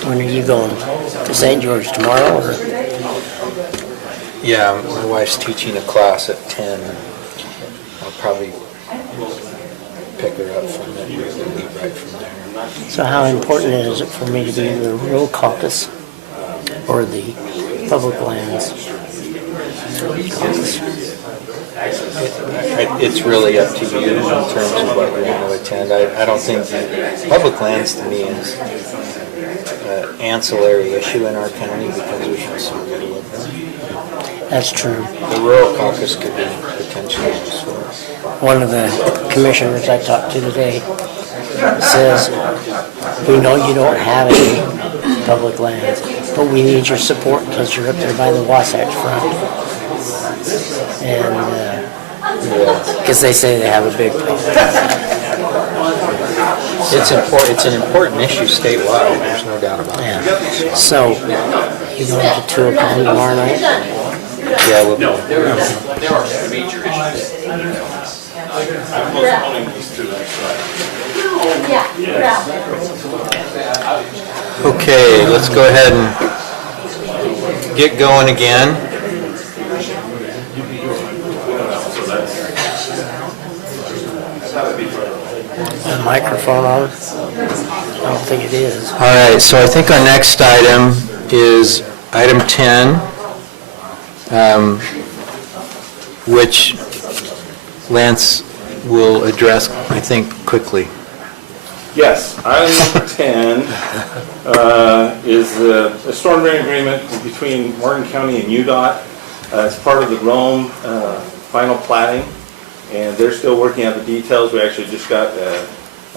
When are you going? To St. George tomorrow, or? Yeah, my wife's teaching a class at 10. I'll probably pick her up from there, leave right from there. So how important is it for me to be in the rural caucus or the public lands caucus? It's really up to you in terms of what you want to attend. I don't think public lands to me is an ancillary issue in our county because we have so little of them. That's true. The rural caucus could be potentially useful. One of the commissioners I talked to today says, we know you don't have any public lands, but we need your support because you're up there by the Wasatch Front. And, because they say they have a big problem. It's an important issue statewide, there's no doubt about it. Yeah. So, you going to 2:00 tomorrow night? Yeah, we'll be. There are some major issues. I'm postponing these two next Okay, let's go ahead and get going again. The microphone on? I don't think it is. All right, so I think our next item is item 10, which Lance will address, I think, quickly. Yes, item number 10 is a storm drain agreement between Morgan County and UDOT. It's part of the Rome final plating, and they're still working out the details. We actually just got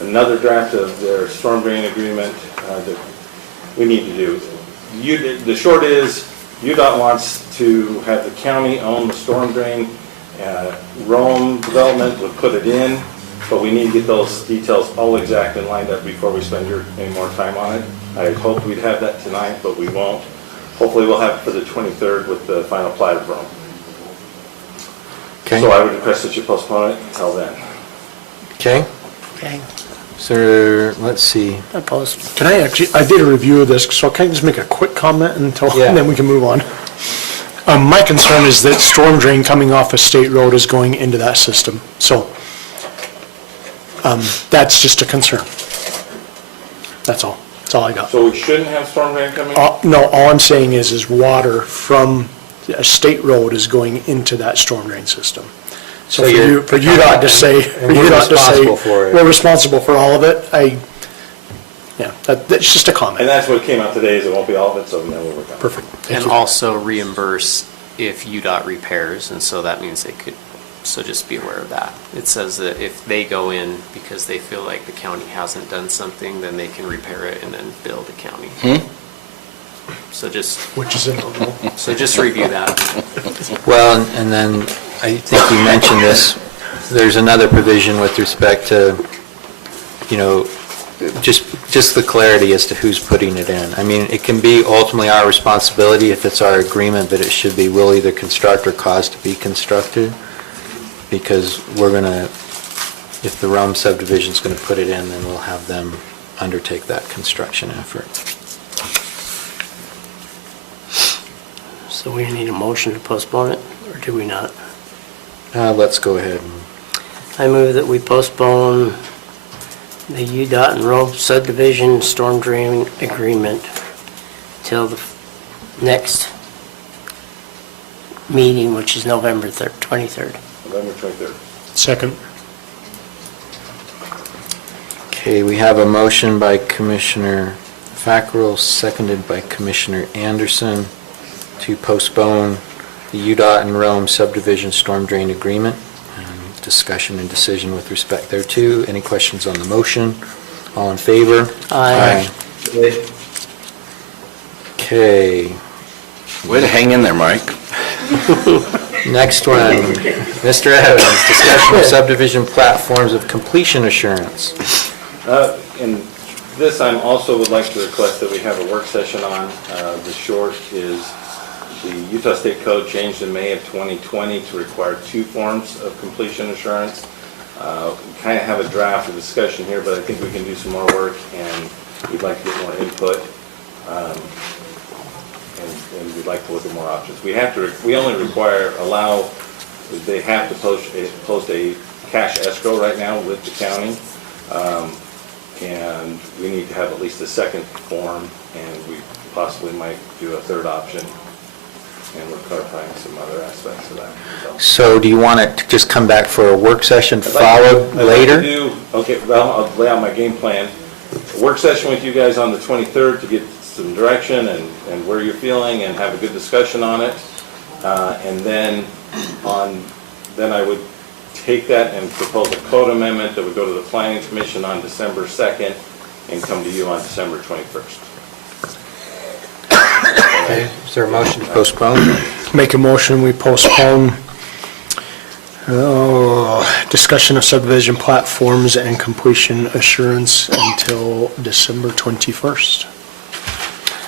another draft of their storm drain agreement that we need to do. The short is, UDOT wants to have the county own the storm drain. Rome Development would put it in, but we need to get those details all exact and lined up before we spend any more time on it. I hoped we'd have that tonight, but we won't. Hopefully we'll have it for the 23rd with the final plat of Rome. Okay. So I would request that you postpone it until then. Okay? Okay. So, let's see. Opposed. Can I actually, I did a review of this, so can I just make a quick comment until, Yeah. and then we can move on? My concern is that storm drain coming off a state road is going into that system, so that's just a concern. That's all I got. So we shouldn't have storm drain coming? No, all I'm saying is water from a state road is going into that storm drain system. So for UDOT to say, we're responsible for it. We're responsible for all of it, that's just a comment. And that's what came out today, is it won't be all of it, so then we'll work on it. Perfect. And also reimburse if UDOT repairs, and so that means they could, so just be aware of that. It says that if they go in because they feel like the county hasn't done something, then they can repair it and then bill the county. So just. Which is illegal. So just review that. Well, and then I think you mentioned this, there's another provision with respect to, just the clarity as to who's putting it in. I mean, it can be ultimately our responsibility if it's our agreement, but it should be will either construct or cause to be constructed, because we're going to, if the Rome subdivision's going to put it in, then we'll have them undertake that construction effort. So we need a motion to postpone it, or do we not? Let's go ahead. I move that we postpone the UDOT and Rome subdivision storm drain agreement till the next meeting, which is November 23rd. November 23rd. Second. Okay, we have a motion by Commissioner Fackrell, seconded by Commissioner Anderson, to postpone the UDOT and Rome subdivision storm drain agreement. Discussion and decision with respect thereto. Any questions on the motion? All in favor? Aye. Okay. Way to hang in there, Mike. Next one, Mr. Evans, discussion of subdivision platforms of completion assurance. In this, I also would like to request that we have a work session on. The short is the Utah State Code changed in May of 2020 to require 2 forms of completion assurance. kind of have a draft of discussion here, but I think we can do some more work, and we'd like to get more input. And we'd like to look at more options. We only they have to post a cash escrow right now with the county. And we need to have at least a second form, and we possibly might do a third option. And we're clarifying some other aspects of that. So do you want it to just come back for a work session I'd like followed to later? Okay, well, I'll lay out my game plan. A work session with you guys on the 23rd to get some direction and where you're feeling and have a good discussion on it. And then I would take that and propose a code amendment that would go to the Planning Commission on December 2nd and come to you on December 21st. Okay. Is there a motion to postpone? Make a motion, we postpone discussion of subdivision platforms and completion assurance until December 21st.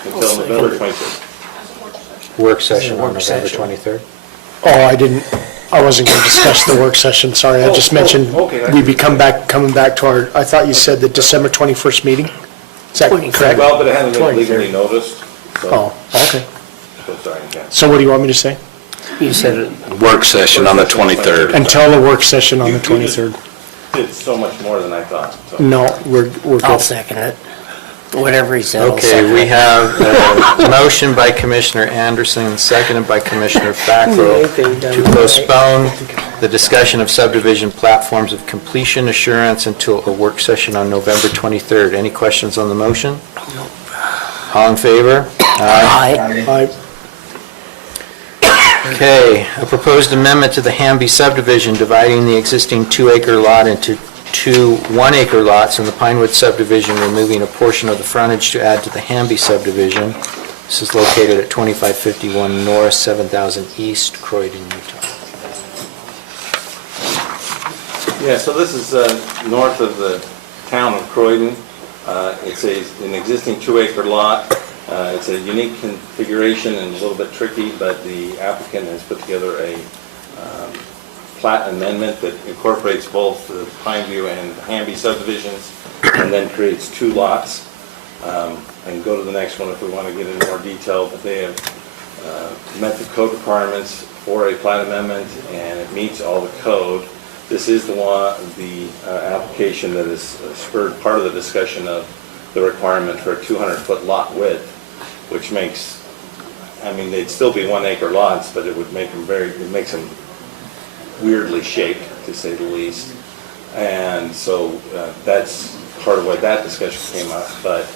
Until November 23rd. Work session on Work November session. 23rd? Oh, I wasn't going to discuss the work session, sorry, I just mentioned okay. we'd be coming back to our, I thought you said the December 21st meeting? Is that correct? Well, but it hasn't been legally noticed. So, Oh, okay. so sorry, Ken. So what do you want me to say? You said it. Work session on the 23rd. Until the work session on the You just 23rd. did so much more than I thought. So. No, we're I'll good. second it. Whatever he said, I'll Okay, second we it. have a motion by Commissioner Anderson, seconded by Commissioner Fackrell to postpone the discussion of subdivision platforms of completion assurance until a work session on November 23rd. Any questions on the motion? All in favor? Aye. Okay, a proposed amendment to the Hamby subdivision dividing the existing 2-acre lot into 2 1-acre lots in the Pinewood subdivision, removing a portion of the frontage to add to the Hamby subdivision. This is located at 2551 North, 7000 East, Croydon, Utah. Yeah, so this is north of the town of Croydon. It's an existing 2-acre lot. It's a unique configuration and a little bit tricky, but the applicant has put together a plat amendment that incorporates both the Pineview and Hamby subdivisions and then creates 2 lots. And go to the next one if we want to get into more detail, but they have met the code requirements for a plat amendment, and it meets all the code. This is the application that has spurred part of the discussion of the requirement for a 200-foot lot width, which makes, I mean, they'd still be 1-acre lots, but it would make them it makes them weirdly shaped, to say the least. And so that's part of why that discussion came up, but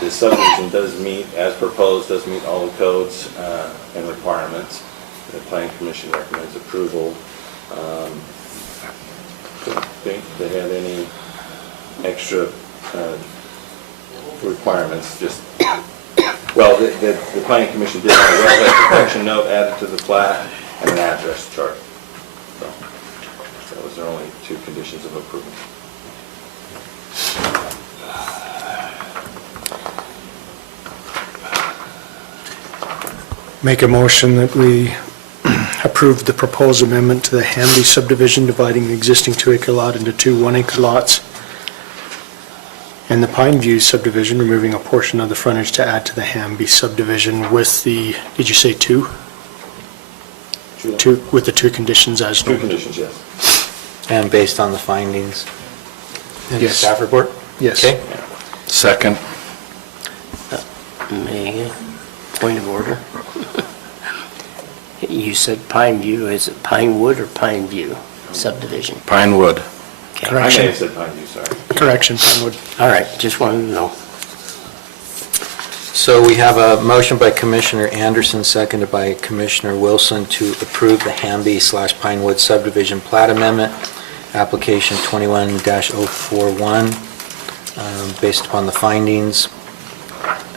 the subdivision does meet, as proposed, does meet all the codes and requirements. The Planning Commission recommends approval. Don't think they had any extra requirements, just, well, the Planning Commission did have a wellhead protection note added to the plat and an address chart. So that was their only 2 conditions of approval. Make a motion that we approve the proposed amendment to the Hamby subdivision dividing the existing 2-acre lot into 2 1-acre lots, and the Pineview subdivision removing a portion of the frontage to add to the Hamby subdivision with the, did you say 2? 2, with the 2 conditions as 2 noted. conditions, yes. And based on the findings in the Yes. staff report? Yes. Okay. Second. May, point of order. You said Pineview, is it Pinewood or Pineview subdivision? Pinewood. Okay. I may Correction. have said Pineview, sorry. Correction, Pinewood. All right, just wanted to know. So we have a motion by Commissioner Anderson, seconded by Commissioner Wilson to approve the Hamby/Pinewood subdivision plat amendment, application 21-041, based upon the findings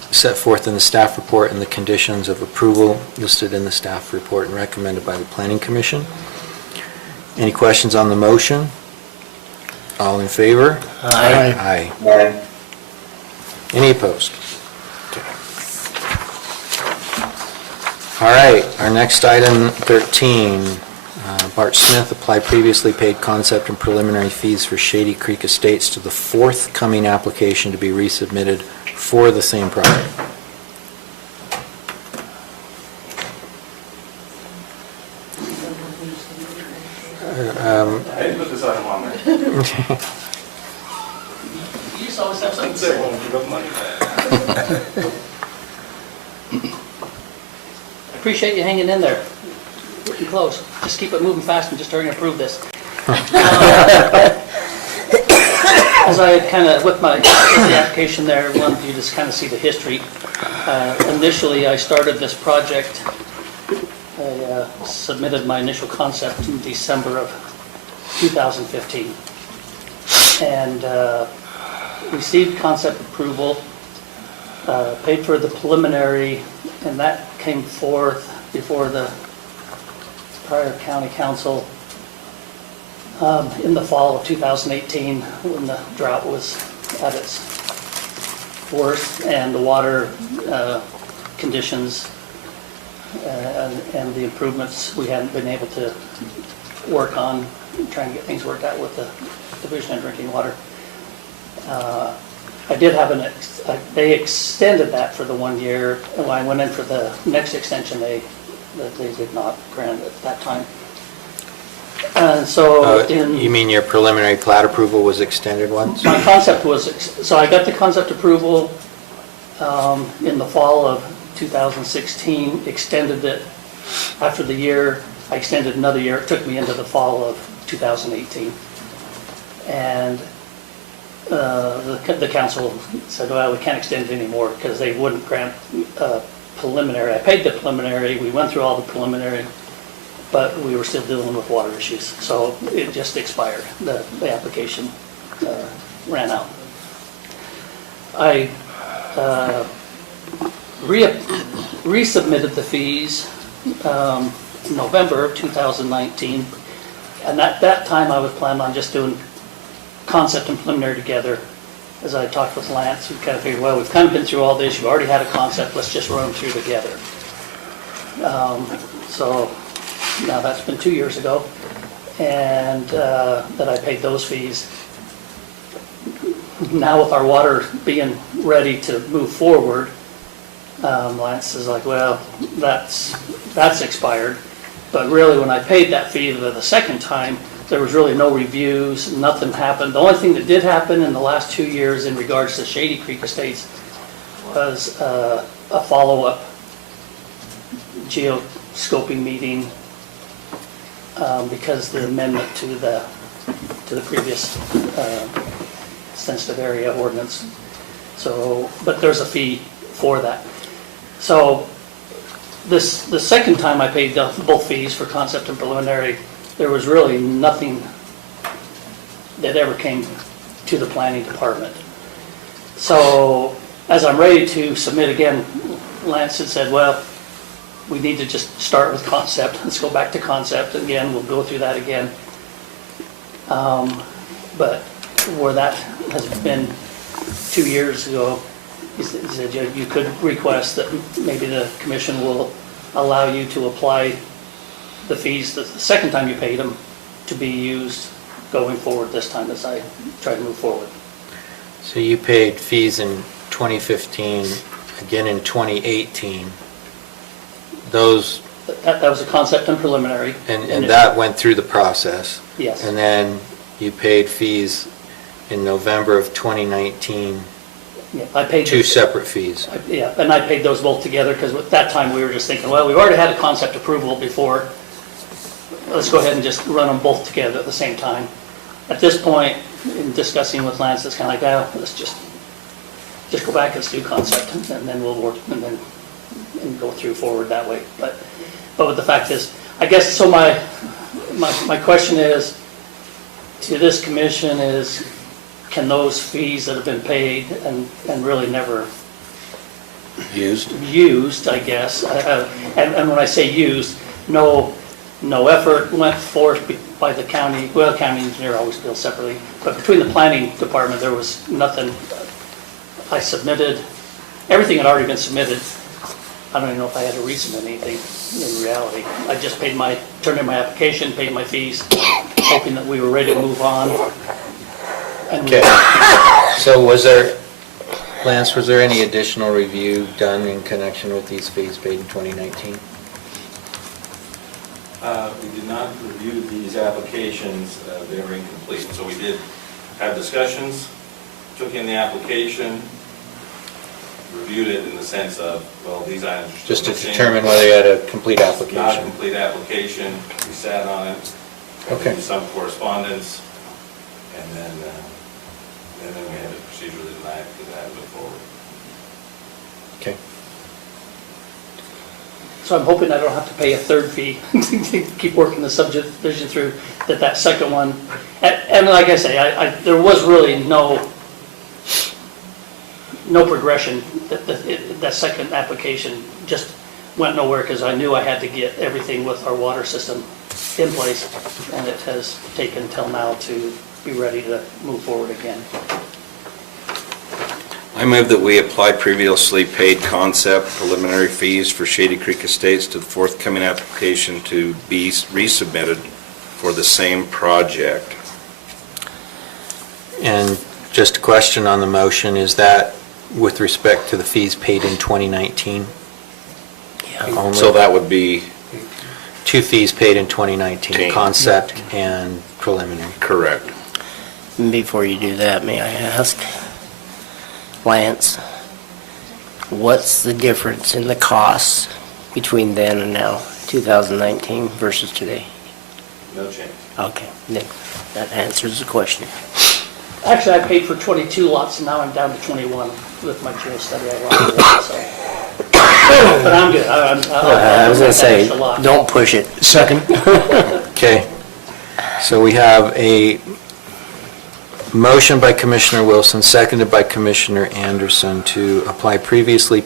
set forth in the staff report and the conditions of approval listed in the staff report and recommended by the Planning Commission. Any questions on the motion? All in favor? Aye. Aye. Any opposed? All right, our next item, 13, Bart Smith, apply previously paid concept and preliminary fees for Shady Creek Estates to the forthcoming application to be resubmitted for the same project. I didn't put this item on there. You just always have something to say. I appreciate you hanging in there. Getting close. Just keep it moving fast and just hurry and approve this. As I kind of, with the application there, I wanted you to just kind of see the history. Initially, I started this project, I submitted my initial concept in December of 2015. And received concept approval, paid for the preliminary, and that came forth before the prior county council in the fall of 2018 when the drought was at its worst and the water conditions and the improvements we hadn't been able to work on, trying to get things worked out with the Division of Drinking Water. I did have they extended that for the 1 year, and when I went in for the next extension, they did not grant at that time. And so You mean your preliminary plat approval was extended once? my concept was, so I got the concept approval in the fall of 2016, extended it after the year, I extended another year, it took me into the fall of 2018. And the council said, well, we can't extend it anymore because they wouldn't grant preliminary. I paid the preliminary, we went through all the preliminary, but we were still dealing with water issues. So it just expired. The application ran out. I resubmitted the fees in November of 2019. And at that time, I was planning on just doing concept and preliminary together. As I talked with Lance, we kind of figured, well, we've kind of been through all this. You've already had a concept. Let's just run them through together. So now that's been 2 years ago, and that I paid those fees. Now with our water being ready to move forward, Lance is like, well, that's expired. But really, when I paid that fee the second time, there was really no reviews, nothing happened. The only thing that did happen in the last 2 years in regards to Shady Creek Estates was a follow-up geoscoping meeting because the amendment to the previous sensitive area ordinance. So, but there's a fee for that. So the second time I paid both fees for concept and preliminary, there was really nothing that ever came to the planning department. So as I'm ready to submit again, Lance had said, well, we need to just start with concept. Let's go back to concept again. We'll go through that again. But where that has been 2 years ago, he said you could request that maybe the commission will allow you to apply the fees the second time you paid them to be used going forward this time as I try to move forward. So you paid fees in 2015, again in 2018. Those... That was a concept and preliminary. And that went through the process? Yes. And then you paid fees in November of 2019? Yeah, I paid two separate fees? Yeah, and I paid those both together because at that time we were just thinking, well, we've already had a concept approval before. Let's go ahead and just run them both together at the same time. At this point, in discussing with Lance, it's kind of like, well, let's just go back and do concept, and then we'll work and go through forward that way. But the fact is, I guess, so my question is to this commission is, can those fees that have been paid and really never used, I guess, and when I say used, no effort went forth by the county. Well, the county engineer always bills separately, but between the planning department, there was nothing. I submitted, everything had already been submitted, I don't even know if I had to resubmit anything in reality. I just turned in my application, paid my fees, hoping that we were ready to move on. And Okay. So Lance, was there any additional review done in connection with these fees paid in 2019? We did not review these applications, they were incomplete. So we did have discussions, took in the application, reviewed it in the sense of, well, these items are still Just to missing. determine whether you had a complete Not a application? complete application, we sat on it, Okay. did some correspondence, and then we had to procedurally deny it because I had to move forward. Okay. so I'm hoping I don't have to pay a third fee to keep working the subdivision through, that second one. And like I say, there was really no progression. That second application just went nowhere because I knew I had to get everything with our water system in place, and it has taken till now to be ready to move forward again. I move that we apply previously paid concept preliminary fees for Shady Creek Estates to the forthcoming application to be resubmitted for the same project. And just a question on the motion, is that with respect to the fees paid in 2019? Yeah. So that would be 2 fees paid in 2019, 19. concept and preliminary. correct. Before you do that, may I ask, Lance, what's the difference in the costs between then and now, 2019 versus today? No change. Okay, then that answers the question. Actually, I paid for 22 lots, and now I'm down to 21 with my geo study I wanted, so. But I'm good. I was going to say, extra lot. don't push it. Second. Okay. So we have a motion by Commissioner Wilson, seconded by Commissioner Anderson to apply previously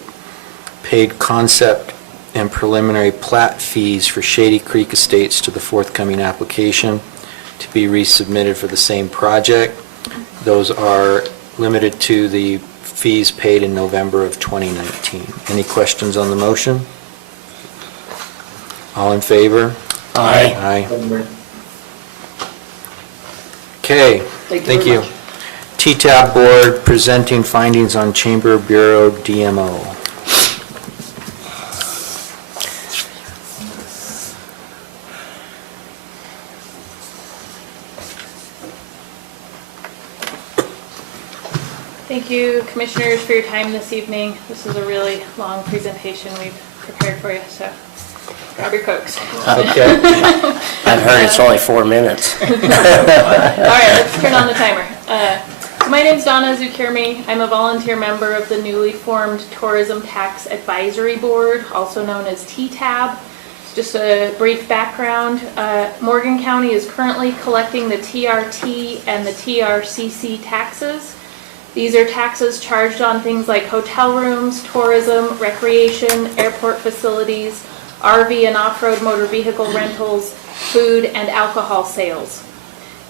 paid concept and preliminary plat fees for Shady Creek Estates to the forthcoming application to be resubmitted for the same project. Those are limited to the fees paid in November of 2019. Any questions on the motion? All in favor? Aye. Aye. Okay, Thank you thank very you. much. T-Tab Board presenting findings on Chamber Bureau DMO. Thank you, Commissioners, for your time this evening. This is a really long presentation we've prepared for you, so grab your Cokes. Okay. I've heard it's only 4 minutes. All right, let's turn on the timer. So my name's Donna Zuckermi. I'm a volunteer member of the newly formed Tourism Tax Advisory Board, also known as T-Tab. Just a brief background, Morgan County is currently collecting the TRT and the TRCC taxes. These are taxes charged on things like hotel rooms, tourism, recreation, airport facilities, RV and off-road motor vehicle rentals, food, and alcohol sales.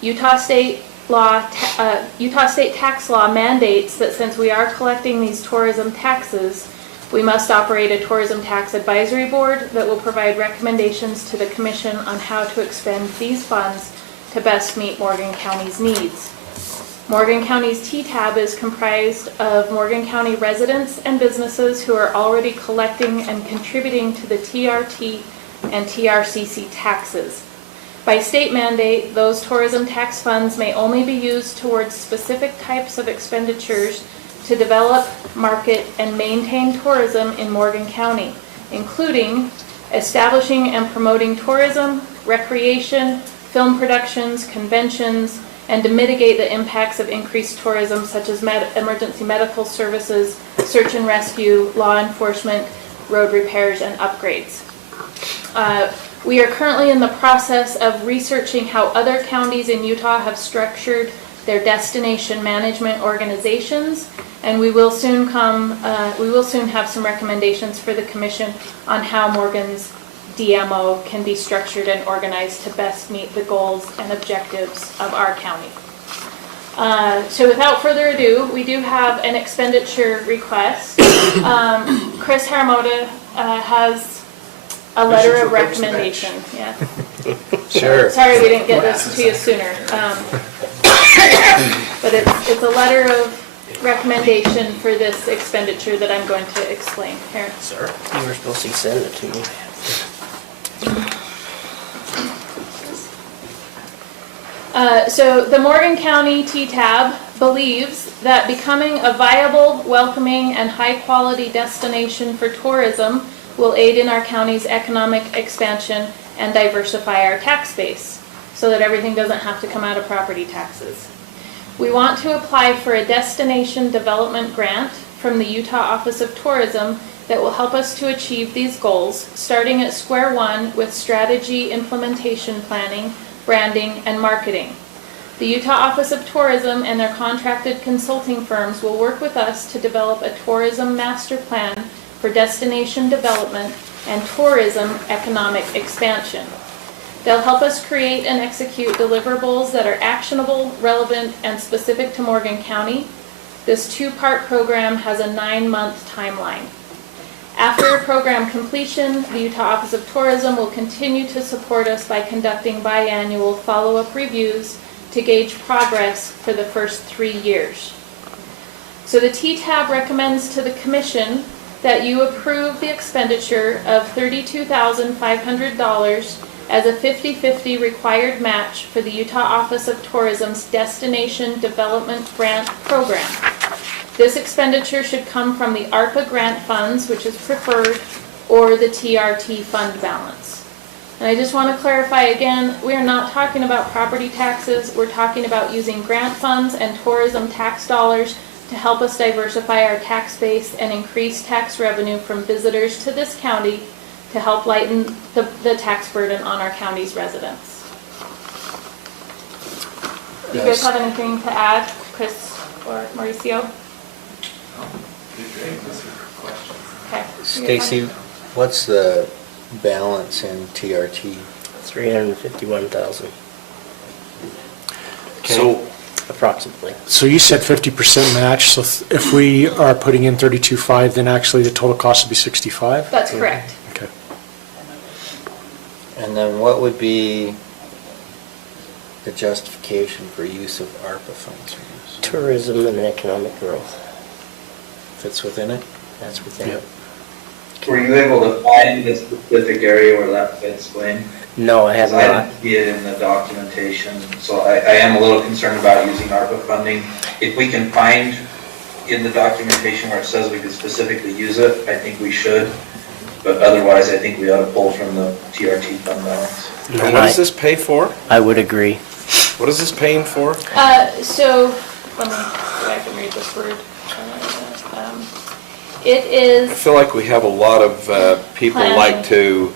Utah State tax law mandates that since we are collecting these tourism taxes, we must operate a tourism tax advisory board that will provide recommendations to the commission on how to expend these funds to best meet Morgan County's needs. Morgan County's T-Tab is comprised of Morgan County residents and businesses who are already collecting and contributing to the TRT and TRCC taxes. By state mandate, those tourism tax funds may only be used towards specific types of expenditures to develop, market, and maintain tourism in Morgan County, including establishing and promoting tourism, recreation, film productions, conventions, and to mitigate the impacts of increased tourism such as emergency medical services, search and rescue, law enforcement, road repairs, and upgrades. We are currently in the process of researching how other counties in Utah have structured their destination management organizations, and we will soon have some recommendations for the commission on how Morgan's DMO can be structured and organized to best meet the goals and objectives of our county. So without further ado, we do have an expenditure request. Chris Haramoda has a letter of recommendation, yeah. Sure. Sorry we didn't get this to you sooner. But it's a letter of recommendation for this expenditure that I'm going to explain here. Sir? You were supposed to send it to me. So the Morgan County TTAB believes that becoming a viable, welcoming, and high-quality destination for tourism will aid in our county's economic expansion and diversify our tax base, so that everything doesn't have to come out of property taxes. We want to apply for a destination development grant from the Utah Office of Tourism that will help us to achieve these goals, starting at square one with strategy, implementation planning, branding, and marketing. The Utah Office of Tourism and their contracted consulting firms will work with us to develop a tourism master plan for destination development and tourism economic expansion. They'll help us create and execute deliverables that are actionable, relevant, and specific to Morgan County. This two-part program has a 9-month timeline. After program completion, the Utah Office of Tourism will continue to support us by conducting biannual follow-up reviews to gauge progress for the first 3 years. So the TTAB recommends to the Commission that you approve the expenditure of $32,500 as a 50-50 required match for the Utah Office of Tourism's Destination Development Grant Program. This expenditure should come from the ARPA grant funds, which is preferred, or the TRT fund balance. And I just want to clarify again, we are not talking about property taxes. We're talking about using grant funds and tourism tax dollars to help us diversify our tax base and increase tax revenue from visitors to this county to help lighten the tax burden on our county's residents. Do you guys have anything to add, Chris or Mauricio? Okay. Stacy, what's the balance in TRT? 351,000. So approximately. So you said 50% match, so if we are putting in 32.5, then actually the total cost would be 65? That's correct. Okay. And then what would be the justification for use of ARPA funds? Tourism and economic growth. Fits within it? That's within it. Were you able to find the specific area where that fits, Blaine? No, I have I not. didn't see it in the documentation, so I am a little concerned about using ARPA funding. If we can find in the documentation where it says we could specifically use it, I think we should. But otherwise, I think we ought to pull from the TRT fund balance. And what does this pay for? I would agree. What is this paying for? So, let me see if I can read this word. It is. I feel like we have a lot of people Planning. like to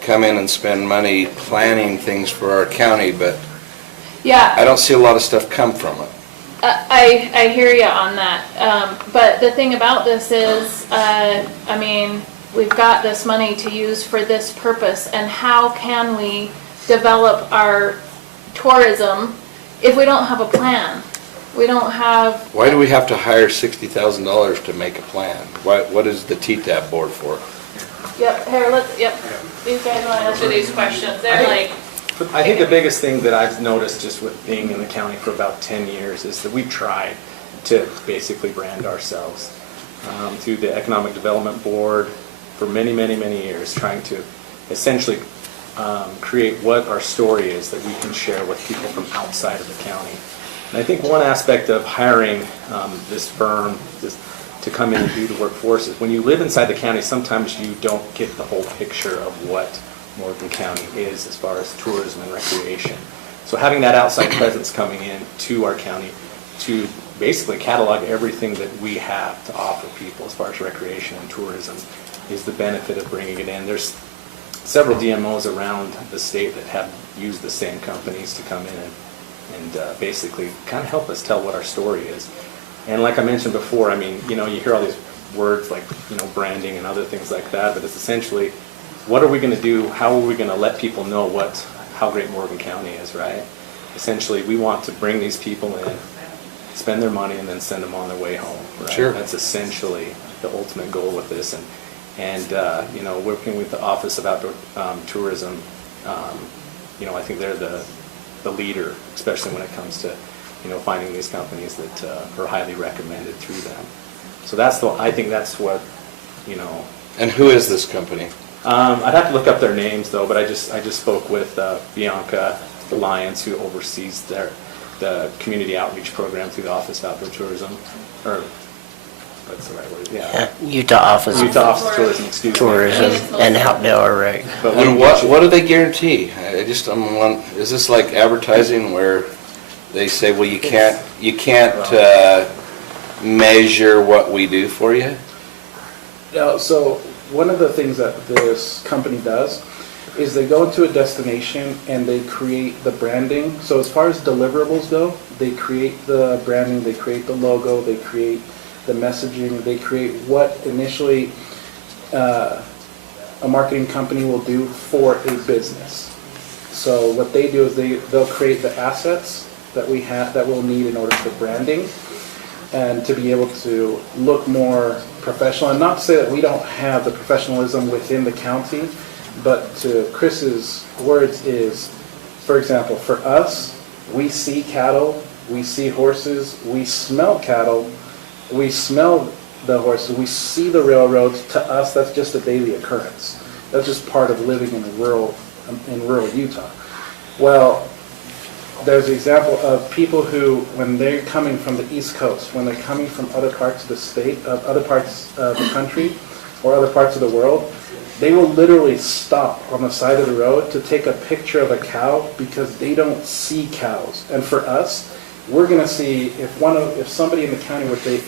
come in and spend money planning things for our county, but Yeah. I don't see a lot of stuff come from it. I hear you on that. But the thing about this is, I mean, we've got this money to use for this purpose, and how can we develop our tourism if we don't have a plan? We don't have. Why do we have to hire $60,000 to make a plan? What is the TTAB board for? Yep, here, these guys want to answer these questions. They're like. I think the biggest thing that I've noticed just with being in the county for about 10 years is that we've tried to basically brand ourselves through the Economic Development Board for many, many, many years, trying to essentially create what our story is that we can share with people from outside of the county. And I think one aspect of hiring this firm to come in and do the work for us is when you live inside the county, sometimes you don't get the whole picture of what Morgan County is as far as tourism and recreation. So having that outside presence coming in to our county to basically catalog everything that we have to offer people as far as recreation and tourism is the benefit of bringing it in. There's several DMOs around the state that have used the same companies to come in and basically kind of help us tell what our story is. And like I mentioned before, I mean, you hear all these words like, branding and other things like that, but it's essentially, what are we going to do? How are we going to let people know how great Morgan County is, right? Essentially, we want to bring these people in, spend their money, and then send them on their way home, right? Sure. That's essentially the ultimate goal with this. And, working with the Office of Outdoor Tourism, I think they're the leader, especially when it comes to, finding these companies that are highly recommended through them. So I think that's what, And who is this company? I'd have to look up their names though, but I just spoke with Bianca Lyons, who oversees the community outreach program through the Office of Outdoor Tourism, or what's the right word? Yeah. Utah Office of Tourism, excuse me. Tourism and Outdoor, right. And what do they guarantee? Is this like advertising where they say, well, you can't measure what we do for you? So one of the things that this company does is they go into a destination and they create the branding. So as far as deliverables go, they create the branding, they create the logo, they create the messaging, they create what initially a marketing company will do for a business. So what they do is they'll create the assets that we have, that we'll need in order for branding and to be able to look more professional. And not to say that we don't have the professionalism within the county, but to Chris's words is, for example, for us, we see cattle, we see horses, we smell cattle, we smell the horses, we see the railroads. To us, that's just a daily occurrence. That's just part of living in rural Utah. Well, there's an example of people who, when they're coming from the East Coast, when they're coming from other parts of the state, other parts of the country, or other parts of the world, they will literally stop on the side of the road to take a picture of a cow because they don't see cows. And for us, we're going to see if somebody in the county were to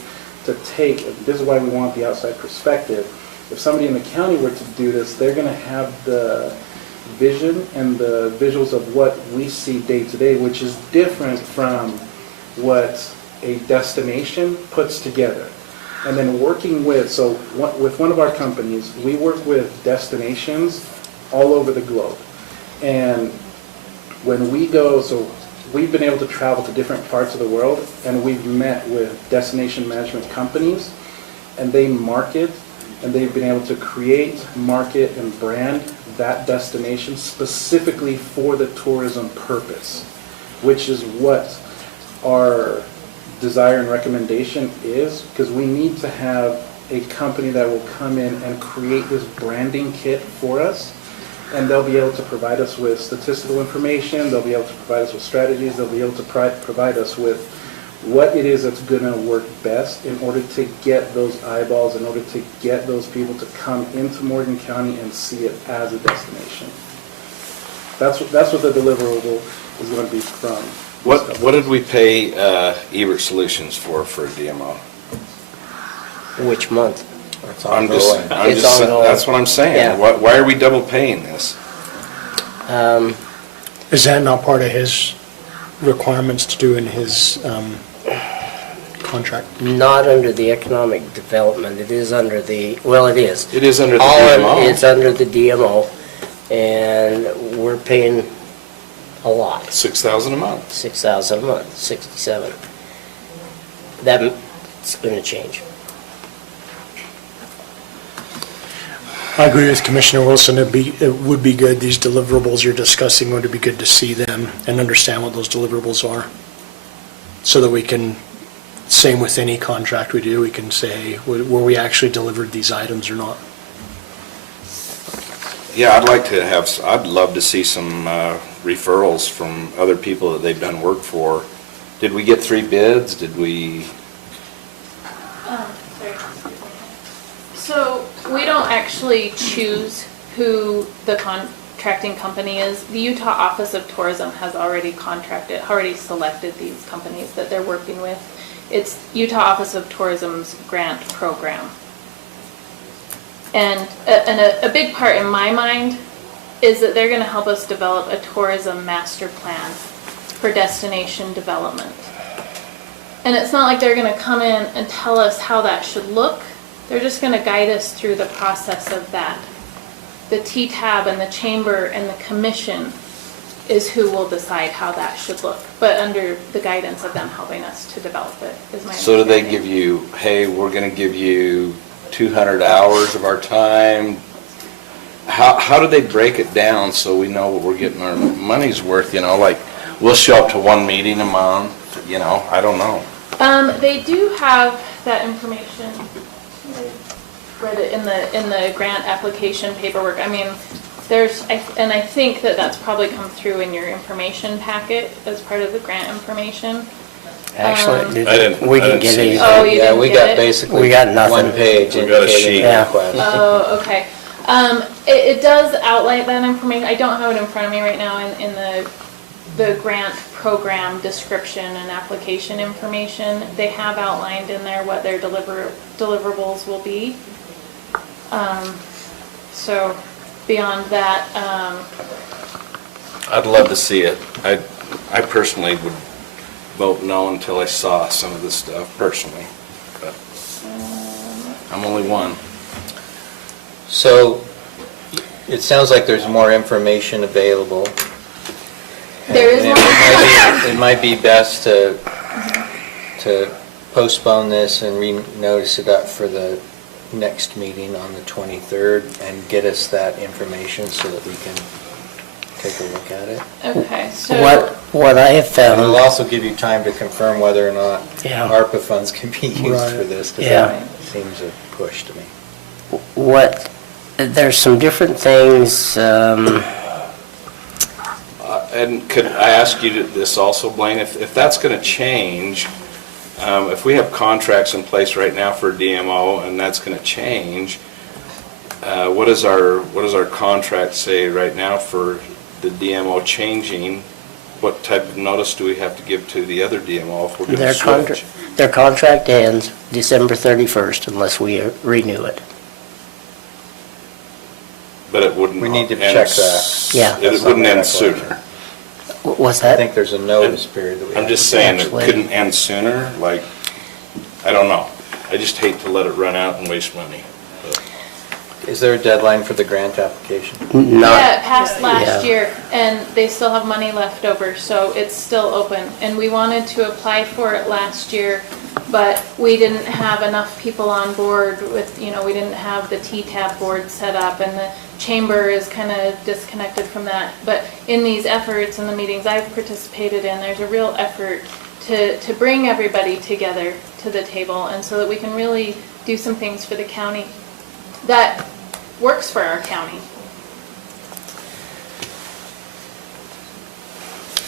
take, this is why we want the outside perspective, if somebody in the county were to do this, they're going to have the vision and the visuals of what we see day to day, which is different from what a destination puts together. And then working with one of our companies, we work with destinations all over the globe. And when we go, so we've been able to travel to different parts of the world, and we've met with destination management companies, and they market, and they've been able to create, market, and brand that destination specifically for the tourism purpose, which is what our desire and recommendation is, because we need to have a company that will come in and create this branding kit for us, and they'll be able to provide us with statistical information, they'll be able to provide us with strategies, they'll be able to provide us with what it is that's going to work best in order to get those eyeballs, in order to get those people to come into Morgan County and see it as a destination. That's what the deliverable is going to be from. What did we pay Ebert Solutions for a DMO? Which month? It's ongoing. That's what I'm saying. Yeah. Why are we double paying this? Is that not part of his requirements to do in his contract? Not under the economic development. It is under the, well, it is. It is under the DMO. It's under the DMO, and we're paying a lot. $6,000 a month. $6,000 a month, 67. That's going to change. I agree with Commissioner Wilson. It would be good, these deliverables you're discussing, would be good to see them and understand what those deliverables are. So that we can, same with any contract we do, we can say, were we actually delivered these items or not? Yeah, I'd love to see some referrals from other people that they've done work for. Did we get 3 bids? Did we? So we don't actually choose who the contracting company is. The Utah Office of Tourism has already selected these companies that they're working with. It's Utah Office of Tourism's grant program. And a big part in my mind is that they're going to help us develop a tourism master plan for destination development. And it's not like they're going to come in and tell us how that should look. They're just going to guide us through the process of that. The TTAB and the chamber and the commission is who will decide how that should look, but under the guidance of them helping us to develop it, is my So do they understanding. give you, hey, we're going to give you 200 hours of our time? How do they break it down so we know what we're getting our money's worth, you know, like, we'll show up to one meeting a month, you know, I don't know. They do have that information. I read it in the grant application paperwork. I mean, and I think that's probably come through in your information packet as part of the grant information. Actually, we didn't get see it. Oh, you didn't we get got it? basically We got nothing. one page We got a indicating sheet. the Yeah. request. Oh, okay. It does outline that information. I don't have it in front of me right now in the grant program description and application information. They have outlined in there what their deliverables will be. So beyond that, I'd love to see it. I personally would vote no until I saw some of this stuff personally, but I'm only one. So it sounds like there's more information available. there is And one. it might be best to postpone this and re-notice it up for the next meeting on the 23rd and get us that information so that we can take a look at it. Okay, so. What I have And it'll found, also give you time to confirm whether or not Yeah. ARPA funds can be used Right. for this, because Yeah. that seems a push to me. there's some different things, And could I ask you this also, Blaine, if that's going to change, if we have contracts in place right now for DMO and that's going to change, what does our contract say right now for the DMO changing? What type of notice do we have to give to the other DMO if we're going to switch? their contract ends December 31st unless we renew it. But it wouldn't. We need to end check that. Yeah. It wouldn't end sooner. What's I that? think there's a notice period that we have. I'm just saying it Actually- couldn't end sooner, like, I don't know. I just hate to let it run out and waste money. Is there a deadline for the grant application? Yeah, it passed last yeah. year, and they still have money left over, so it's still open. And we wanted to apply for it last year, but we didn't have enough people on board with, we didn't have the T-TAB board set up, and the chamber is kind of disconnected from that. But in these efforts and the meetings I've participated in, there's a real effort to bring everybody together to the table, and so that we can really do some things for the county that works for our county.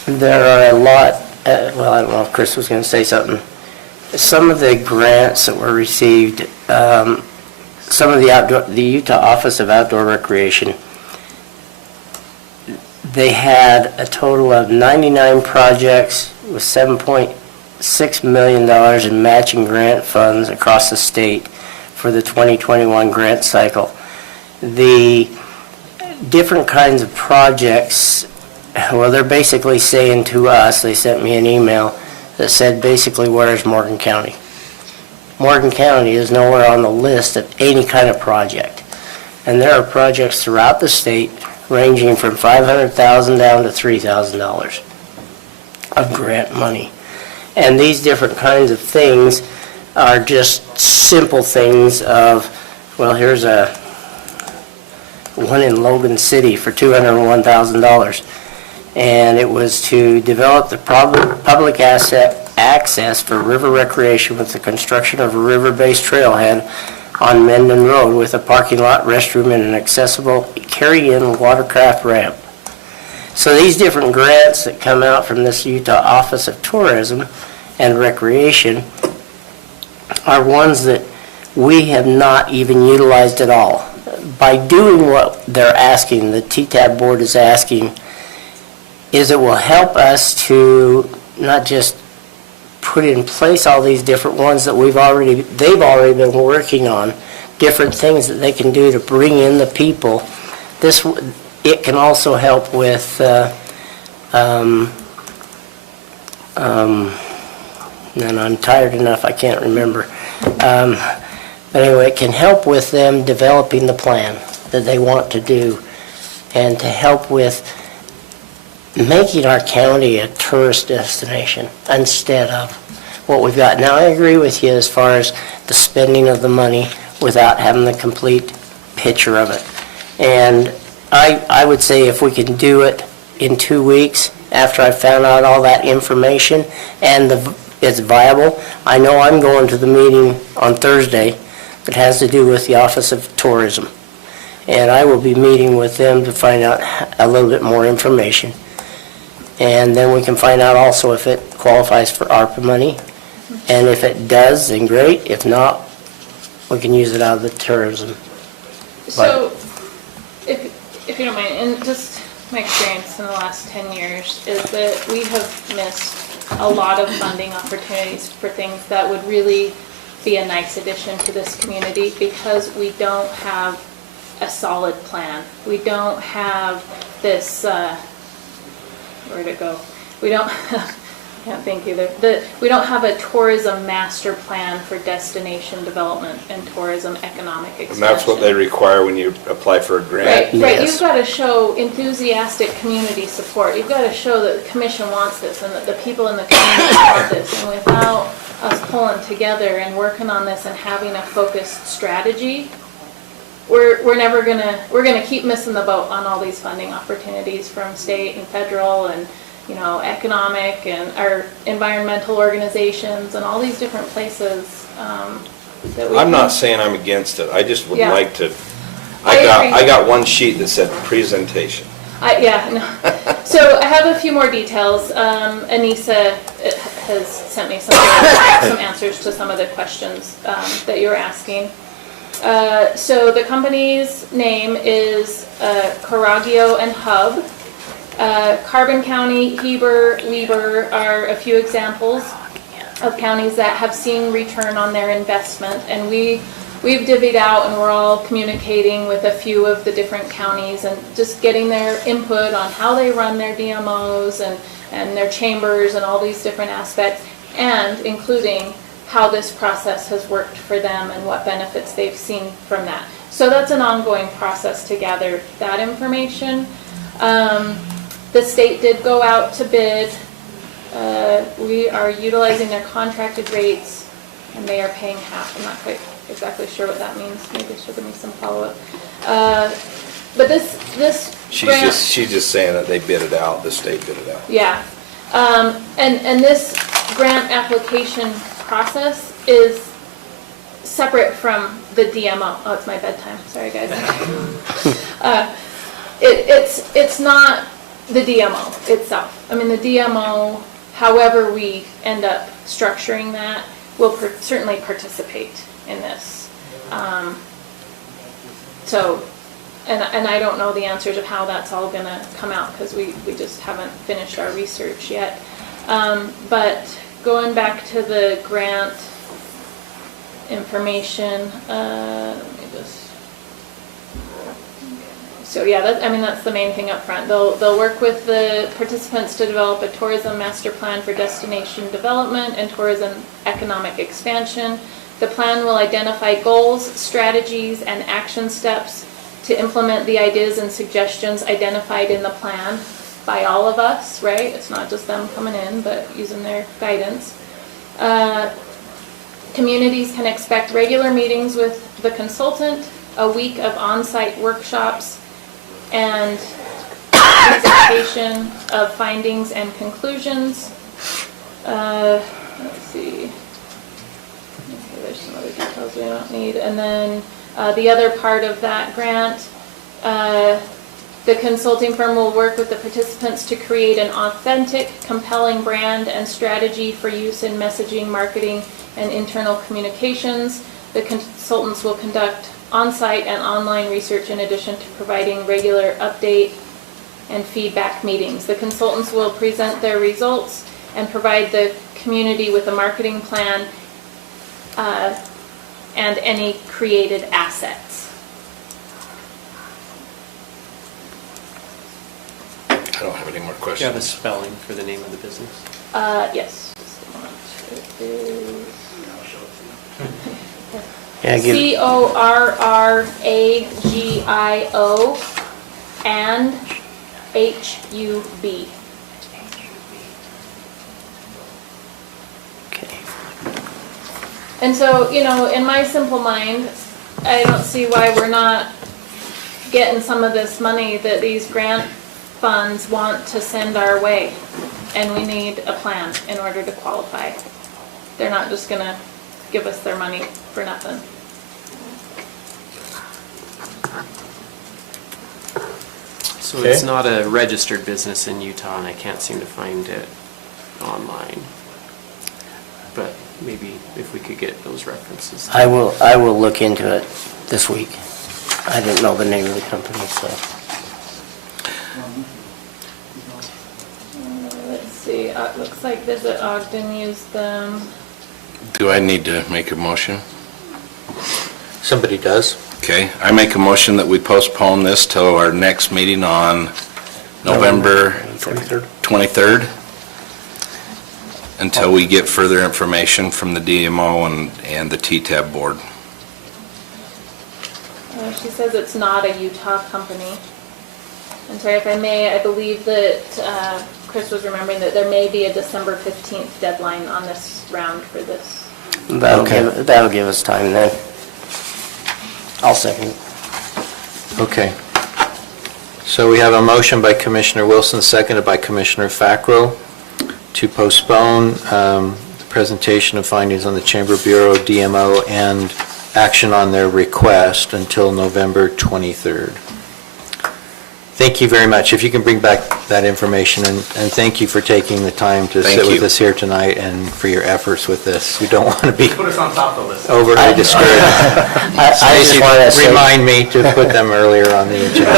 There are a lot, well, I don't know if Chris was going to say something. Some of the grants that were received, some of the Utah Office of Outdoor Recreation, they had a total of 99 projects with $7.6 million in matching grant funds across the state for the 2021 grant cycle. The different kinds of projects, well, they're basically saying to us, they sent me an email that said basically, where's Morgan County? Morgan County is nowhere on the list of any kind of project. And there are projects throughout the state ranging from $500,000 down to $3,000 of grant money. And these different kinds of things are just simple things of, well, here's one in Logan City for $201,000. And it was to develop the public access for river recreation with the construction of a river-based trailhead on Mendon Road with a parking lot, restroom, and an accessible carry-in watercraft ramp. So these different grants that come out from this Utah Office of Tourism and Recreation are ones that we have not even utilized at all. By doing what they're asking, the TTAB board is asking, is it will help us to not just put in place all these different ones that they've already been working on, different things that they can do to bring in the people. It can also help with and I'm tired enough, I can't remember. But anyway, it can help with them developing the plan that they want to do and to help with making our county a tourist destination instead of what we've got. Now, I agree with you as far as the spending of the money. without having the complete picture of it. And I would say if we can do it in 2 weeks, after I found out all that information and it's viable. I know I'm going to the meeting on Thursday that has to do with the Office of Tourism. And I will be meeting with them to find out a little bit more information. And then we can find out also if it qualifies for ARPA money. And if it does, then great. If not, we can use it out of the tourism. So, if you don't mind, and just my experience in the last 10 years is that we have missed a lot of funding opportunities for things that would really be a nice addition to this community because we don't have a solid plan. We don't have this, where'd it go? We don't have, I can't think either. We don't have a tourism master plan for destination development and tourism economic expansion. And that's what they require when you apply for a grant? Right. You've got to show enthusiastic community support. You've got to show that the commission wants this and that the people in the community want this. And without us pulling together and working on this and having a focused strategy, we're never we're gonna keep missing the boat on all these funding opportunities from state and federal and economic and our environmental organizations and all these different places that we. I'm not saying I'm against it. I just would Yeah. like to. I I got one sheet that said presentation. So I have a few more details. Anissa has sent me some answers to some of the questions that you were asking. So the company's name is Coragio and Hub. Carbon County, Heber, Weber are a few examples of counties that have seen return on their investment, and we've divvied out and we're all communicating with a few of the different counties and just getting their input on how they run their DMOs and their chambers and all these different aspects, and including how this process has worked for them and what benefits they've seen from that. So that's an ongoing process to gather that information. The state did go out to bid. We are utilizing their contracted rates, and they are paying half. I'm not quite exactly sure what that means. Maybe she'll give me some follow-up. But this grant, She's just saying that they bid it out, the state bid it out. yeah. And this grant application process is separate from the DMO. Oh, it's my bedtime. Sorry, guys. It's not the DMO itself. I mean, the DMO, however we end up structuring that, will certainly participate in this. And I don't know the answers of how that's all going to come out because we just haven't finished our research yet. But going back to the grant information, let me just. So yeah, that's the main thing up front. They'll work with the participants to develop a tourism master plan for destination development and tourism economic expansion. The plan will identify goals, strategies, and action steps to implement the ideas and suggestions identified in the plan by all of us, right? It's not just them coming in, but using their guidance. Communities can expect regular meetings with the consultant, a week of on-site workshops, and presentation of findings and conclusions. Let's see. Okay, there's some other details we don't need. And then the other part of that grant, the consulting firm will work with the participants to create an authentic, compelling brand and strategy for use in messaging, marketing, and internal communications. The consultants will conduct on-site and online research in addition to providing regular update and feedback meetings. The consultants will present their results and provide the community with a marketing plan and any created assets. I don't have any more Do you questions. have a spelling for the name of the business? Yes. Just a moment. It is Yeah, CORRAGIO and HUB. Okay. And so, in my simple mind, I don't see why we're not getting some of this money that these grant funds want to send our way. And we need a plan in order to qualify. They're not just gonna give us their money for nothing. So it's not a registered business in Utah, and I can't seem to find it online. But maybe if we could get those references. I will look into it this week. I didn't know the name of the company, so. Let's see, it looks like Visit Ogden used them. Do I need to make a motion? Somebody does. Okay, I make a motion that we postpone this till our next meeting on November 23rd, until we get further information from the DMO and the TTAB board. She says it's not a Utah company. I'm sorry if I may, I believe that Chris was remembering that there may be a December 15th deadline on this round for this. That'll give us time then. I'll second it. Okay. So we have a motion by Commissioner Wilson, seconded by Commissioner Fackrell, to postpone the presentation of findings on the Chamber Bureau, DMO, and action on their request until November 23rd. Thank you very much. If you can bring back that information, and thank you for taking the time to sit with us here tonight and for your efforts with this. We don't want to be Put us on top of this. overly discouraged. I just want to say, Remind me to put them earlier on the agenda.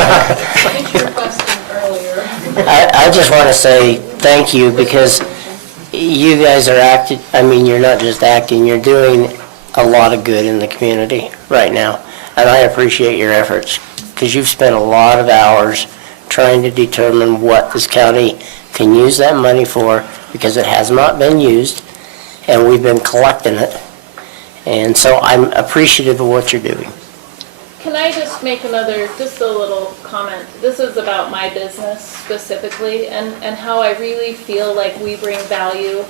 I just want to say thank you, because you guys are acting, I mean, you're not just acting, you're doing a lot of good in the community right now. And I appreciate your efforts, because you've spent a lot of hours trying to determine what this county can use that money for, because it has not been used, and we've been collecting it. And so I'm appreciative of what you're doing. Can I just make just a little comment? This is about my business specifically, and how I really feel like we bring value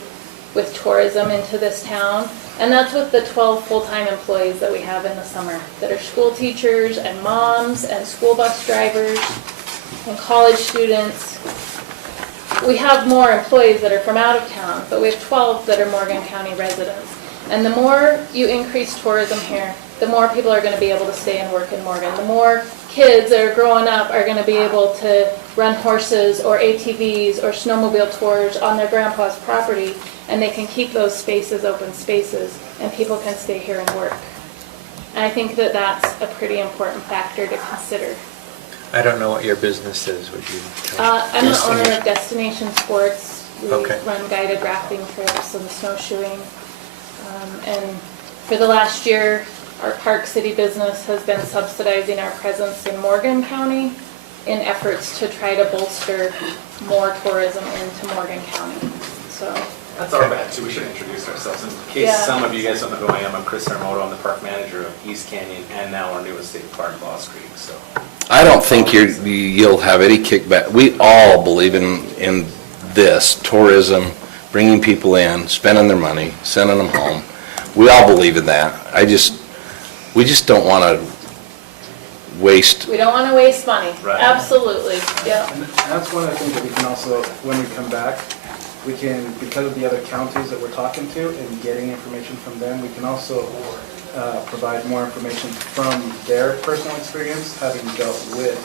with tourism into this town. And that's with the 12 full-time employees that we have in the summer, that are school teachers and moms and school bus drivers and college students. We have more employees that are from out of town, but we have 12 that are Morgan County residents. And the more you increase tourism here, the more people are going to be able to stay and work in Morgan. The more kids that are growing up are going to be able to run horses or ATVs or snowmobile tours on their grandpa's property, and they can keep those spaces open spaces, and people can stay here and work. And I think that that's a pretty important factor to consider. I don't know what your business is, would you tell me? I'm the owner of Destination Sports. We Okay. run guided rafting trips and snowshoeing. And for the last year, our Park City business has been subsidizing our presence in Morgan County in efforts to try to bolster more tourism into Morgan County. So. That's our bad too, we should introduce ourselves. In case Yeah. some of you guys don't know who I am, I'm Chris Armoto, I'm the park manager of East Canyon and now our newest state park, Lost Creek, so. I don't think you'll have any kickback. We all believe in this, tourism, bringing people in, spending their money, sending them home. We all believe in that. We just don't want to waste. We don't want to waste money. Right. Absolutely, yeah. And that's one of the things that we can also, when we come back, we can, because of the other counties that we're talking to and getting information from them, we can also provide more information from their personal experience, having dealt with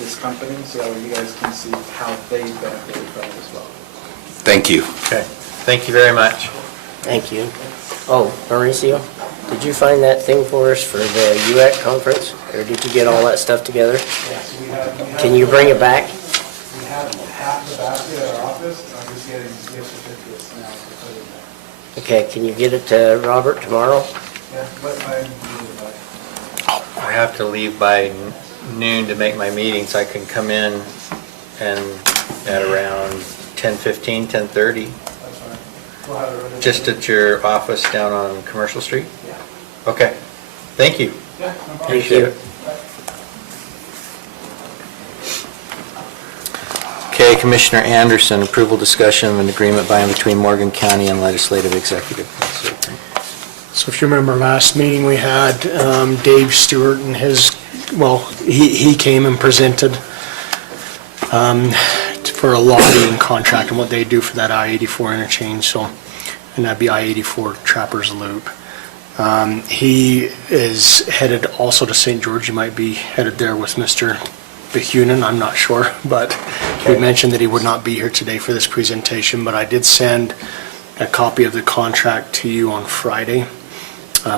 this company, so that way you guys can see how they benefited from it as well. Thank you. Okay, thank you very much. Thank you. Oh, Mauricio, did you find that thing for us for the UAC conference, or did you get all that stuff together? Yes, we have. Can you bring it back? We have half the basket at our office, and I'm just getting gift certificates now to put in there. Okay, can you get it to Robert tomorrow? Yeah, what time do you need it by? I have to leave by noon to make my meetings. I can come in and at around 10:15, 10:30. That's fine. We'll have it ready. Just at your office down on Commercial Street? Yeah. Okay, thank you. Yeah, no problem. Appreciate it. Okay, Commissioner Anderson, approval discussion of an agreement by and between Morgan County and Legislative Executive. So if you remember last meeting we had, Dave Stewart and he came and presented for a lobbying contract and what they do for that I-84 interchange, so, and that'd be I-84 Trappers Loop. He is headed also to St. George. He might be headed there with Mr. Behunin, I'm not sure, but he mentioned that he would not be here today for this presentation, but I did send a copy of the contract to you on Friday.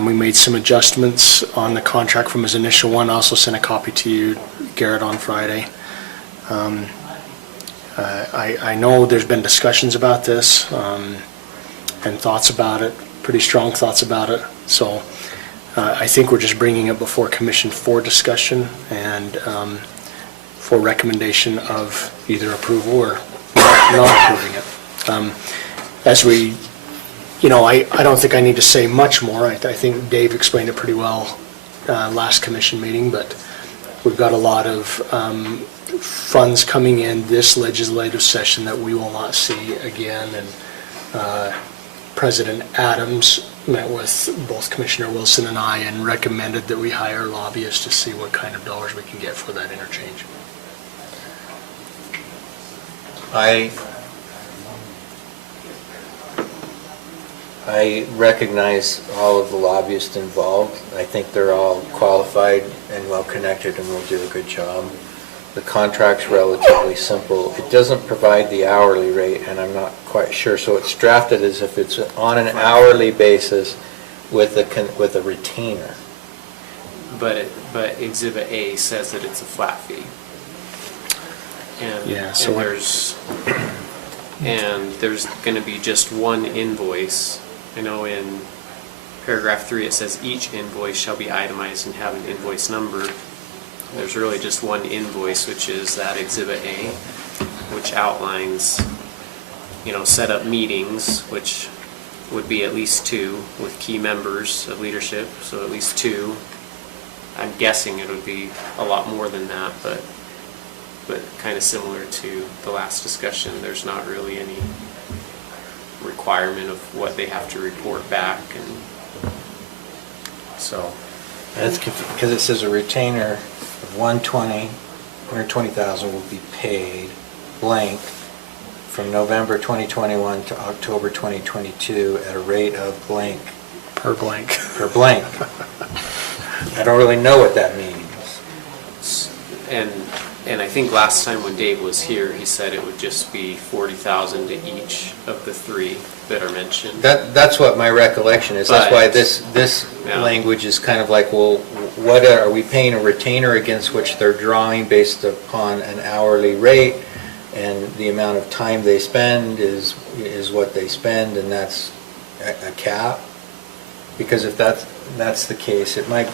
We made some adjustments on the contract from his initial one. I also sent a copy to you, Garrett, on Friday. I know there's been discussions about this and thoughts about it, pretty strong thoughts about it. So I think we're just bringing it before commission for discussion and for recommendation of either approval or not approving it. As we, I don't think I need to say much more. I think Dave explained it pretty well last commission meeting, but we've got a lot of funds coming in this legislative session that we will not see again. And President Adams met with both Commissioner Wilson and I and recommended that we hire lobbyists to see what kind of dollars we can get for that interchange. I recognize all of the lobbyists involved. I think they're all qualified and well-connected and will do a good job. The contract's relatively simple. It doesn't provide the hourly rate, and I'm not quite sure. So it's drafted as if it's on an hourly basis with a retainer. But Exhibit A says that it's a flat fee. And, yeah, so and there's going to be just one invoice. I know in paragraph 3 it says each invoice shall be itemized and have an invoice number. There's really just one invoice, which is that Exhibit A, which outlines, set up meetings, which would be at least 2 with key members of leadership, so at least 2. I'm guessing it would be a lot more than that, but kind of similar to the last discussion, there's not really any requirement of what they have to report back, and so. That's because it says a retainer of 120,000 will be paid blank from November 2021 to October 2022 at a rate of blank. Per blank. Per blank. I don't really know what that means. And I think last time when Dave was here, he said it would just be 40,000 to each of the 3 that are mentioned. That's what my recollection is. That's why this language is kind of like, well, what are we paying a retainer against which they're drawing based upon an hourly rate, and the amount of time they spend is what they spend, and that's a cap? Because if that's the case, it might.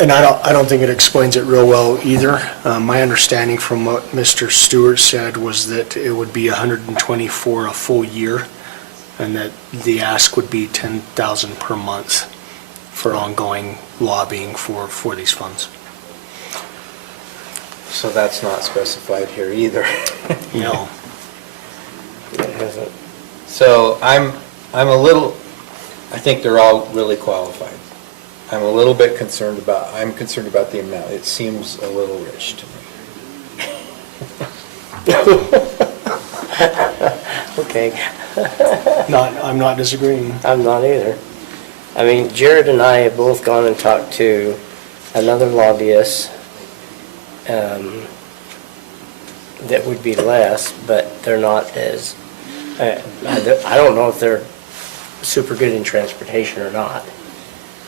And I don't think it explains it real well either. My understanding from what Mr. Stewart said was that it would be 120 for a full year, and that the ask would be 10,000 per month for ongoing lobbying for these funds. So that's not specified here either. No. It hasn't. So I'm a little. I think they're all really qualified. I'm a little bit concerned about the amount. It seems a little rich to me. Okay. I'm not disagreeing. I'm not either. I mean, Jared and I have both gone and talked to another lobbyist that would be less, but they're not as, I don't know if they're super good in transportation or not.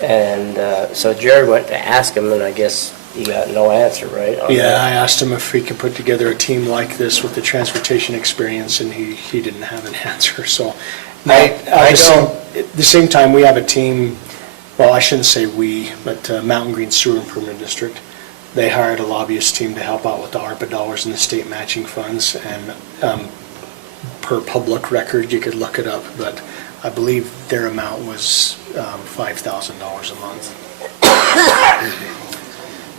And so Jared went to ask him, and I guess he got no answer, right? Yeah, I asked him if he could put together a team like this with the transportation experience, and he didn't have an answer. So at the same time, we have a team, well, I shouldn't say we, but Mountain Green Sewer Improvement District. They hired a lobbyist team to help out with the ARPA dollars and the state matching funds, and per public record, you could look it up, but I believe their amount was $5,000 a month.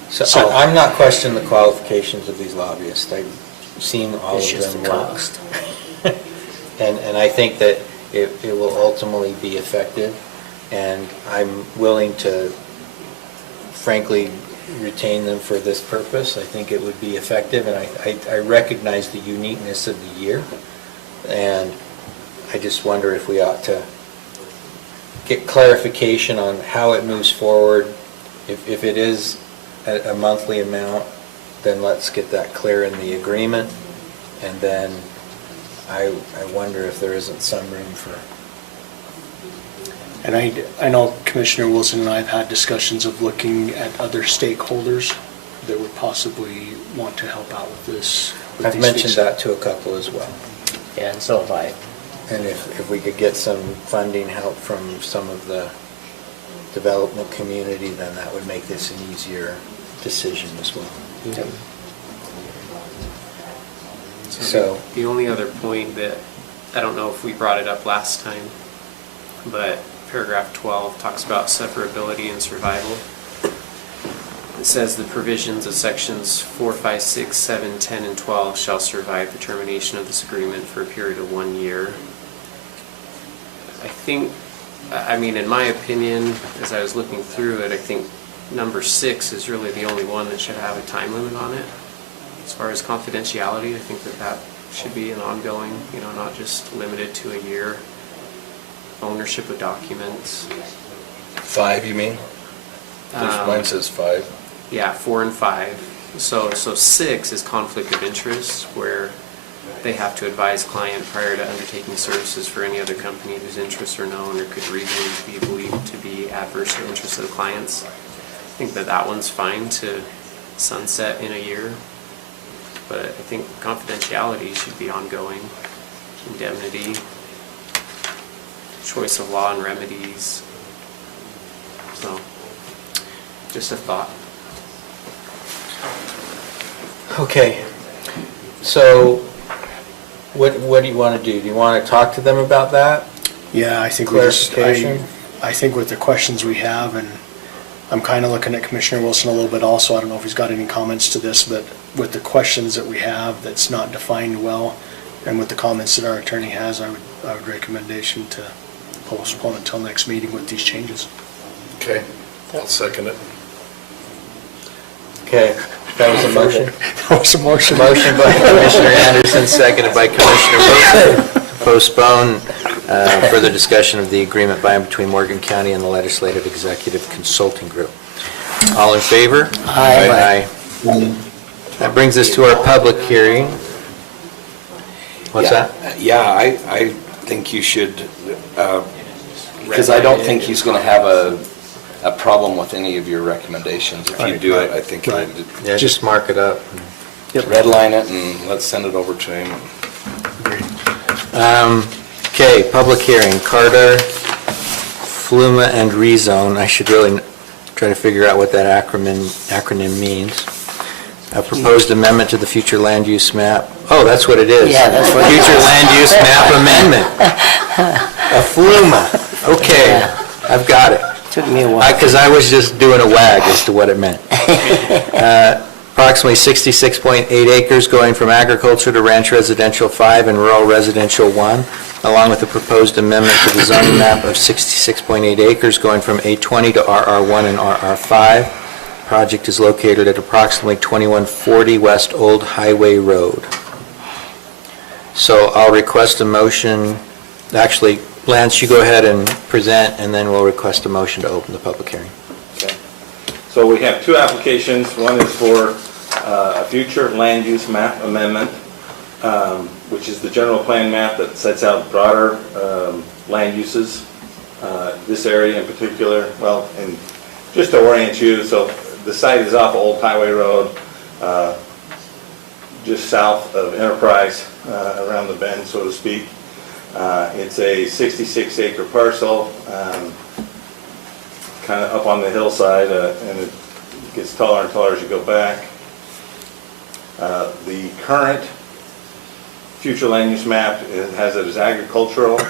So I'm not questioning the qualifications of these lobbyists. I've seen all it's of just them the work. cost. And I think that it will ultimately be effective. and I'm willing to frankly retain them for this purpose. I think it would be effective, and I recognize the uniqueness of the year, and I just wonder if we ought to get clarification on how it moves forward. If it is a monthly amount, then let's get that clear in the agreement, and then I wonder if there isn't some room for... And I know Commissioner Wilson and I have had discussions of looking at other stakeholders that would possibly want to help out with this. with I've these mentioned fees. that to a couple as well. Yeah, and so have I. And if we could get some funding help from some of the development community, then that would make this an easier decision as well. Yep. So, The only other point that, I don't know if we brought it up last time, but paragraph 12 talks about severability and survival. It says the provisions of sections 4, 5, 6, 7, 10, and 12 shall survive the termination of this agreement for a period of 1 year. I think, I mean, in my opinion, as I was looking through it, I think number 6 is really the only one that should have a time limit on it. As far as confidentiality, I think that should be an ongoing, not just limited to a year. Ownership of documents. 5, you mean? Mine says 5. Yeah, 4 and 5. So 6 is conflict of interest, where they have to advise client prior to undertaking services for any other company whose interests are known or could reasonably be believed to be adverse to the interests of the clients. I think that one's fine to sunset in a year, but I think confidentiality should be ongoing. Indemnity, choice of law and remedies. So, just a thought. okay. So, what do you want to do? Do you want to talk to them about that? Yeah, I think Clarification? I think with the questions we have, and I'm kind of looking at Commissioner Wilson a little bit also, I don't know if he's got any comments to this, but with the questions that we have that's not defined well, and with the comments that our attorney has, I would recommendation to postpone until next meeting with these changes. Okay, I'll second it. Okay, that was a motion. That was a motion. Motion by Commissioner Anderson, seconded by Commissioner Wilson. Postpone further discussion of the agreement by and between Morgan County and the Legislative Executive Consulting Group. All in favor? Aye. Aye. That brings us to our public hearing. What's that? Yeah, I think you should, because I don't think he's going to have a problem with any of your recommendations. If you do it, I think it would. Yeah, just mark it up. Redline it and let's send it over to him. Okay, public hearing, Carter, Fluma, and rezone. I should really try to figure out what that acronym means. A proposed amendment to the future land use map. Oh, that's what it is. Yeah, that's what it is. Future land use map amendment. A Fluma. Okay, I've got it. Took me a while. Because I was just doing a wag as to what it meant. Approximately 66.8 acres going from agriculture to ranch residential 5 and rural residential 1, along with the proposed amendment to the zoning map of 66.8 acres going from A20 to RR1 and RR5. Project is located at approximately 2140 West Old Highway Road. So I'll request a motion, actually, Lance, you go ahead and present, and then we'll request a motion to open the public hearing. Okay. So we have two applications. One is for a future land use map amendment, which is the general plan map that sets out broader land uses. This area in particular, well, and just to orient you, so the site is off Old Highway Road, just south of Enterprise, around the bend, so to speak. It's a 66-acre parcel, kind of up on the hillside, and it gets taller and taller as you go back. The current future land use map has it as agricultural.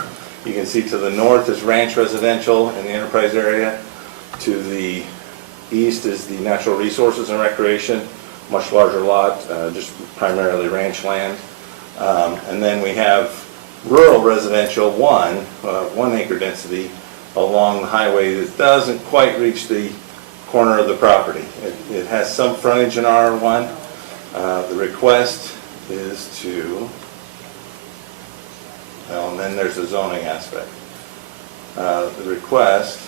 You can see to the north is ranch residential in the Enterprise area. To the east is the natural resources and recreation, much larger lot, just primarily ranch land. And then we have rural residential 1 acre density along the highway that doesn't quite reach the corner of the property. It has some frontage in R1. The request is to, well, and then there's the zoning aspect. The request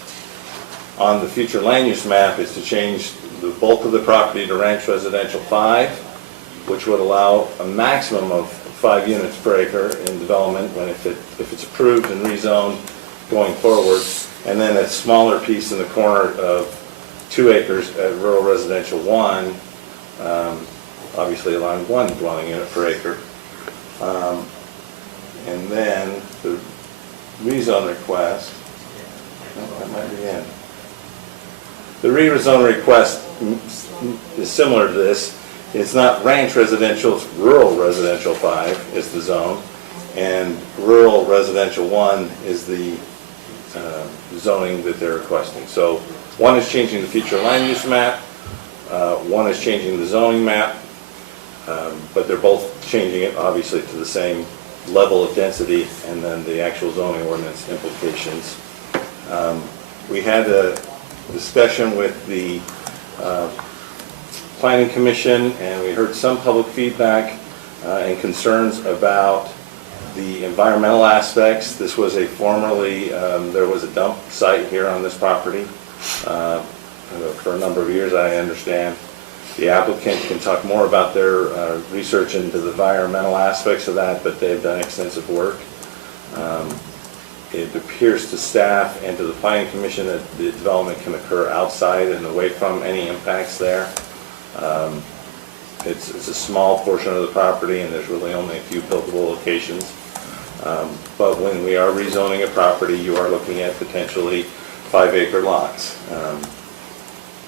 on the future land use map is to change the bulk of the property to ranch residential 5, which would allow a maximum of 5 units per acre in development when if it's approved and rezoned going forward, and then a smaller piece in the corner of 2 acres at rural residential 1, obviously allowing 1 dwelling unit per acre. And then the rezone request, that might be in. The rezone request is similar to this. It's not ranch residential, it's rural residential 5 is the zone, and rural residential 1 is the zoning that they're requesting. So one is changing the future land use map, one is changing the zoning map, but they're both changing it obviously to the same level of density and then the actual zoning ordinance implications. We had a discussion with the Planning Commission, and we heard some public feedback and concerns about the environmental aspects. This was a formerly, there was a dump site here on this property for a number of years, I understand. The applicant can talk more about their research into the environmental aspects of that, but they've done extensive work. It appears to staff and to the Planning Commission that the development can occur outside and away from any impacts there. It's a small portion of the property and there's really only a few buildable locations. But when we are rezoning a property, you are looking at potentially 5-acre lots.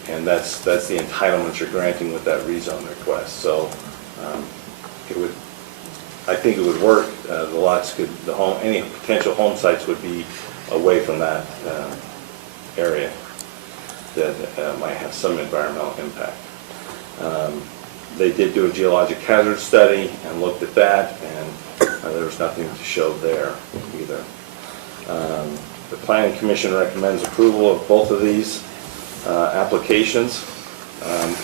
And that's the entitlement you're granting with that rezone request. So I think it would work. The lots could, any potential home sites would be away from that area that might have some environmental impact. They did do a geologic hazard study and looked at that, and there was nothing to show there either. The Planning Commission recommends approval of both of these applications.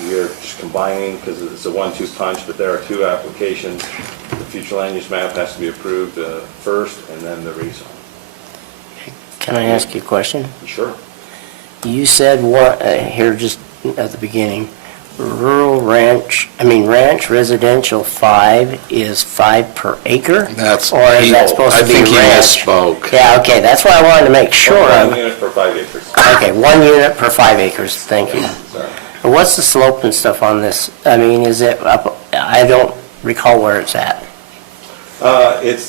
We are just combining because it's a 1-2 punch, but there are 2 applications. The future land use map has to be approved first, and then the rezone. Can I ask you a question? Sure. You said here just at the beginning, ranch residential 5 is 5 per acre? That's, or is that supposed to be ranch? I think he misspoke. Yeah, okay, that's what I wanted to make sure of. 1 unit per 5 acres. Okay, 1 unit per 5 acres, thank you. Sorry. What's the slope and stuff on this? I mean, is it up, I don't recall where it's at. It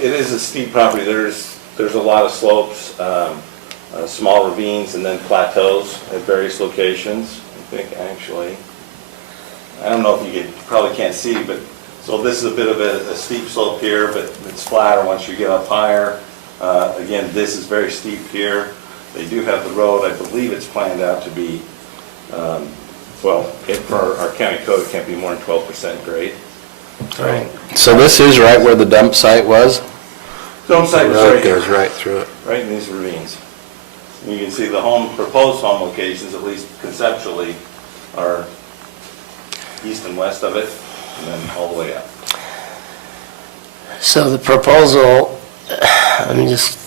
is a steep property. There's a lot of slopes, small ravines, and then plateaus at various locations. I think actually, I don't know if you probably can't see, but so this is a bit of a steep slope here, but it's flatter once you get up higher. Again, this is very steep here. They do have the road. I believe it's planned out to be, for our county code, it can't be more than 12% grade. Right. So this is right where the dump site was? Dump site was The road right here, goes right through it. right in these ravines. You can see the proposed home locations, at least conceptually, are east and west of it, and then all the way up. So the proposal, I'm just...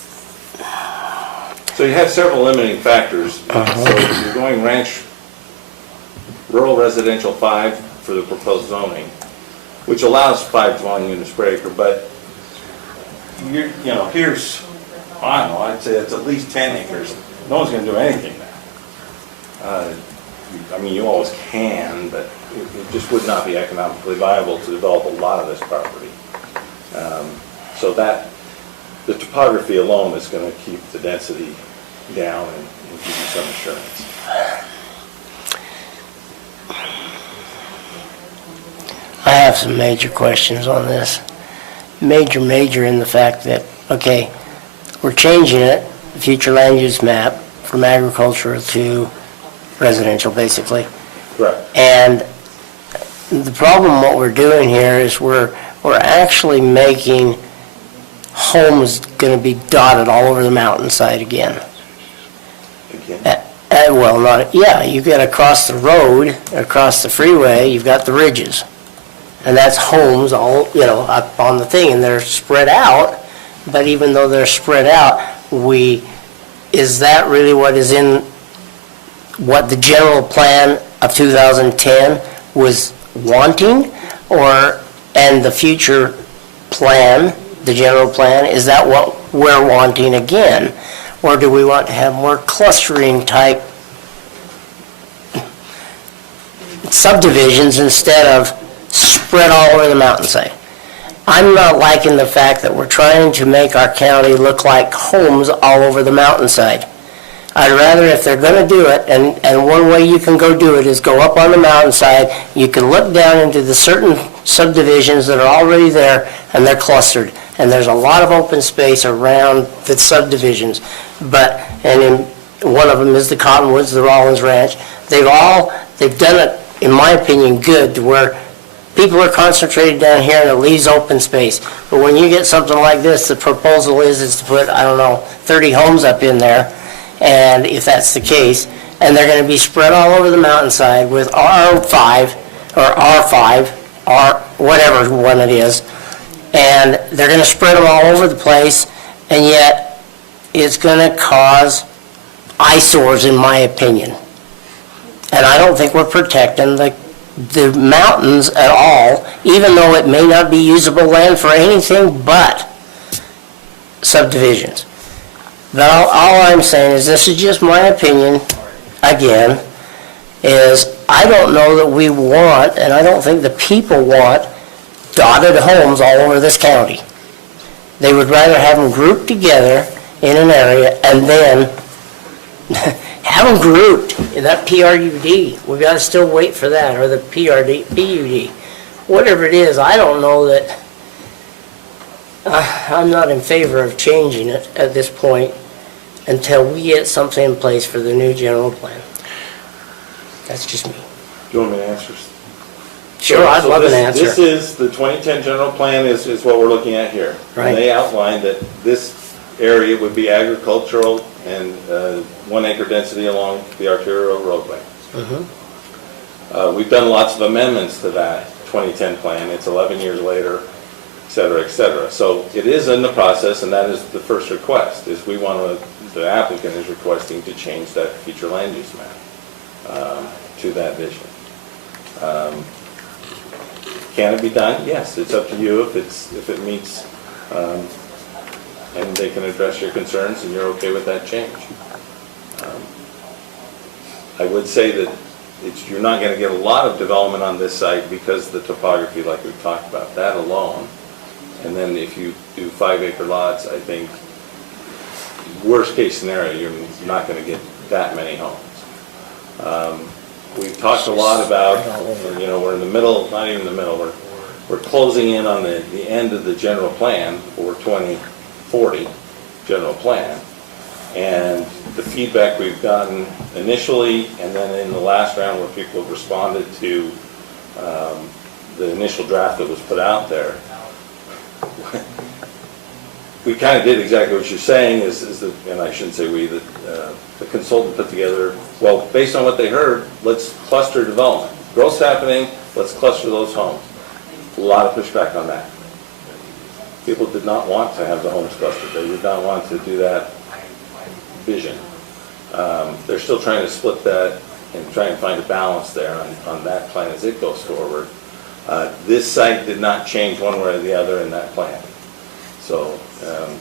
So you have several limiting factors. So you're going rural residential 5 for the proposed zoning, which allows 5 dwelling units per acre, but here's, I don't know, I'd say it's at least 10 acres. No one's going to do anything there. I mean, you always can, but it just would not be economically viable to develop a lot of this property. So that, the topography alone is going to keep the density down and give you some assurance. I have some major questions on this. Major in the fact that, okay, we're changing it, the future land use map, from agricultural to residential, basically. Right. And the problem, what we're doing here is we're actually making homes going to be dotted all over the mountainside again. Again? Well, not, yeah, you get across the road, across the freeway, you've got the ridges. And that's homes all, up on the thing, and they're spread out. But even though they're spread out, is that really what is in what the general plan of 2010 was wanting? And the future plan, the general plan, is that what we're wanting again? Or do we want to have more clustering type subdivisions instead of spread all over the mountainside? I'm not liking the fact that we're trying to make our county look like homes all over the mountainside. I'd rather, if they're going to do it, and one way you can go do it is go up on the mountainside, you can look down into the certain subdivisions that are already there, and they're clustered. And there's a lot of open space around the subdivisions. And one of them is the Cottonwoods, the Rollins Ranch. They've done it, in my opinion, good, to where people are concentrated down here and it leaves open space. But when you get something like this, the proposal is to put, 30 homes up in there, and if that's the case, and they're going to be spread all over the mountainside with R5 or R5, or whatever one it is, and they're going to spread them all over the place, and yet it's going to cause eyesores, in my opinion. And I don't think we're protecting the mountains at all, even though it may not be usable land for anything but subdivisions. But all I'm saying is, this is just my opinion, again, is I don't know that we want, and I don't think the people want, dotted homes all over this county. They would rather have them grouped together in an area and then have them grouped in that PRUD. We've got to still wait for that, or the PUD. Whatever it is, I don't know that, I'm not in favor of changing it at this point until we get something in place for the new general plan. That's just me. Do you want me to answer? Sure, I'd love an answer. This is, the 2010 general plan is what we're looking at here. Right. And they outlined that this area would be agricultural and 1 acre density along the arterial roadway. We've done lots of amendments to that 2010 plan. It's 11 years later, et cetera, et cetera. So it is in the process, and that is the first request, is the applicant is requesting to change that future land use map to that vision. Can it be done? Yes, it's up to you if it meets, and they can address your concerns and you're okay with that change. I would say that you're not going to get a lot of development on this site because of the topography, like we've talked about, that alone. And then if you do 5 acre lots, I think worst case scenario, you're not going to get that many homes. We've talked a lot about, we're in the middle, not even the middle, we're closing in on the end of the general plan for 2040 general plan. And the feedback we've gotten initially, and then in the last round where people have responded to the initial draft that was put out there, we kind of did exactly what you're saying, and I shouldn't say we, the consultant put together, well, based on what they heard, let's cluster development. Growth's happening, let's cluster those homes. A lot of pushback on that. People did not want to have the homes clustered. They did not want to do that vision. They're still trying to split that and try and find a balance there on that plan as it goes forward. This site did not change one way or the other in that plan. So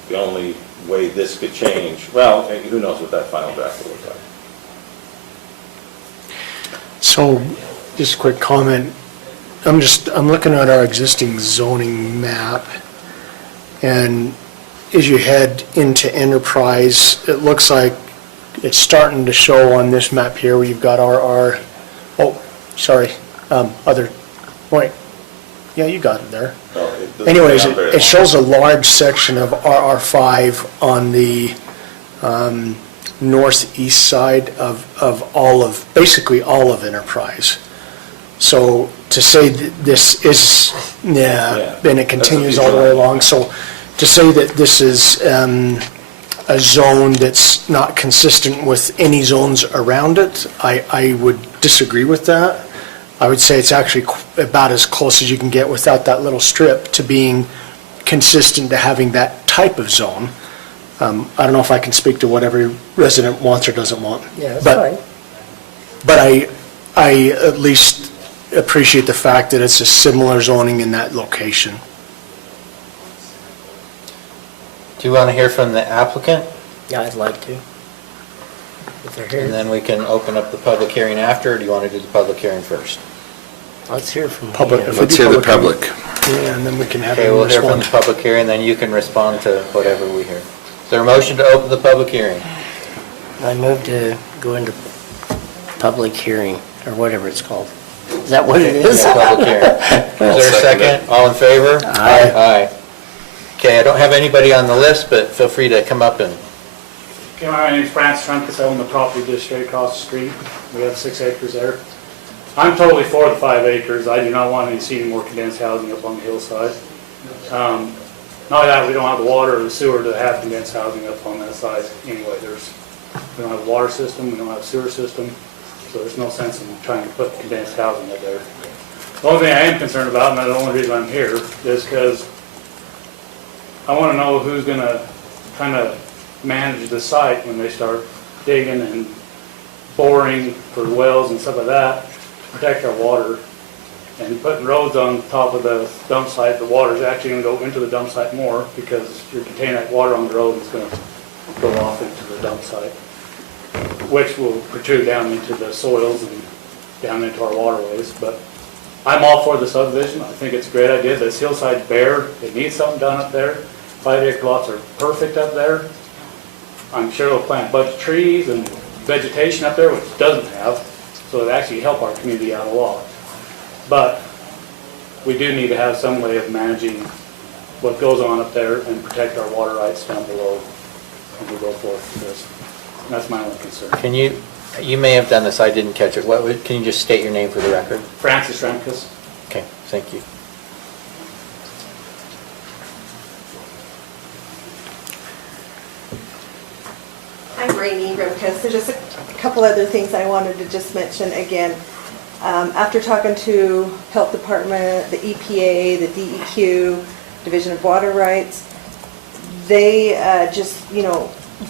the only way this could change, well, who knows what that final draft will look like. So, just a quick comment. I'm looking at our existing zoning map, and as you head into enterprise, it looks like it's starting to show on this map here where you've got other point. Yeah, you got it there. Anyways, it shows a large section of RR5 on the northeast side of basically all of Enterprise. So to say that this is, and it continues all the way along, so to say that this is a zone that's not consistent with any zones around it, I would disagree with that. I would say it's actually about as close as you can get without that little strip to being consistent to having that type of zone. I don't know if I can speak to what every resident wants or doesn't want. Yeah, that's but- fine. But I at least appreciate the fact that it's a similar zoning in that location. Do you want to hear from the applicant? Yeah, I'd like to. If they're And here, then we can open up the public hearing after, or do you want to do the public hearing first? let's hear from. Public. yeah. if we Let's do hear the public public. Yeah, and then we can have Okay, them we'll hear from the respond. public hearing, then you can respond to whatever we hear. Is there a motion to open the public hearing? I move to go into public hearing, or whatever it's called. Is that what it is? Yeah, public hearing. Is there a second? All in favor? Aye. Aye. Okay, I don't have anybody on the list, but feel free to come up and, Okay, my name's Francis Trunkus. I own the property just straight across the street. We have 6 acres there. I'm totally for the 5 acres. I do not want to see any more condensed housing up on the hillside. Not only that, we don't have the water or the sewer to have condensed housing up on that side anyway. We don't have a water system, we don't have a sewer system, so there's no sense in trying to put condensed housing up there. The only thing I am concerned about, and the only reason I'm here, is because I want to know who's going to kind of manage the site when they start digging and boring for wells and stuff like that, to protect our water. And putting roads on top of the dump site, the water's actually going to go into the dump site more because you're containing that water on the road and it's going to go off into the dump site, which will protrude down into the soils and down into our waterways. But I'm all for the subdivision. I think it's a great idea. This hillside's bare. It needs something done up there. 5 acre lots are perfect up there. I'm sure they'll plant a bunch of trees and vegetation up there, which it doesn't have, so it'll actually help our community out a lot. But we do need to have some way of managing what goes on up there and protect our water rights down below when we go forward with this. And that's my only concern. can you may have done this, I didn't catch it. Can you just state your name for the record? Francis Trunkus. Okay, thank you. I'm Rainey Remkus. There's just a couple other things I wanted to just mention again. After talking to Health Department, the EPA, the DEQ, Division of Water Rights, they just,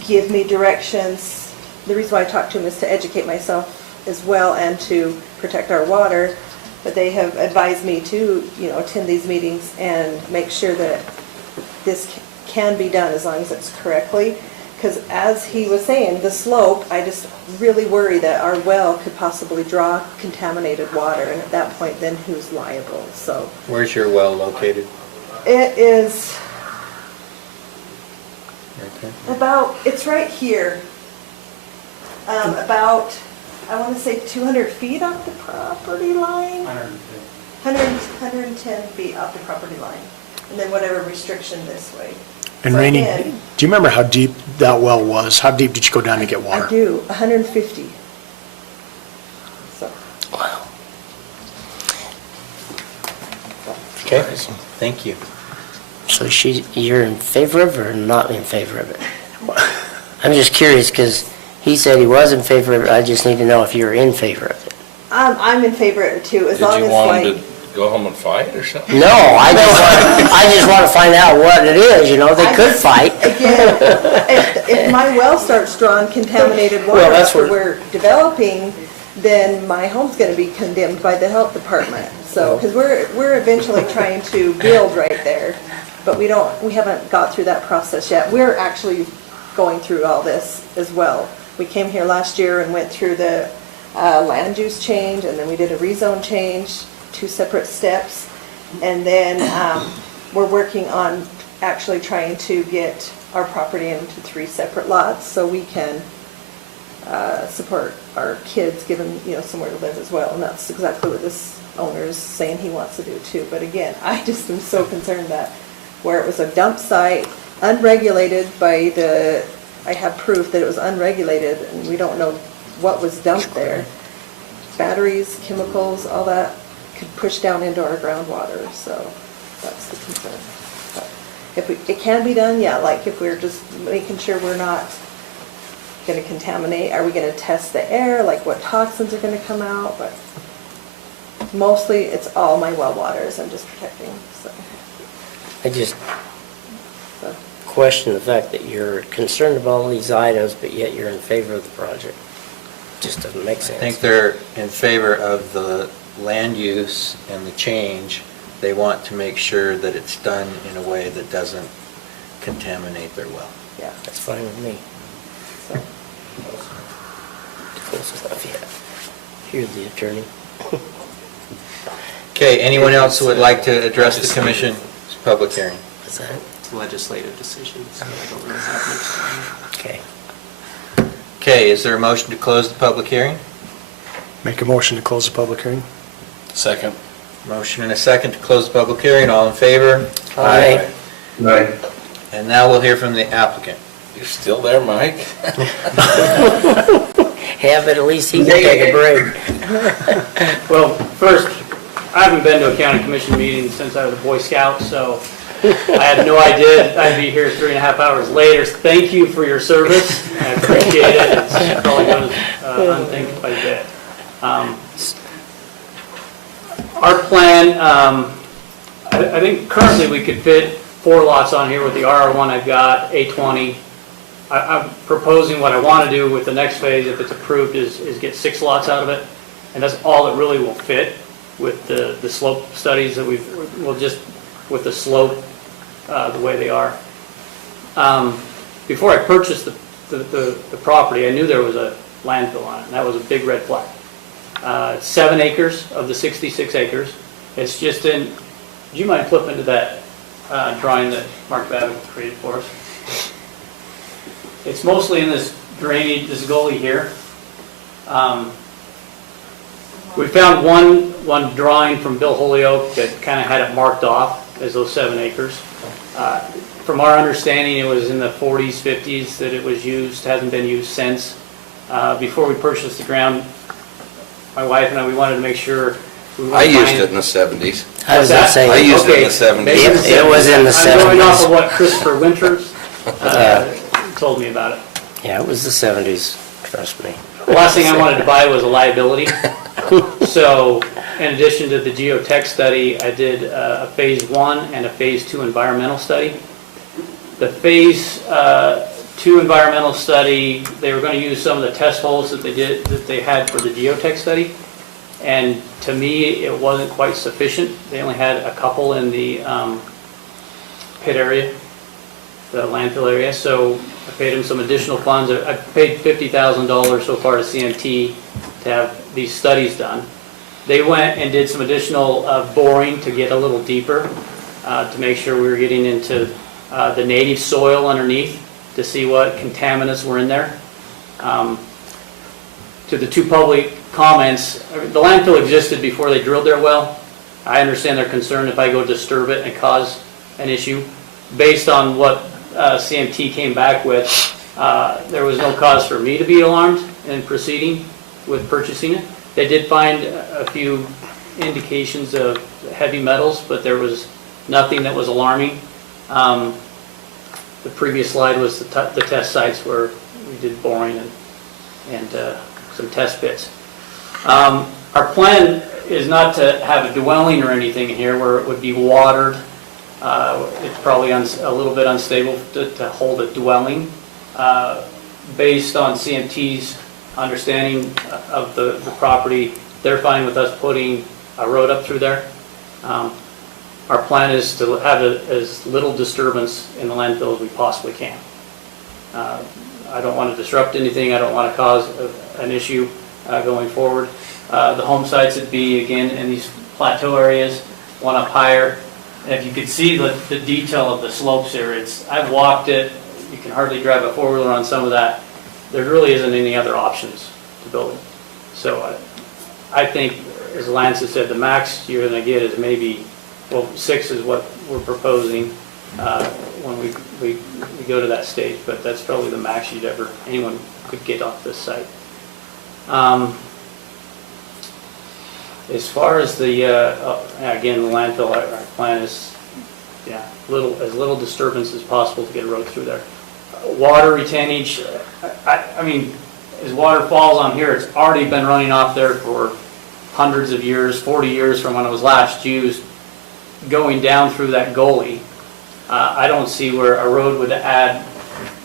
give me directions. The reason why I talk to them is to educate myself as well and to protect our water. But they have advised me to, attend these meetings and make sure that this can be done as long as it's correctly. Because as he was saying, the slope, I just really worry that our well could possibly draw contaminated water, and at that point, then who's liable? So Where's your well located? it is Right there? it's right here. About, I want to say 200 feet off the property line? 110 feet off the property line. And then whatever restriction this way. And So Rainey, again, do you remember how deep that well was? How deep did you go down to get water? I do, 150. So. Okay, thank you. So you're in favor of it or not in favor of it? I'm just curious because he said he was in favor of it. I just need to know if you're in favor of it. I'm in favor of it too, as Did long you as want like. him to go home and fight or something? No, I just want to find out what it is, They could fight. Again, if my well starts drawing contaminated water Well, that's after where- we're developing, then my home's gonna be condemned by the health department. So, because we're eventually trying to build right there, but we haven't got through that process yet. We're actually going through all this as well. We came here last year and went through the land use change, and then we did a rezone change, 2 separate steps. And then we're working on actually trying to get our property into 3 separate lots so we can support our kids, give them, somewhere to live as well. And that's exactly what this owner is saying he wants to do too. But again, I just am so concerned that where it was a dump site, unregulated by I have proof that it was unregulated and we don't know what was dumped there. Batteries, chemicals, all that could push down into our groundwater, so that's the concern. But it can be done, yeah, like if we're just making sure we're not gonna contaminate, are we gonna test the air, like what toxins are gonna come out, but mostly it's all my well waters I'm just protecting, so. I just question the fact that you're concerned about all these items, but yet you're in favor of the project. Just doesn't make sense. I think they're in favor of the land use and the change. They want to make sure that it's done in a way that doesn't contaminate their well. Yeah. That's fine with me. So. Close enough, yeah. Here's the attorney. Okay, anyone else who would like to address the commission's public hearing? What's that? It's legislative decisions, so I don't really have much time. Okay. Okay, is there a motion to close the public hearing? Make a motion to close the public hearing. Second. Motion and a second to close the public hearing. All in favor? Aye. Right. And now we'll hear from the applicant. You're still there, Mike? Yeah, but at least he can take a break. Well, first, I haven't been to a county commission meeting since I was a Boy Scout, so I had no idea I'd be here 3.5 hours later. Thank you for your service. I appreciate it. It's probably goes unthanked by a bit. Our plan, I think currently we could fit 4 lots on here with the RR1 I've got, A20. I'm proposing what I want to do with the next phase, if it's approved, is get 6 lots out of it. And that's all that really will fit with the slope studies that we'll just, with the slope the way they are. Before I purchased the property, I knew there was a landfill on it, and that was a big red flag. 7 acres of the 66 acres. It's just in, do you mind flipping to that drawing that Mark Babbitt created for us? It's mostly in this drainage, this gully here. We found one drawing from Bill Holyoke that kind of had it marked off as those 7 acres. From our understanding, it was in the 40s, 50s that it was used, hasn't been used since. Before we purchased the ground, my wife and I, we wanted to make sure. I used it in the 70s. I was gonna say. I used it in the 70s. It was in the 70s. I'm going off of what Christopher Winters told me about it. Yeah, it was the 70s, trust me. The last thing I wanted to buy was a liability. So in addition to the geotech study, I did a phase 1 and a phase 2 environmental study. The phase 2 environmental study, they were going to use some of the test holes that they had for the geotech study. And to me, it wasn't quite sufficient. They only had a couple in the pit area, the landfill area. So I paid them some additional funds. I paid $50,000 so far to CMT to have these studies done. They went and did some additional boring to get a little deeper to make sure we were getting into the native soil underneath to see what contaminants were in there. To the 2 public comments, the landfill existed before they drilled their well. I understand their concern if I go disturb it and cause an issue. Based on what CMT came back with, there was no cause for me to be alarmed in proceeding with purchasing it. They did find a few indications of heavy metals, but there was nothing that was alarming. The previous slide was the test sites where we did boring and some test pits. Our plan is not to have a dwelling or anything here where it would be watered. It's probably a little bit unstable to hold a dwelling. Based on CMT's understanding of the property, they're fine with us putting a road up through there. Our plan is to have as little disturbance in the landfill as we possibly can. I don't want to disrupt anything. I don't want to cause an issue going forward. The home sites would be, again, in these plateau areas, one up higher. And if you could see the detail of the slopes here, I've walked it. You can hardly drive a four-wheeler on some of that. There really isn't any other options to build it. So I think, as Lance has said, the max you're going to get is maybe, well, 6 is what we're proposing when we go to that stage, but that's probably the max anyone could get off this site. As far as again, the landfill, our plan is Yeah, as little disturbance as possible to get a road through there. Water retainage, I mean, as water falls on here, it's already been running off there for hundreds of years, 40 years from when it was last used, going down through that gully. I don't see where a road would add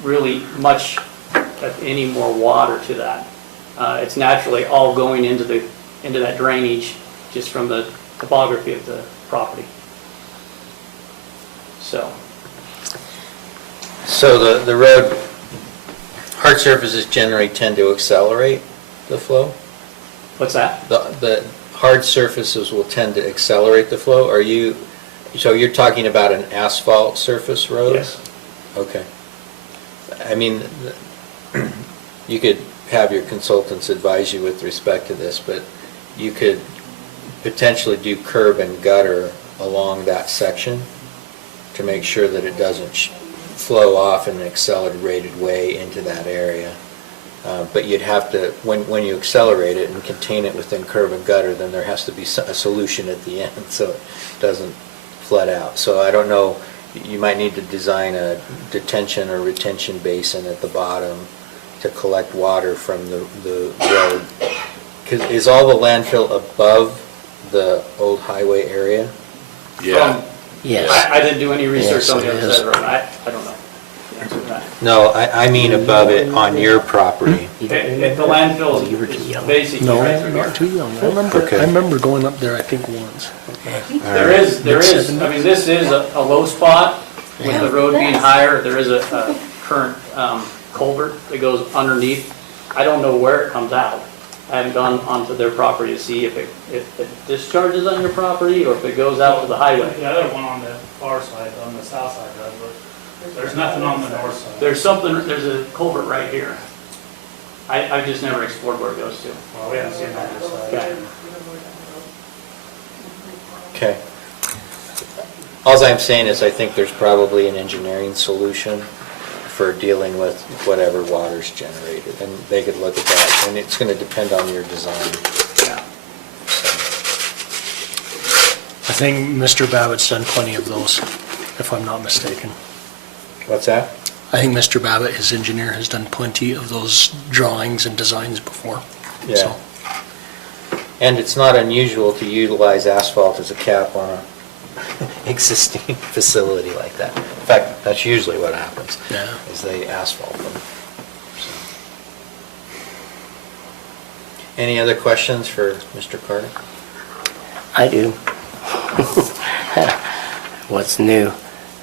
really much of any more water to that. It's naturally all going into that drainage just from the topography of the property. So the road, hard surfaces generally tend to accelerate the flow? What's that? The hard surfaces will tend to accelerate the flow? So you're talking about an asphalt surface road? Yes. Okay. I mean, you could have your consultants advise you with respect to this, but you could potentially do curb and gutter along that section to make sure that it doesn't flow off in an accelerated way into that area. But you'd have to, when you accelerate it and contain it within curb and gutter, then there has to be a solution at the end so it doesn't flood out. So I don't know, you might need to design a detention or retention basin at the bottom to collect water from the road. Is all the landfill above the old highway area? Yeah. Yes. I didn't do any research Yes, on the it other is. side of the road. I don't know the answer to that. No, I mean above it on your property. The landfill is basically No, right through here. not too young. Okay. I remember going up there, I think, once. There is, I mean, this is a low spot with the road being higher. There is a current culvert that goes underneath. I don't know where it comes out. I haven't gone onto their property to see if it discharges on your property or if it goes out to the highway. The other one on the far side, on the south side does, but there's nothing on the north side. There's a culvert right here. I've just never explored where it goes to. Well, we haven't seen that this side. Okay. All I'm saying is I think there's probably an engineering solution for dealing with whatever water's generated, and they could look at that, and it's going to depend on your design. Yeah. I think Mr. Babbitt's done plenty of those, if I'm not mistaken. What's that? I think Mr. Babbitt, his engineer, has done plenty of those drawings and designs before. Yeah. So, And it's not unusual to utilize asphalt as a cap on a existing facility like that. In fact, that's usually what happens, yeah. is they asphalt them. Any other questions for Mr. Carter? I do. What's new?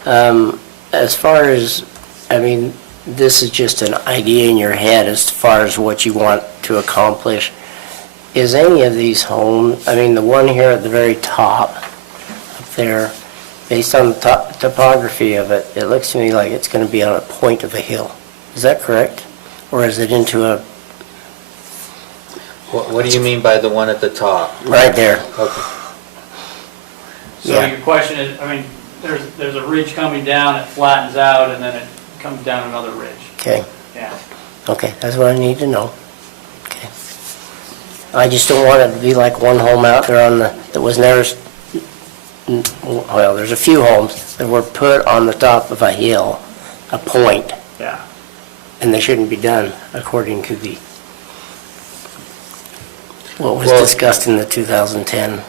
As far as, I mean, this is just an idea in your head as far as what you want to accomplish. Is any of these homes, I mean, the one here at the very top, up there, based on the topography of it, it looks to me like it's going to be on a point of a hill. Is that correct? Or is it into a... What do you mean by the one at the top? Right there. Okay. So Yeah. your question is, I mean, there's a ridge coming down, it flattens out, and then it comes down another ridge. Okay. Yeah. Okay, that's what I need to know. Okay. I just don't want it to be like one home out there on the, that was never, well, there's a few homes that were put on the top of a hill, a point, Yeah. and they shouldn't be done according to the, what was Well- discussed in the 2010.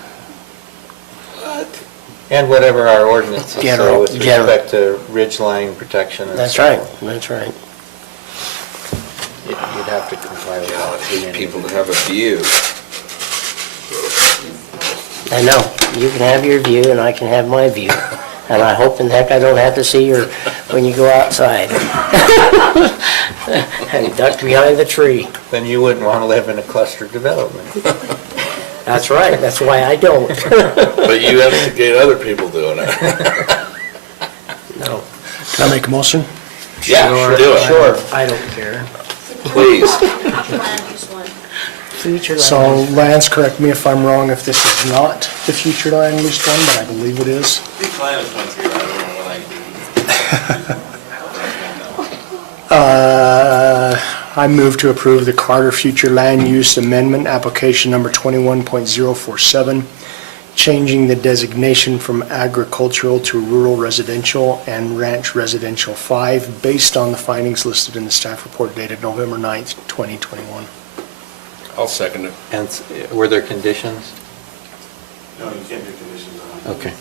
And whatever our ordinances say General- with respect to ridge line protection and That's so right, forth. that's right. You'd have to comply with all I need people to have a view. I know, you can have your view and I can have my view. And I hope in heck I don't have to see your, when you go outside. And duck behind the tree. Then you wouldn't want to live in a clustered development. That's right, that's why I don't. But you instigate other people doing it. No. Can I make a motion? Yeah, sure, do it. Sure. I don't care. Please. Future land So use. Lance, correct me if I'm wrong, if this is not the future land use one, but I believe it is. These lands went through, I don't know what I move to approve the Carter Future Land Use Amendment, application number 21.047, changing the designation from agricultural to rural residential and ranch residential 5, based on the findings listed in the staff report dated November 9th, 2021. I'll second it. And were there conditions? No, you can't do conditions on it. Okay.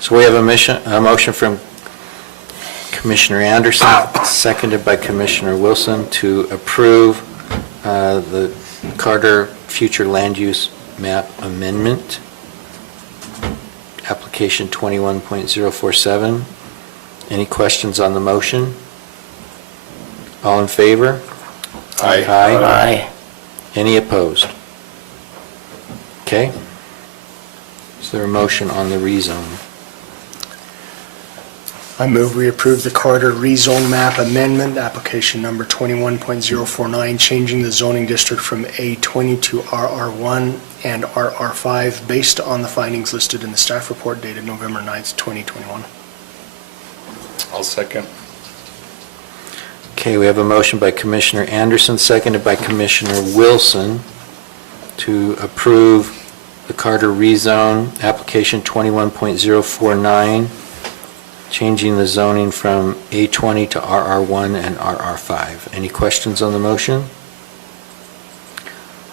So we have a motion from Commissioner Anderson, seconded by Commissioner Wilson, to approve the Carter Future Land Use Map Amendment, application 21.047. Any questions on the motion? All in favor? Aye. Aye. Any opposed? Okay. Is there a motion on the rezone? I move we approve the Carter rezone map amendment, application number 21.049, changing the zoning district from A20 to RR1 and RR5, based on the findings listed in the staff report dated November 9th, 2021. I'll second. Okay, we have a motion by Commissioner Anderson, seconded by Commissioner Wilson, to approve the Carter rezone, application 21.049, changing the zoning from A20 to RR1 and RR5. Any questions on the motion?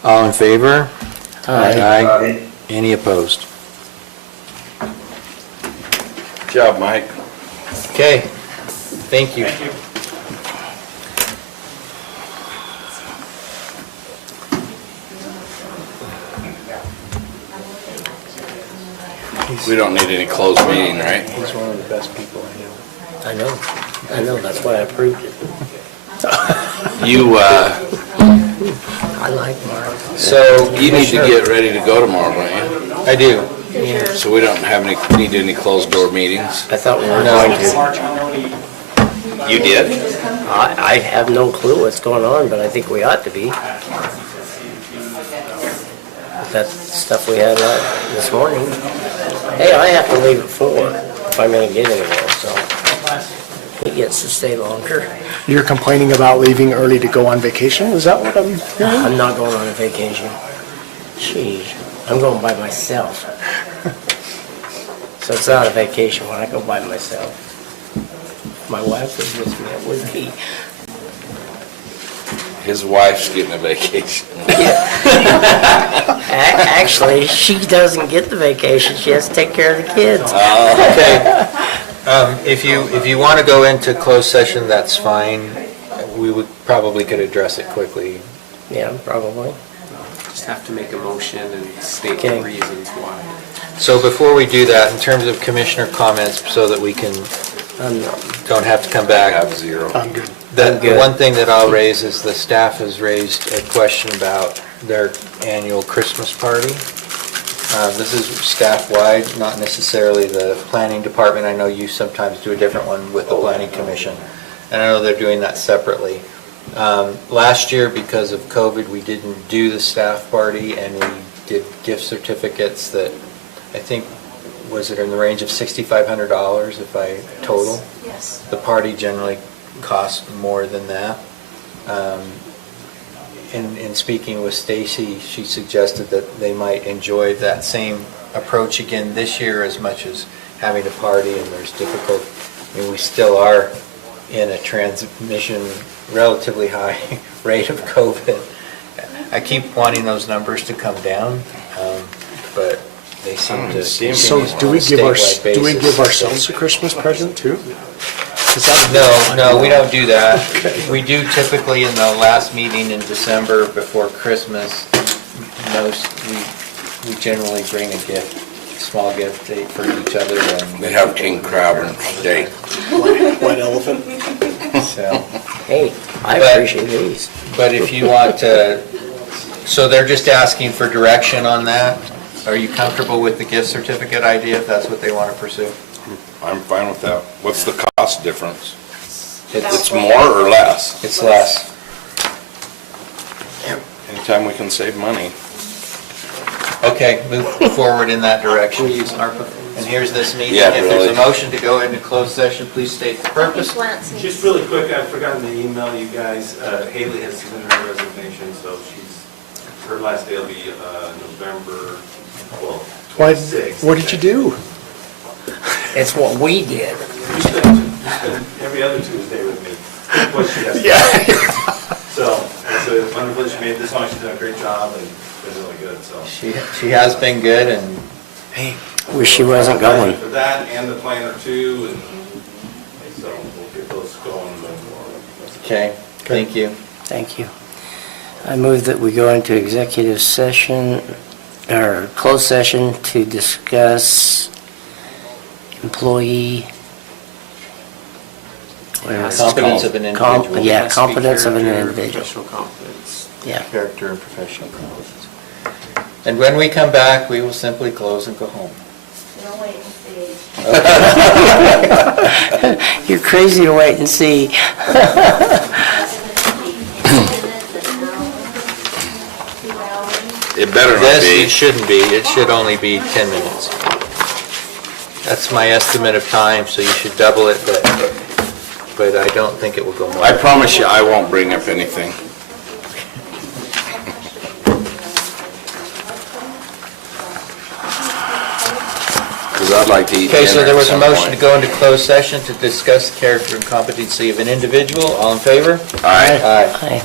All in favor? Aye. Any opposed? Good job, Mike. Okay, thank you. We don't need any closed meeting, right? He's one of the best people I know. I know, that's why I approved it. You, I like Mark. so you need to get ready to go tomorrow, don't you? I do. Yeah. So we don't have need any closed door meetings? I thought we were No. going to. You did? I have no clue what's going on, but I think we ought to be. That stuff we had this morning. Hey, I have to leave at 4 if I'm gonna get anywhere, so he gets to stay longer. You're complaining about leaving early to go on vacation? Is that what I'm hearing? I'm not going on a vacation. Jeez, I'm going by myself. So it's not a vacation when I go by myself. If my wife was with me, it would be. His wife's getting a vacation. Actually, she doesn't get the vacation. She has to take care of the kids. Okay. If you want to go into closed session, that's fine. We would probably could address it quickly. Yeah, probably. Just have to make a motion and state Okay. the reasons why. So before we do that, in terms of commissioner comments, so that we can, don't have to come back. Have zero. I'm good. The one thing that I'll raise is the staff has raised a question about their annual Christmas party. This is staff-wide, not necessarily the planning department. I know you sometimes do a different one with the planning commission, and I know they're doing that separately. Last year, because of COVID, we didn't do the staff party, and we did gift certificates that I think, was it in the range of $6,500 if I total? Yes. The party generally costs more than that. In speaking with Stacy, she suggested that they might enjoy that same approach again this year, as much as having a party and there's difficult, I mean, we still are in a transmission relatively high rate of COVID. I keep wanting those numbers to come down, but they seem to continue So on do a we statewide give basis. ourselves a Christmas present too? No, we don't do that. We do typically in the last meeting in December before Christmas, we generally bring a gift, small gift for each other. And They have king crab and steak. White elephant. So. Hey, I appreciate these. But if you want to, so they're just asking for direction on that? Are you comfortable with the gift certificate idea, if that's what they want to pursue? I'm fine with that. What's the cost difference? It's It's more or less? It's less. Anytime we can save money. Okay, move forward in that direction. And here's this meeting. Yeah, If there's really. a motion to go into closed session, please state the purpose. Just really quick, I've forgotten to email you guys, Haley has submitted her resignation, so she's her last day will be November 12th. Why, 26th. what did you do? It's what we did. You spend every other Tuesday with me. What she has to do. So, it's wonderful that she made this one. She's done a great job and been really good, so. She has been good, and Wish she wasn't going. For that and the planner too, and so we'll get those going. okay, thank you. Thank you. I move that we go into executive session, or closed session to discuss employee. whatever it's Competence called. of an individual. Yeah, Has to be competence of an character, individual. Professional competence. Yeah. Character and professional competence. And when we come back, we will simply close and go home. You're crazy to wait and see. It better not This, be. it shouldn't be, it should only be 10 minutes. That's my estimate of time, so you should double it, but I don't think it will go more. I promise you, I won't bring up anything. Because I'd like to eat Okay, so dinner there at was a some motion to point. go into closed session to discuss the character and competency of an individual. All in favor? Aye. Aye. Aye.